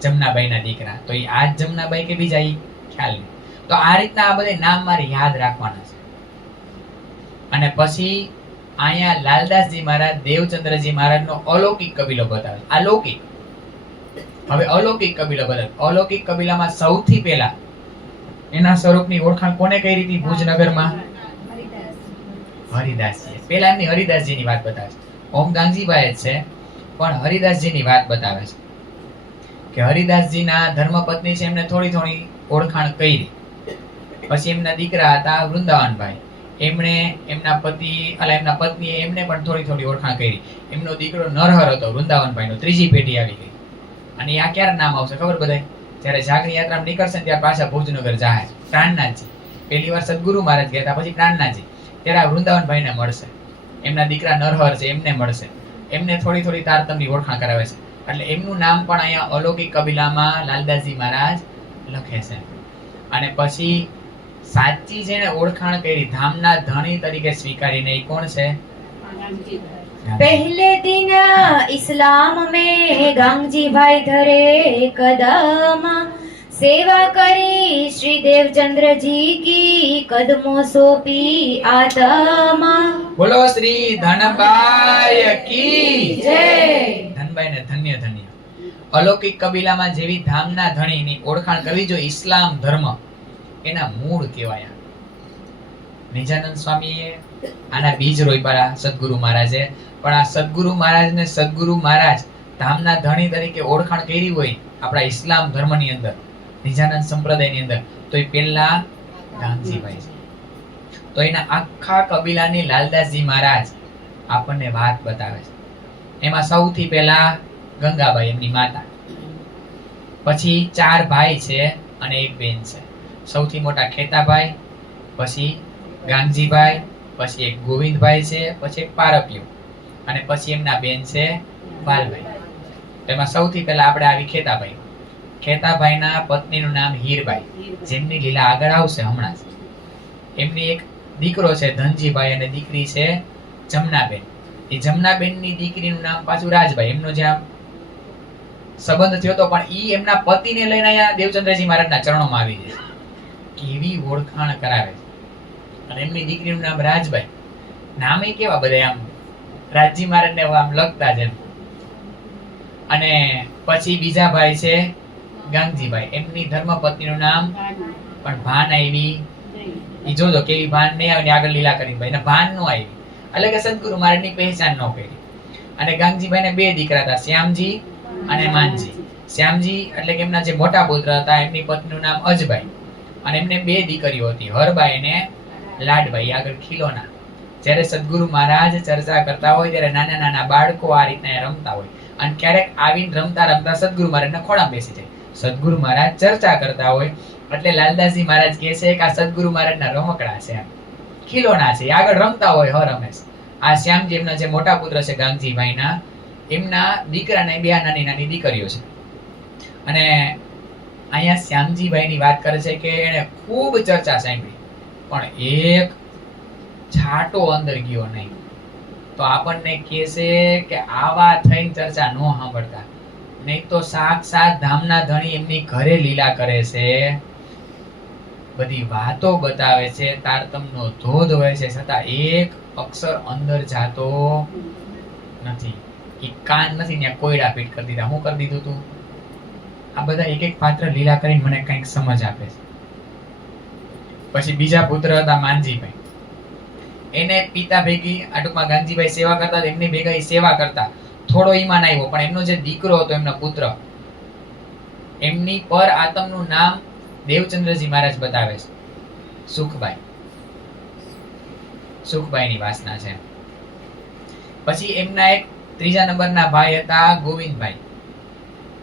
જમનાબાઈના દીકરા. તો એ આ જ જમનાબાઈ કે બીજા એ ખ્યાલ નહીં. તો આ રીતના આ બધા નામ મારે યાદ રાખવાના છે. અને પછી અહીંયા લાલદાસજી મહારાજ દેવચંદ્રજી મહારાજનો અલૌકિક કબીલો બતાવે. આ લૌકિક. હવે અલૌકિક કબીલો બતાવે. અલૌકિક કબીલામાં સૌથી પહેલા એના સ્વરૂપની ઓળખાણ કોને કરી હતી ભુજનગરમાં? હરિદાસજી. પહેલા એમની હરિદાસજીની વાત બતાવે છે. ઓમ ગાંધીભાઈ જ છે, પણ હરિદાસજીની વાત બતાવે છે કે હરિદાસજીના ધર્મપત્ની છે, એમને થોડી થોડી ઓળખાણ કરી. પછી એમના દીકરા હતા વૃંદાવનભાઈ, એમણે એમના પત્નીએ એમને પણ થોડી થોડી ઓળખાણ કરી. એમનો દીકરો નરહર હતો વૃંદાવનભાઈનો, ત્રીજી પેઢી આવી ગઈ. અને આ ક્યારે નામ આવશે ખબર બધાય? જ્યારે જાગરી યાત્રા નીકળશે ને ત્યારે પાછા ભુજનગર જાય. પ્રાણનાથજી પહેલી વાર સદગુરુ મહારાજ ગયા હતા, પછી પ્રાણનાથજી. ત્યારે આ વૃંદાવનભાઈને મળશે, એમના દીકરા નરહર છે એમને મળશે, એમને થોડી થોડી તારતમની ઓળખાણ કરાવે છે. એટલે એમનું નામ પણ અહીંયા અલૌકિક કબીલામાં લાલદાસજી મહારાજ લખે છે. અને પછી સાચી જેને ઓળખાણ કરી ધામના ધણી તરીકે સ્વીકારીને એ કોણ છે? पहले दिन इस्लाम में गांगजी भाई धरे कदम, सेवा करी श्री देवचंद्र जी की कदमों सोपी आत्म. બોલો શ્રી ધનબાઈ કી जय. ધનબાઈ ને ધન્ય ધન્ય. અલૌકિક કબીલામાં જેવી ધામના ધણીની ઓળખાણ કરવી જોઈએ, ઇસ્લામ ધર્મ એના મૂળ કહેવાય. નિજાનંદ સ્વામીએ આના બીજ રોપ્યા સદગુરુ મહારાજે, પણ આ સદગુરુ મહારાજ ને સદગુરુ મહારાજ ધામના ધણી તરીકે ઓળખાણ કરી હોય આપણા ઇસ્લામ ધર્મની અંદર, નિજાનંદ સંપ્રદાયની અંદર, તો એ પહેલા ગાંધીભાઈ છે. તો એના આખા કબીલાની લાલદાસજી મહારાજ આપણને વાત બતાવે છે. એમાં સૌથી પહેલા ગંગાબાઈ એમની માતા, પછી 4 ભાઈ છે અને 1 બેન છે. સૌથી મોટા ખેતાભાઈ, પછી ગાંગજીભાઈ, પછી એક ગોવિંદભાઈ છે, પછી એક પારપિયો, અને પછી એમના બેન છે બાલભાઈ. તેમાં સૌથી પહેલા આપણે આવી ખેતાભાઈ. ખેતાભાઈના પત્નીનું નામ હીરબાઈ, જેમની લીલા આગળ આવશે હમણાં જ. એમની એક દીકરો છે ધનજીભાઈ અને દીકરી છે જમનાબેન. એ જમનાબેનની દીકરીનું નામ પાછું રાજભાઈ. એમનો જ્યાં સંબંધ થયો તો પણ ઈ એમના પતિને લઈને અહીંયા દેવચંદ્રજી મહારાજના ચરણોમાં આવી જાય. કેવી ઓળખાણ કરાવે છે. અને એમની દીકરીનું નામ રાજબાઈ. નામે કેવા બધા આમ રાજજી મહારાજને આમ લગતા છે. અને પછી બીજા ભાઈ છે ગાંગજીભાઈ. એમની ધર્મપત્નીનું નામ પણ ભાન આવી, ઈ જોજો કેવી ભાન નહીં આવે ને આગળ લીલા કરી ભાઈ ને ભાન નો આવી, એટલે કે સદગુરુ મહારાજની પહેચાન ન કરી. અને ગાંગજીભાઈને 2 દીકરા હતા, શ્યામજી અને માનજી. શ્યામજી એટલે કે એમના જે મોટા પુત્ર હતા એમની પત્નીનું નામ અજબાઈ, અને એમને 2 દીકરીઓ હતી, હરબાઈ ને લાડબાઈ. આગળ ખીલોના. જ્યારે સદગુરુ મહારાજ ચર્ચા કરતા હોય ત્યારે નાના નાના બાળકો આ રીતના રમતા હોય, અને ક્યારેક આવીને રમતા રમતા સદગુરુ મહારાજના ખોળામાં બેસી જાય. સદગુરુ મહારાજ ચર્ચા કરતા હોય એટલે લાલદાસજી મહારાજ કહે છે કે આ સદગુરુ મહારાજના રમકડા છે, ખીલોના છે, આગળ રમતા હોય હર રમેશ. આ શ્યામજી એમના જે મોટા પુત્ર છે ગાંગજીભાઈના, એમના દીકરાને 2 નાની નાની દીકરીઓ છે. અને અહીંયા શ્યામજીભાઈની વાત કરે છે કે એને ખૂબ ચર્ચા સાંભળી પણ એક છાંટો અંદર ગયો નહીં. તો આપણને કહે છે કે આવા થઈને ચર્ચા ન સાંભળતા, નહીં તો સાક્ષાત ધામના ધણી એમની ઘરે લીલા કરે છે, બધી વાતો બતાવે છે, તારતમનો ધોધ હોય છે, છતાં એક અક્ષર અંદર જાતો નથી. એ કાન નથી ત્યાં કોયડા પીટ કરી દીધા. શું કરી દીધું તું? આ બધા એક એક પાત્ર લીલા કરીને મને કંઈક સમજ આપે છે. પછી બીજા પુત્ર હતા માનજીભાઈ. એને પિતા ભેગી આ ટૂંકમાં ગાંધીભાઈ સેવા કરતા, એમની ભેગા એ સેવા કરતા. થોડો ઈમાન આવ્યો, પણ એમનો જે દીકરો હતો, એમનો પુત્ર, એમની પર આતમનું નામ દેવચંદ્રજી મહારાજ બતાવે છે, સુખબાઈ. સુખબાઈની વાસના છે. પછી એમના એક 3જા નંબરના ભાઈ હતા ગોવિંદભાઈ.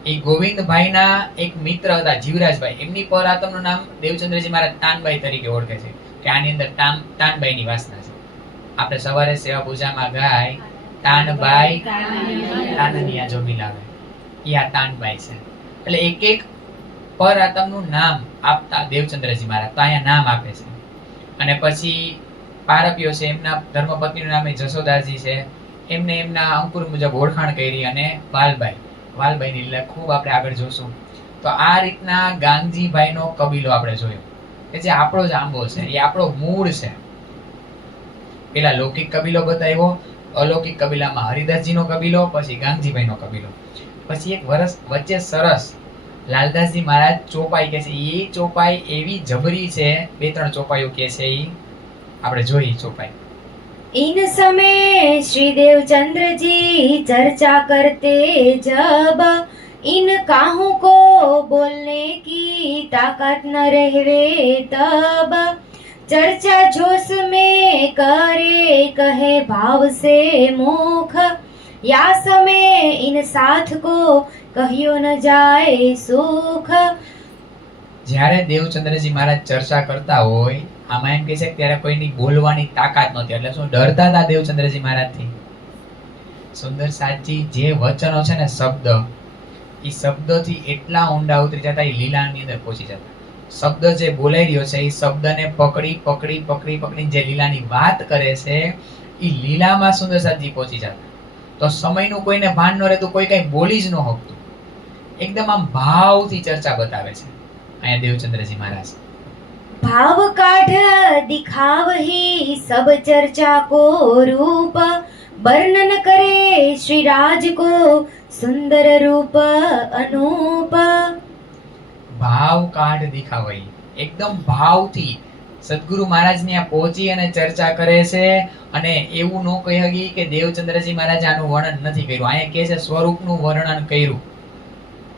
એ ગોવિંદભાઈના એક મિત્ર હતા જીવરાજભાઈ. એમની પર આતમનું નામ દેવચંદ્રજી મહારાજ તાનબાઈ તરીકે ઓળખે છે, કે આની અંદર તાનબાઈની વાસના છે. આપણે સવારે સેવા પૂજામાં ગાય તાનબાઈ તાનનિયા જો મિલાવે, એ આ તાનબાઈ છે. એટલે એક એક પર આતમનું નામ આપતા દેવચંદ્રજી મહારાજ તો અહીંયા નામ આપે છે. અને પછી પારપિયો છે, એમના ધર્મપત્નીનું નામ જશોદાજી છે. એમને એમના અંકુર મુજબ ઓળખાણ કરી. અને વાલબાઈની લીલા ખૂબ આપણે આગળ જોશું. તો આ રીતના ગાંગજીભાઈનો કબીલો આપણે જોયો કે જે આપણો જ આંબો છે, એ આપણો મૂળ છે. પેલા લૌકિક કબીલો બતાવ્યો, અલૌકિક કબીલામાં હરિદાસજીનો કબીલો, પછી ગાંગજીભાઈનો કબીલો. પછી એક વર્ષ વચ્ચે સરસ લાલદાસજી મહારાજ ચોપાઈ કે છે. એ ચોપાઈ એવી જબરી છે, 2-3 ચોપાઈઓ કે છે, એ આપણે જોઈ ચોપાઈ. इन समय श्री देवचंद्र जी चर्चा करते जब, इन काहों को बोलने की ताकत न रहवे तब, चर्चा जोश में करे कहे भाव से मुख, या समय इन साथ को कहियो न जाए सुख. જ્યારે દેવચંદ્રજી મહારાજ ચર્ચા કરતા હોય, આમાં એમ કે છે કે ત્યારે કોઈની બોલવાની તાકાત નહોતી, એટલે શું ડરતા હતા દેવચંદ્રજી મહારાજથી. સુંદર સાચી જે વચનો છે ને, શબ્દ, એ શબ્દથી એટલા ઊંડા ઉતરી જતા, એ લીલાની અંદર પહોંચી જતા. શબ્દ જે બોલાઈ રહ્યો છે, એ શબ્દને પકડી જે લીલાની વાત કરે છે, એ લીલામાં સુંદર સાચી પહોંચી જતા. તો સમયનું કોઈને ભાન ન રહેતું, કોઈ કઈ બોલી જ ન શકતું, એકદમ આમ ભાવથી ચર્ચા બતાવે છે અહીંયા દેવચંદ્રજી મહારાજ. भाव काढ़ दिखाव ही सब चर्चा को रूप, वर्णन करे श्री राज को सुंदर रूप अनूप. ભાવ કાઢ દિખાવાઈ, એકદમ ભાવથી સદગુરુ મહારાજ ને પહોંચી અને ચર્ચા કરે છે. અને એવું ન કહી હકી કે દેવચંદ્રજી મહારાજ આનું વર્ણન નથી કર્યું. અહીંયા કે છે સ્વરૂપનું વર્ણન કર્યું.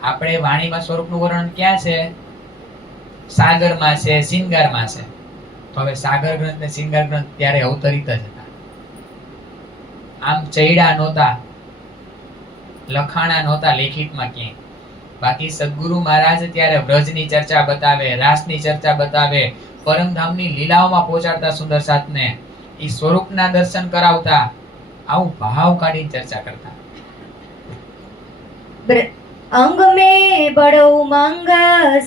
આપણે વાણીમાં સ્વરૂપનું વર્ણન ક્યાં છે? સાગરમાં છે, શિંગારમાં છે. તો હવે સાગર ગ્રંથ ને શિંગાર ગ્રંથ ત્યારે અવતરિત જ હતા, આમ ચૈડા નહોતા, લખાણા નહોતા લેખિતમાં ક્યાંય. બાકી સદગુરુ મહારાજ ત્યારે વ્રજની ચર્ચા બતાવે, રાસની ચર્ચા બતાવે, પરમધામની લીલાઓમાં પહોંચાડતા સુંદર સાથને, એ સ્વરૂપના દર્શન કરાવતા, આવું ભાવ કાઢી ચર્ચા કરતા. अंग में बड़ो उमंग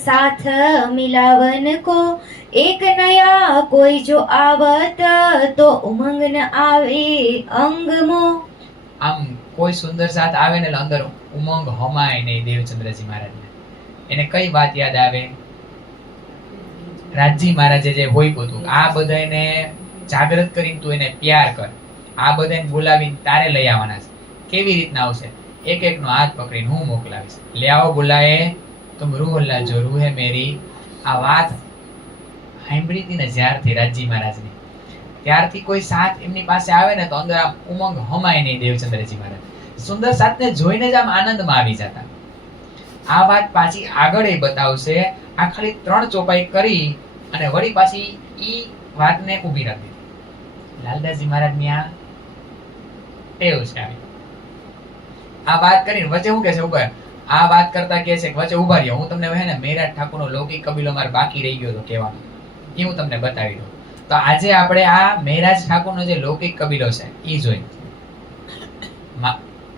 साथ मिलावन को, एक नया कोई जो आवत तो उमंग न आवे अंग मो. આમ કોઈ સુંદર સાથ આવે ને અંદર ઉમંગ હમાય નહીં દેવચંદ્રજી મહારાજને. એને કઈ વાત યાદ આવે? રાજજી મહારાજે જે હોય હતું, આ બધાને જાગૃત કરીને તું એને પ્યાર કર, આ બધાને બોલાવીને તારે લઈ આવવાના છે. કેવી રીતના આવશે? એક એકનો હાથ પકડીને હું મોકલાવીશ. લે આવો બોલાએ તુમ રૂહ લાજો રૂહે મેરી. આ વાત સાંભળી હતી ને જ્યારથી રાજજી મહારાજની, ત્યારથી કોઈ સાથ એમની પાસે આવે ને તો અંદર આમ ઉમંગ હમાય નહીં દેવચંદ્રજી મહારાજ. સુંદર સાથને જોઈને જ આમ આનંદમાં આવી જતા. આ વાત પાછી આગળ એ બતાવશે. આ ખાલી 3 ચોપાઈ કરી અને વળી પાછી ઈ વાતને ઊભી રાખી દીધી. લાલદાસજી મહારાજની આ ટેવ છે આવી. આ વાત કરીને વચ્ચે હું કે છે ઉભા, આ વાત કરતા કે છે કે વચ્ચે ઉભા રહ્યો, હું તમને હે ને મેરાજ ઠાકોરનો લૌકિક કબીલો મારે બાકી રહી ગયો હતો કહેવાનો, એ હું તમને બતાવી દઉં. તો આજે આપણે આ મેરાજ ઠાકોરનો જે લૌકિક કબીલો છે એ જોઈ.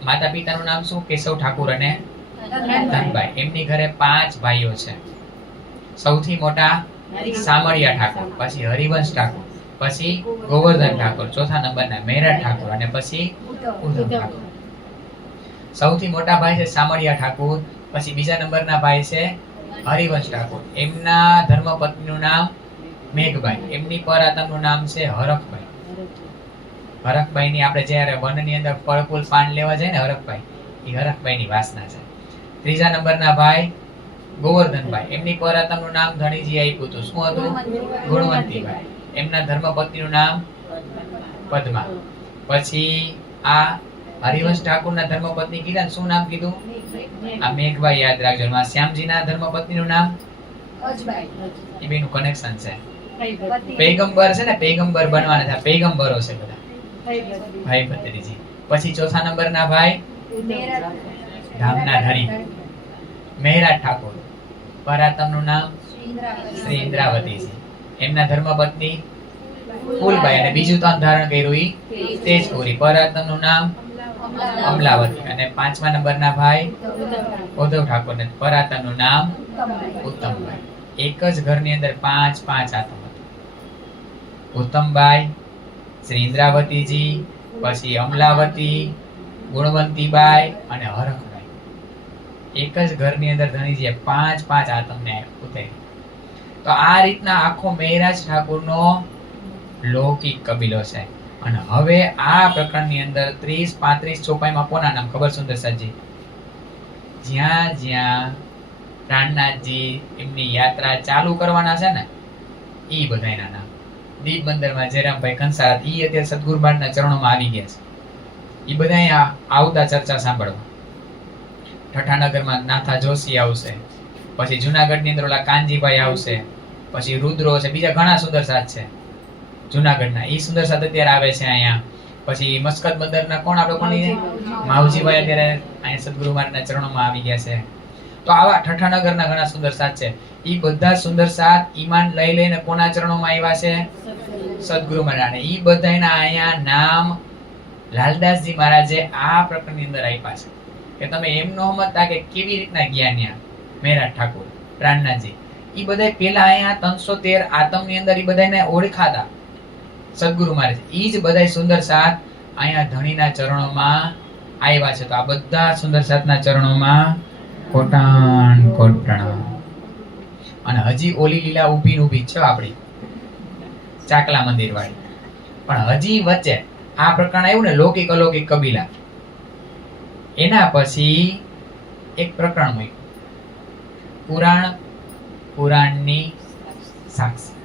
માતા પિતાનું નામ શું? કેશવ ઠાકોર અને ધનભાઈ. એમની ઘરે 5 ભાઈઓ છે. સૌથી મોટા સામળિયા ઠાકોર, પછી હરિવંશ ઠાકોર, પછી ગોવર્ધન ઠાકોર, ચોથા નંબરના મેરાજ ઠાકોર અને પછી ઉદ્ધવ ઠાકોર. સૌથી મોટા ભાઈ છે સામળિયા ઠાકોર, પછી બીજા નંબરના ભાઈ છે હરિવંશ ઠાકોર. એમના ધર્મપત્નીનું નામ મેઘભાઈ, એમની પરાતમનું નામ છે હરખભાઈ. હરખભાઈની આપણે જ્યારે વનની અંદર ફળ ફૂલ પાન લેવા જાય ને હરખભાઈ, એ હરખભાઈની વાસના છે. ત્રીજા નંબરના ભાઈ ગોવર્ધનભાઈ, એમની પરાતમનું નામ ધણીજી આપ્યું હતું. શું હતું? ગુણવંતીભાઈ. એમના ધર્મપત્નીનું નામ પદ્મા. પછી આ હરિવંશ ઠાકોરના ધર્મપત્ની કીધા, શું નામ કીધું? આ મેઘભાઈ યાદ રાખજો. શ્યામજીના ધર્મપત્નીનું નામ એ બેનું કનેક્શન છે. પૈગંબર છે ને, પૈગંબર બનવાના છે, પૈગંબરો છે બધા ભાઈ ભત્રીજી. પછી ચોથા નંબરના ભાઈ ધામના ધણી મહેરાજ ઠાકોર. પરાતમનું નામ શ્રી ઇન્દ્રાવતીજી. એમના ધર્મપત્ની ફૂલબાઈ અને બીજું તાન ધારણ કર્યું ઈ તેજપુરી. પરાતમનું નામ અમલાવતી. અને 5મા નંબરના ભાઈ ઉદ્ધવ ઠાકોર ને પરાતમનું નામ ઉત્તમભાઈ. એક જ ઘરની અંદર 5 આતમ હતા. ઉત્તમબાઈ, શ્રી ઇન્દ્રાવતીજી, પછી અમલાવતી, ગુણવંતીબાઈ અને હરખભાઈ. એક જ ઘરની અંદર ધણીજીએ 5 આતમને ઉતારી. તો આ રીતના આખો મહેરાજ ઠાકોરનો લૌકિક કબીલો છે. અને હવે આ પ્રકરણની અંદર 30-35 ચોપાઈમાં કોના નામ ખબર? સુંદર સાજી. જ્યાં જ્યાં પ્રાણનાથજી એમની યાત્રા ચાલુ કરવાના છે ને, ઈ બધાયના નામ. દીપ બંદરમાં જયરામભાઈ કંસારા, ઈ અત્યારે સદગુરુ મહારાજના ચરણોમાં આવી ગયા છે. ઈ બધા અહીંયા આવતા ચર્ચા સાંભળવા. ઠઠાનગરમાં નાથા જોશી આવશે, પછી જુનાગઢની અંદર ઓલા કાનજીભાઈ આવશે, પછી રુદ્રો છે, બીજા ઘણા સુંદર સાથ છે જુનાગઢના. ઈ સુંદર સાથ અત્યારે આવે છે અહીંયા. પછી મસ્કત બંદરના કોણ આપણે કોની? માવજીભાઈ અત્યારે અહીંયા સદગુરુ મહારાજના ચરણોમાં આવી ગયા છે. તો આવા ઠઠાનગરના ઘણા સુંદર સાથ છે. ઈ બધા સુંદર સાથ ઈમાન લઈ લઈને કોના ચરણોમાં આવ્યા છે? સદગુરુ મહારાજ. ઈ બધાના અહીંયા નામ લાલદાસજી મહારાજે આ પ્રકરણની અંદર આપ્યા છે કે તમે એમ ન સમજતા કે કેવી રીતના જ્ઞાન્યા મેરા ઠાકોર પ્રાણનાથજી. ઈ બધા પેલા અહીંયા 313 આતમની અંદર ઈ બધાને ઓળખાતા સદગુરુ મહારાજ. ઈ જ બધા સુંદર સાથ અહીંયા ધણીના ચરણોમાં આવ્યા છે. તો આ બધા સુંદર સાથના ચરણોમાં કોટાન કોટ પ્રણામ. અને હજી ઓલી લીલા ઊભી છે આપણી ચાકલા મંદિર વાળી. પણ હજી વચ્ચે આ પ્રકરણ આવ્યું ને લૌકિક અલૌકિક કબીલા, એના પછી એક પ્રકરણ મૂક્યું પુરાણની સાક્ષી.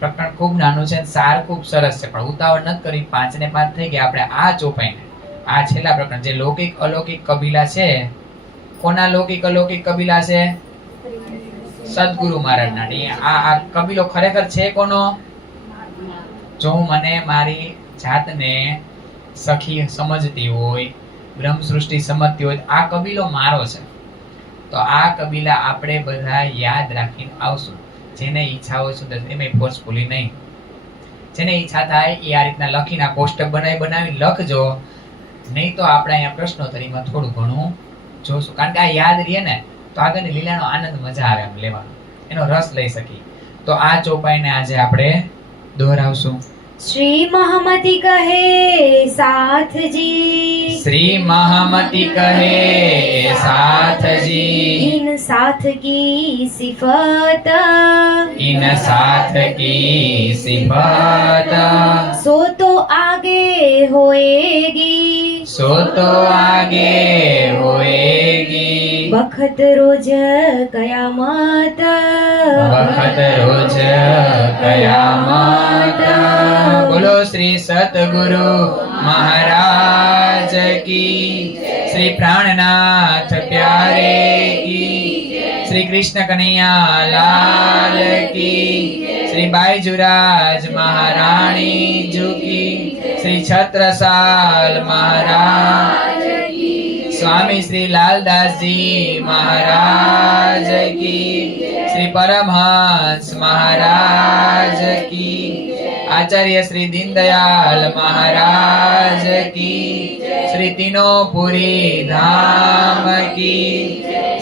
પ્રકરણ ખૂબ નાનું છે, સાર ખૂબ સરસ છે, પણ ઉતાવળ નથી કરી. 5 ને 5 થઈ ગયા. આપણે આ ચોપાઈને આ છેલ્લા પ્રકરણ જે લૌકિક અલૌકિક કબીલા છે, કોના લૌકિક અલૌકિક કબીલા છે? સદગુરુ મહારાજના. આ કબીલો ખરેખર છે કોનો? જો હું મને મારી જાતને સખી સમજતી હોય, બ્રહ્મ સૃષ્ટિ સમજતી હોય, આ કબીલો મારો છે. તો આ કબીલા આપણે બધા યાદ રાખીને આવશું. જેને ઈચ્છા હોય સુંદર, એમાં ફોર્સફુલી નહીં. જેને ઈચ્છા થાય એ આ રીતના લખીને આ કોષ્ટક બનાવી લખજો. નહીં તો આપણે અહીંયા પ્રશ્નોત્તરીમાં થોડું ઘણું જોશું. કારણ કે આ યાદ રહે ને તો આગળની લીલાનો આનંદ મજા આવે એમ લેવાનો, એનો રસ લઈ શકી. તો આ ચોપાઈને આજે આપણે દોહરાવશું. શ્રી મહામતી કહે સાથજી, શ્રી મહામતી કહે સાથજી, इन साथ की सिफत, इन साथ की सिफत, सो तो आगे होएगी, सो तो आगे होएगी, बखत रोज कयामत, वक्त रोज कयामत. बोलो श्री सतगुरु महाराज की, श्री प्राणनाथ प्यारे की, श्री कृष्ण कन्हैया लाल की, श्री बाईजुराज महारानी जू की, श्री छत्रसाल महाराज की, स्वामी श्री लालदास जी महाराज की, श्री परमहंस महाराज की, आचार्य श्री दीनदयाल महाराज की, श्री तीनोपुरी धाम की,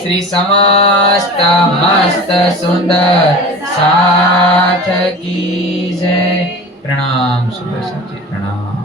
श्री समस्त मस्त सुंदर साथ की जय. प्रणाम सुंदर साथी, प्रणाम.